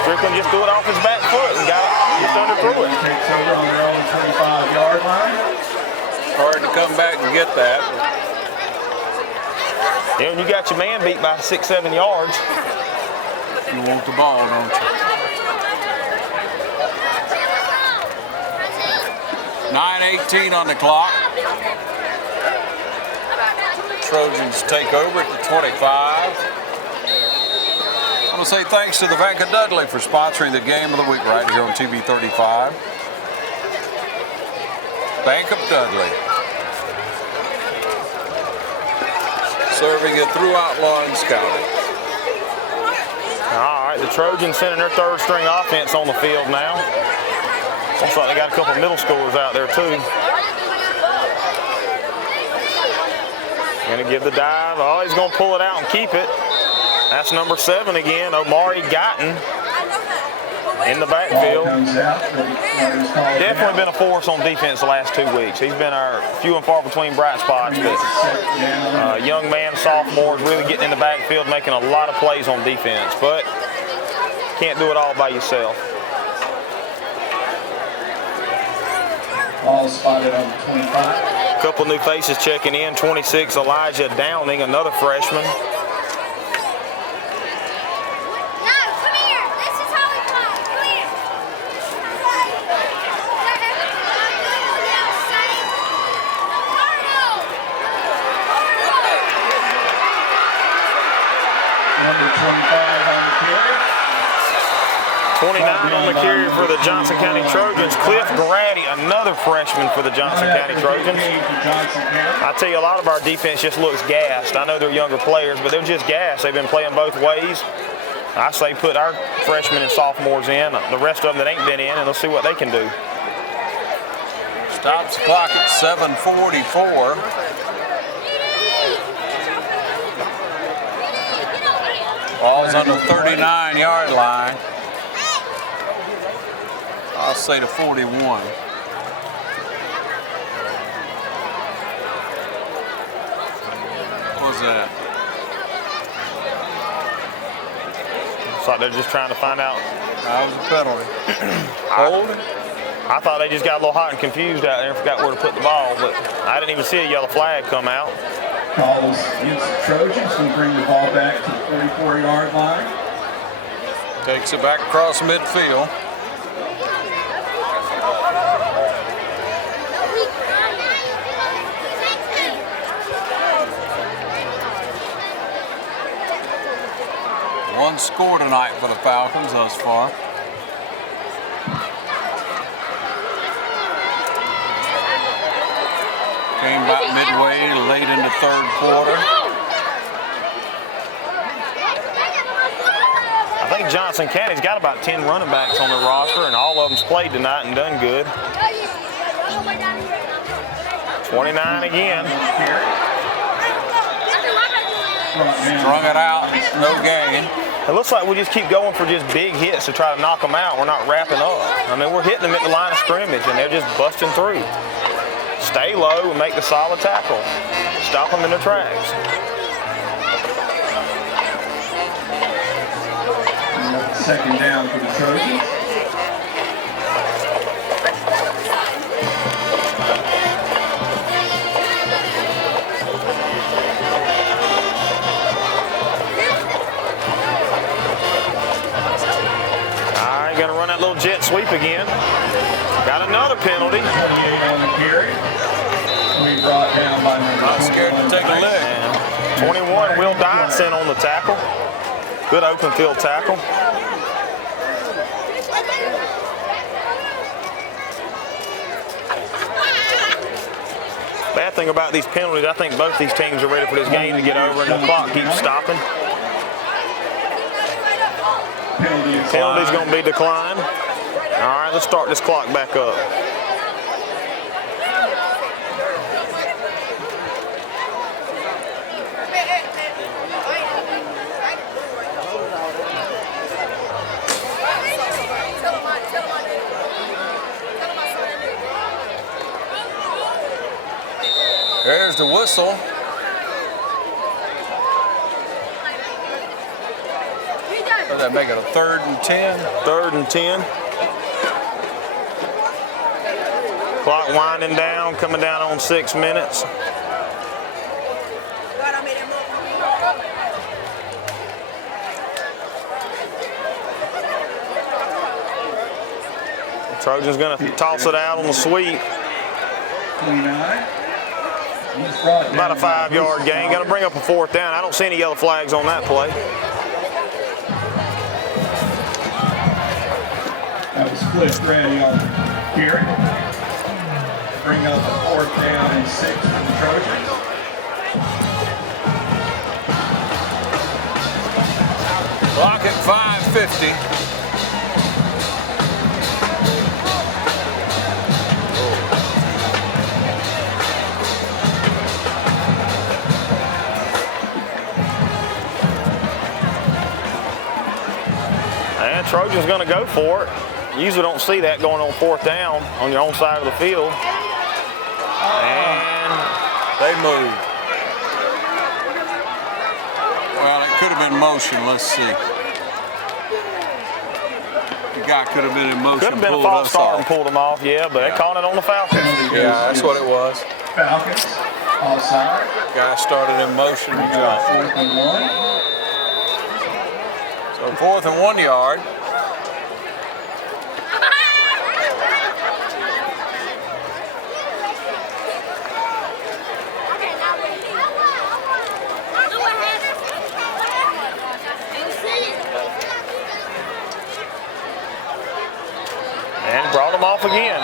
Strickland just threw it off his back foot and got it just under through it. Takes over on their own 25-yard line. Hard to come back and get that. Yeah, when you got your man beat by 6-7 yards. You want the ball, don't you? 9:18 on the clock. Trojans take over at the 25. I want to say thanks to the Bank of Dudley for sponsoring the Game of the Week right here on TV 35. Bank of Dudley. Serving it throughout Lawrence County. All right, the Trojans sending their 3rd string offense on the field now. Looks like they got a couple middle schoolers out there too. Gonna give the dive. Oh, he's gonna pull it out and keep it. That's number 7 again, Omari Guyton in the backfield. Definitely been a force on defense the last 2 weeks. He's been our few and far between bright spots, but young man, sophomore, is really getting in the backfield, making a lot of plays on defense, but can't do it all by yourself. Ball spotted on the 25. Couple new faces checking in. 26, Elijah Downing, another freshman. 29 on the carry for the Johnson County Trojans. Cliff Grady, another freshman for the Johnson County Trojans. I tell you, a lot of our defense just looks gassed. I know they're younger players, but they're just gassed. They've been playing both ways. I say put our freshmen and sophomores in, the rest of them that ain't been in, and let's see what they can do. Stops the clock at 7:44. Ball's on the 39-yard line. I'll say to 41. What was that? Looks like they're just trying to find out. That was a penalty. Hold. I thought they just got a little hot and confused out there and forgot where to put the ball, but I didn't even see a yellow flag come out. Calls against the Trojans and bring the ball back to the 44-yard line. Takes it back across midfield. One score tonight for the Falcons thus far. Came about midway, late in the third quarter. I think Johnson County's got about 10 running backs on their roster, and all of them's played tonight and done good. 29 again. Strung it out, no gain. It looks like we just keep going for just big hits to try to knock them out. We're not wrapping up. I mean, we're hitting them at the line of scrimmage, and they're just busting through. Stay low and make the solid tackle. Stop them in their tracks. Second down for the Trojans. All right, gonna run that little jet sweep again. Got another penalty. 28 on the carry. We brought down by number. Not scared to take a lick. 21, Will Dyson on the tackle. Good open field tackle. Bad thing about these penalties, I think both these teams are ready for this game to get over and the clock keeps stopping. Penalty's going to be declined. All right, let's start this clock back up. There's the whistle. Does that make it a 3rd and 10? 3rd and 10. Clock winding down, coming down on 6 minutes. Trojans gonna toss it out on the sweep. 29. About a 5-yard gain. Got to bring up a 4th down. I don't see any yellow flags on that play. That was Cliff Grady on the carry. Bring up a 4th down and 6 for the Trojans. Clock at 5:50. And Trojans going to go for it. Usually don't see that going on 4th down on your own side of the field. And they moved. Well, it could have been motion. Let's see. The guy could have been in motion. Could have been a false start and pulled him off, yeah, but they called it on the Falcons. Yeah, that's what it was. Falcons, offside. Guy started in motion and jumped. 4th and 1. So 4th and 1 yard. And brought him off again.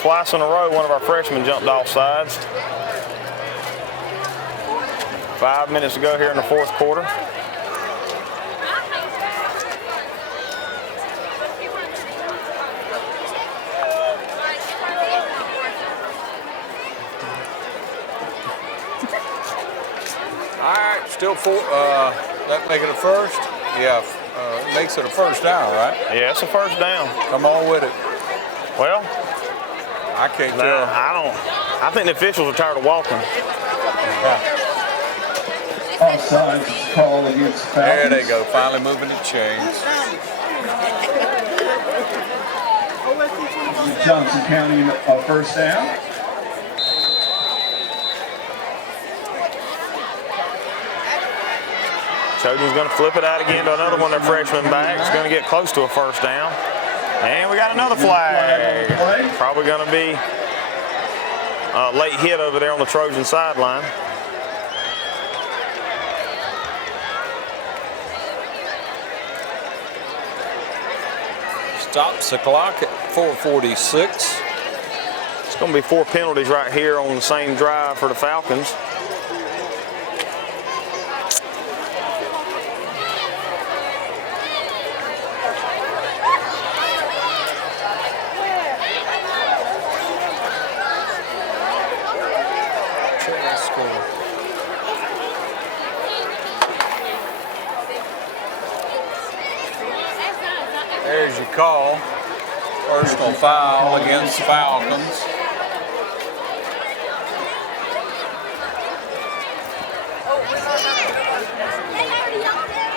Twice in a row, one of our freshmen jumped off sides. 5 minutes to go here in the fourth quarter. All right, still four. That make it a first? Yeah, it makes it a first down, right? Yeah, it's a first down. Come on with it. Well, I can't tell. I think the officials are tired of walking. Offside call against Falcons. There they go, finally moving the chains. Johnson County a first down. Trojans going to flip it out again to another one of their freshman backs. Going to get close to a first down. And we got another flag. Probably going to be a late hit over there on the Trojan sideline. Stops the clock at 4:46. It's going to be 4 penalties right here on the same drive for the Falcons. There's your call. Personal foul against Falcons.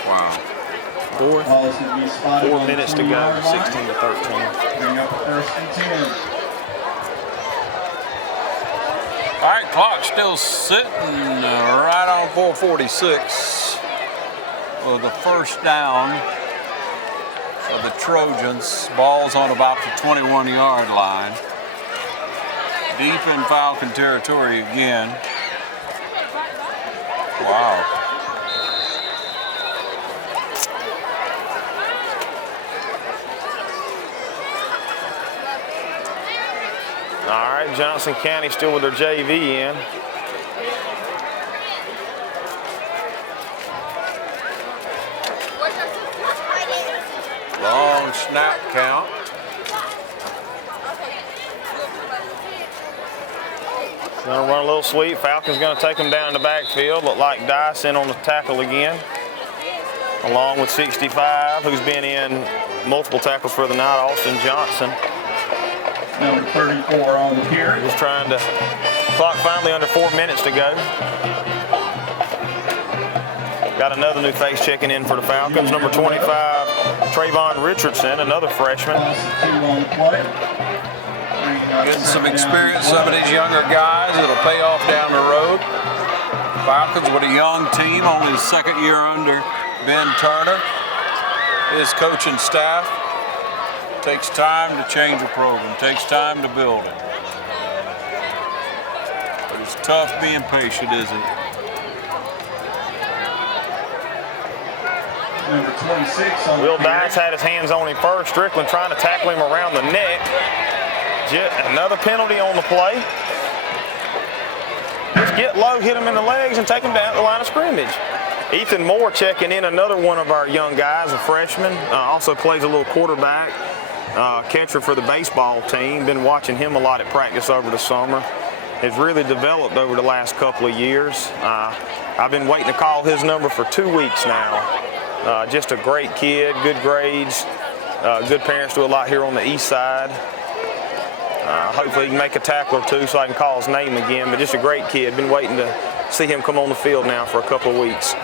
Wow. 4 minutes to go, 16 to 13. Bring up first and 10. All right, clock still sitting right on 4:46 for the first down of the Trojans. Ball's on about the 21-yard line. Deep in Falcon territory again. Wow. All right, Johnson County still with their JV in. Long snap count. Going to run a little sweep. Falcons going to take him down in the backfield. Look like Dyson on the tackle again, along with 65, who's been in multiple tackles for the night, Austin Johnson. Number 34 on the carry. Just trying to, clock finally under 4 minutes to go. Got another new face checking in for the Falcons. Number 25, Trayvon Richardson, another freshman. Getting some experience, some of these younger guys. It'll pay off down the road. Falcons with a young team, only his second year under Ben Turner. His coaching staff. Takes time to change a program, takes time to build it. But it's tough being patient, isn't it? Number 26 on Will Dice had his hands on him first. Strickland trying to tackle him around the neck. Another penalty on the play. Just get low, hit him in the legs, and take him down the line of scrimmage. Ethan Moore checking in, another one of our young guys, a freshman. Also plays a little quarterback. Catcher for the baseball team. Been watching him a lot at practice over the summer. Has really developed over the last couple of years. I've been waiting to call his number for 2 weeks now. Just a great kid, good grades, good parents, do a lot here on the east side. Hopefully he can make a tackle or two so I can call his name again, but just a great kid. Been waiting to see him come on the field now for a couple of weeks.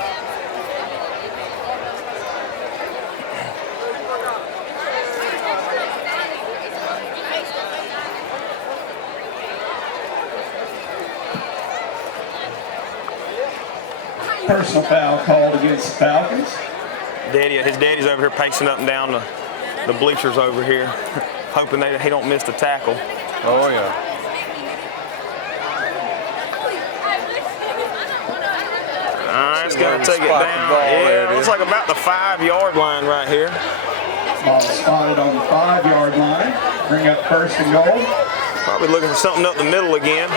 Personal foul called against the Falcons. His daddy's over here pacing up and down the bleachers over here, hoping he don't miss the tackle. Oh, yeah. It's going to take it down. Yeah, it looks like about the 5-yard line right here. Ball spotted on the 5-yard line. Bring up 1st and goal. Probably looking for something up the middle again.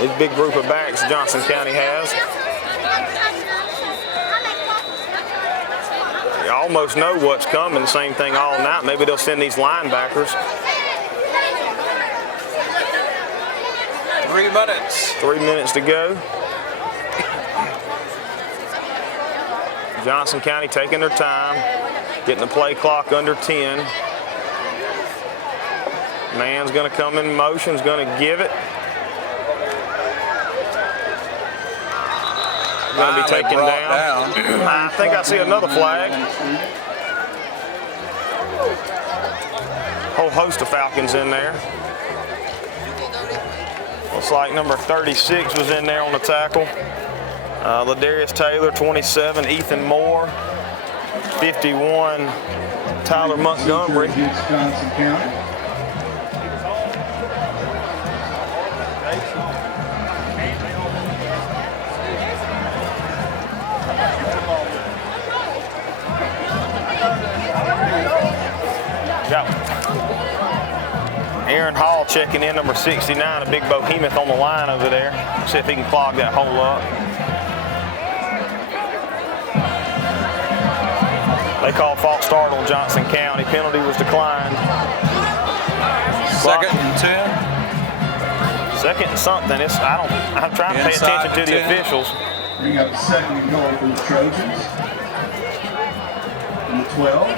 This big group of backs Johnson County has. You almost know what's coming. Same thing all night. Maybe they'll send these linebackers. 3 minutes. 3 minutes to go. Johnson County taking their time, getting the play clock under 10. Man's going to come in motion, going to give it. Going to be taken down. I think I see another flag. Whole host of Falcons in there. Looks like number 36 was in there on the tackle. Ladarius Taylor, 27, Ethan Moore, 51, Tyler Montgomery. Johnson County. Aaron Hall checking in, number 69, a big behemoth on the line over there. See if he can clog that hole up. They call false start on Johnson County. Penalty was declined. 2nd and 10. 2nd and something. I'm trying to pay attention to the officials. Bring up 2nd and goal for the Trojans. And the 12.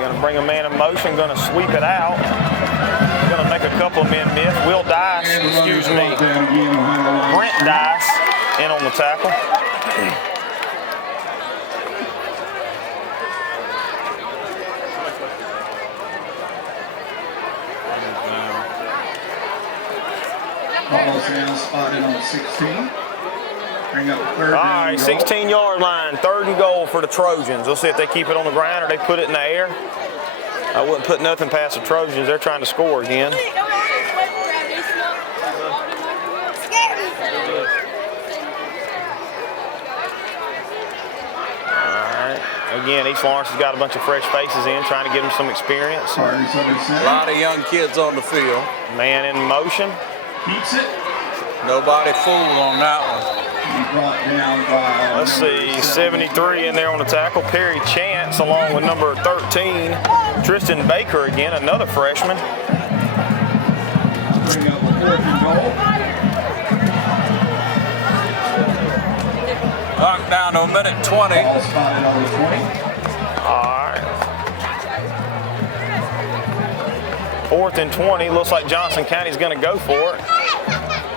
Going to bring a man in motion, going to sweep it out. Going to make a couple of men miss. Will Dice, excuse me, Brent Dice in on the tackle. Ball's now spotted on 16. Bring up 3rd. All right, 16-yard line, 3rd and goal for the Trojans. We'll see if they keep it on the ground or they put it in the air. I wouldn't put nothing past the Trojans. They're trying to score again. All right. Again, East Lawrence has got a bunch of fresh faces in, trying to give them some experience. A lot of young kids on the field. Man in motion. Keeps it. Nobody fooled on that one. Let's see, 73 in there on the tackle. Perry Chance along with number 13, Tristan Baker again, another freshman. Bring up a 4th and goal. Knocked down to a minute 20. Ball spotted on the 20. All right. 4th and 20. Looks like Johnson County's going to go for it.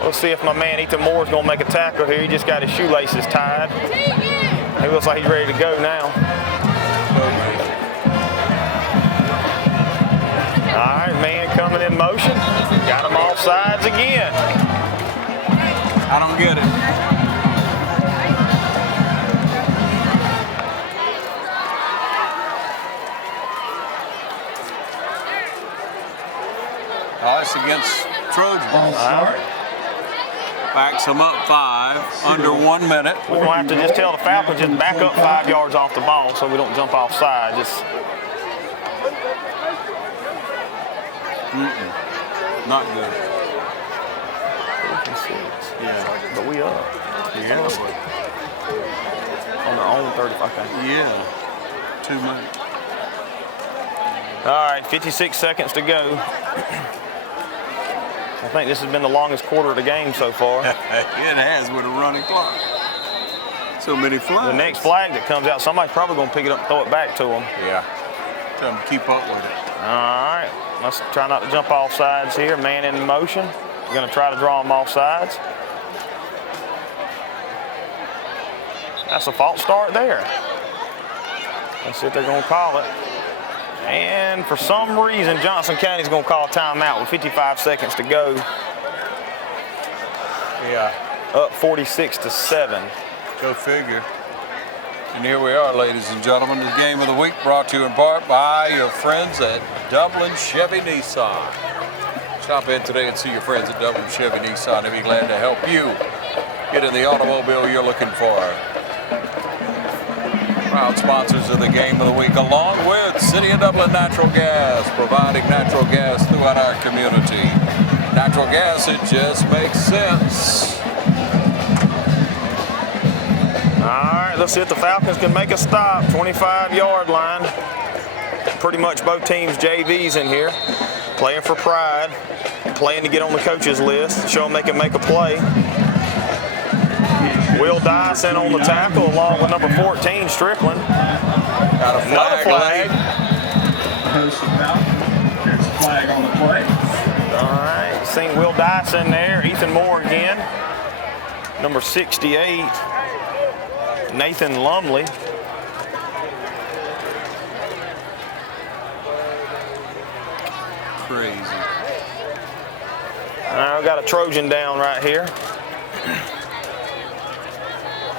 We'll see if my man Ethan Moore is going to make a tackle here. He just got his shoelaces tied. He looks like he's ready to go now. All right, man coming in motion. Got him off sides again. I don't get it. Oh, it's against Trojans. Backs them up 5, under 1 minute. We're going to have to just tell the Falcons just back up 5 yards off the ball so we don't jump offside. Just Not good. Yeah, but we up. Yeah. On their own 30. Okay. Yeah. 2 minutes. All right, 56 seconds to go. I think this has been the longest quarter of the game so far. It has with a running clock. So many flags. The next flag that comes out, somebody's probably going to pick it up and throw it back to them. Yeah. Tell them to keep up with it. All right. Let's try not to jump off sides here. Man in motion. We're going to try to draw them off sides. That's a false start there. Let's see if they're going to call it. And for some reason, Johnson County's going to call a timeout with 55 seconds to go. Yeah. Up 46-7. Go figure. And here we are, ladies and gentlemen, the game of the week brought to you in part by your friends at Dublin Chevy Nissan. Stop in today and see your friends at Dublin Chevy Nissan. They'll be glad to help you get in the automobile you're looking for. Proud sponsors of the game of the week, along with City of Dublin Natural Gas, providing natural gas throughout our community. Natural gas, it just makes sense. All right, let's see if the Falcons can make a stop. 25-yard line. Pretty much both teams JVs in here, playing for pride, playing to get on the coaches list, show them they can make a play. Will Dyson on the tackle along with number 14, Strickland. Got a Another flag. There's a flag on the play. All right, seen Will Dyson there. Ethan Moore again. Number 68, Nathan Lumley. Crazy. I've got a Trojan down right here.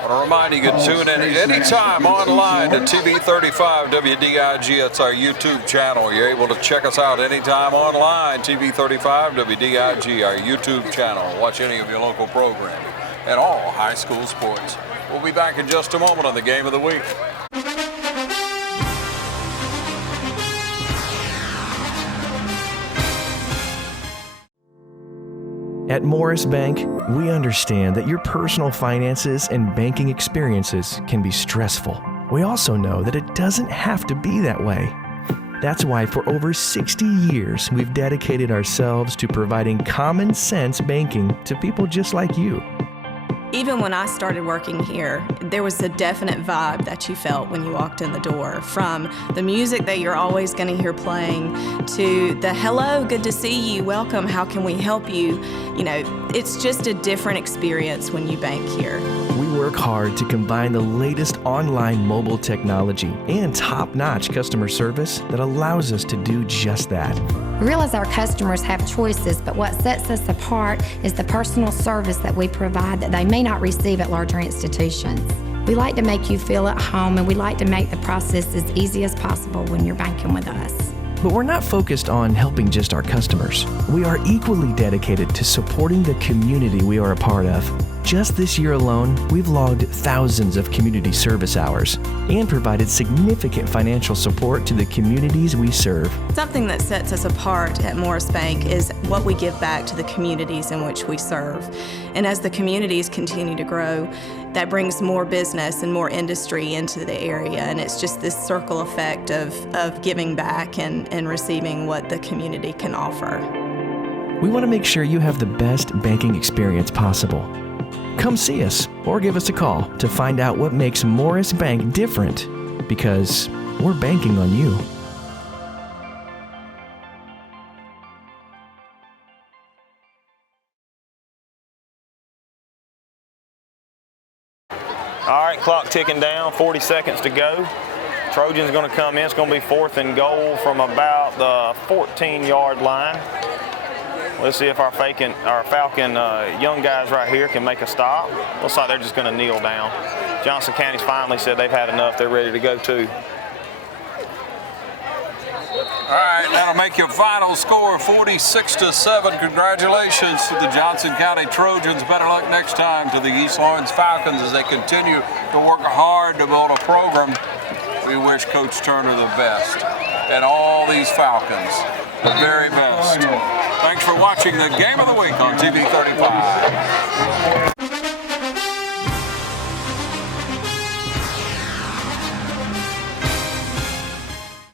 I want to remind you, you can tune in anytime online to TV35 WDIG. That's our YouTube channel. You're able to check us out anytime online. TV35 WDIG, our YouTube channel. Watch any of your local programming and all high school sports. We'll be back in just a moment on the game of the week. At Morris Bank, we understand that your personal finances and banking experiences can be stressful. We also know that it doesn't have to be that way. That's why for over 60 years, we've dedicated ourselves to providing common sense banking to people just like you. Even when I started working here, there was a definite vibe that you felt when you walked in the door, from the music that you're always going to hear playing to the hello, good to see you, welcome, how can we help you? You know, it's just a different experience when you bank here. We work hard to combine the latest online mobile technology and top-notch customer service that allows us to do just that. We realize our customers have choices, but what sets us apart is the personal service that we provide that they may not receive at larger institutions. We like to make you feel at home, and we like to make the process as easy as possible when you're banking with us. But we're not focused on helping just our customers. We are equally dedicated to supporting the community we are a part of. Just this year alone, we've logged thousands of community service hours and provided significant financial support to the communities we serve. Something that sets us apart at Morris Bank is what we give back to the communities in which we serve. And as the communities continue to grow, that brings more business and more industry into the area. And it's just this circle effect of giving back and receiving what the community can offer. We want to make sure you have the best banking experience possible. Come see us or give us a call to find out what makes Morris Bank different, because we're banking on you. All right, clock ticking down, 40 seconds to go. Trojans going to come in. It's going to be 4th and goal from about the 14-yard line. Let's see if our Falcon young guys right here can make a stop. Looks like they're just going to kneel down. Johnson County's finally said they've had enough. They're ready to go too. All right, that'll make your final score 46-7. Congratulations to the Johnson County Trojans. Better luck next time to the East Lawrence Falcons as they continue to work hard to build a program. We wish Coach Turner the best and all these Falcons the very best. Thanks for watching the Game of the Week on TV35.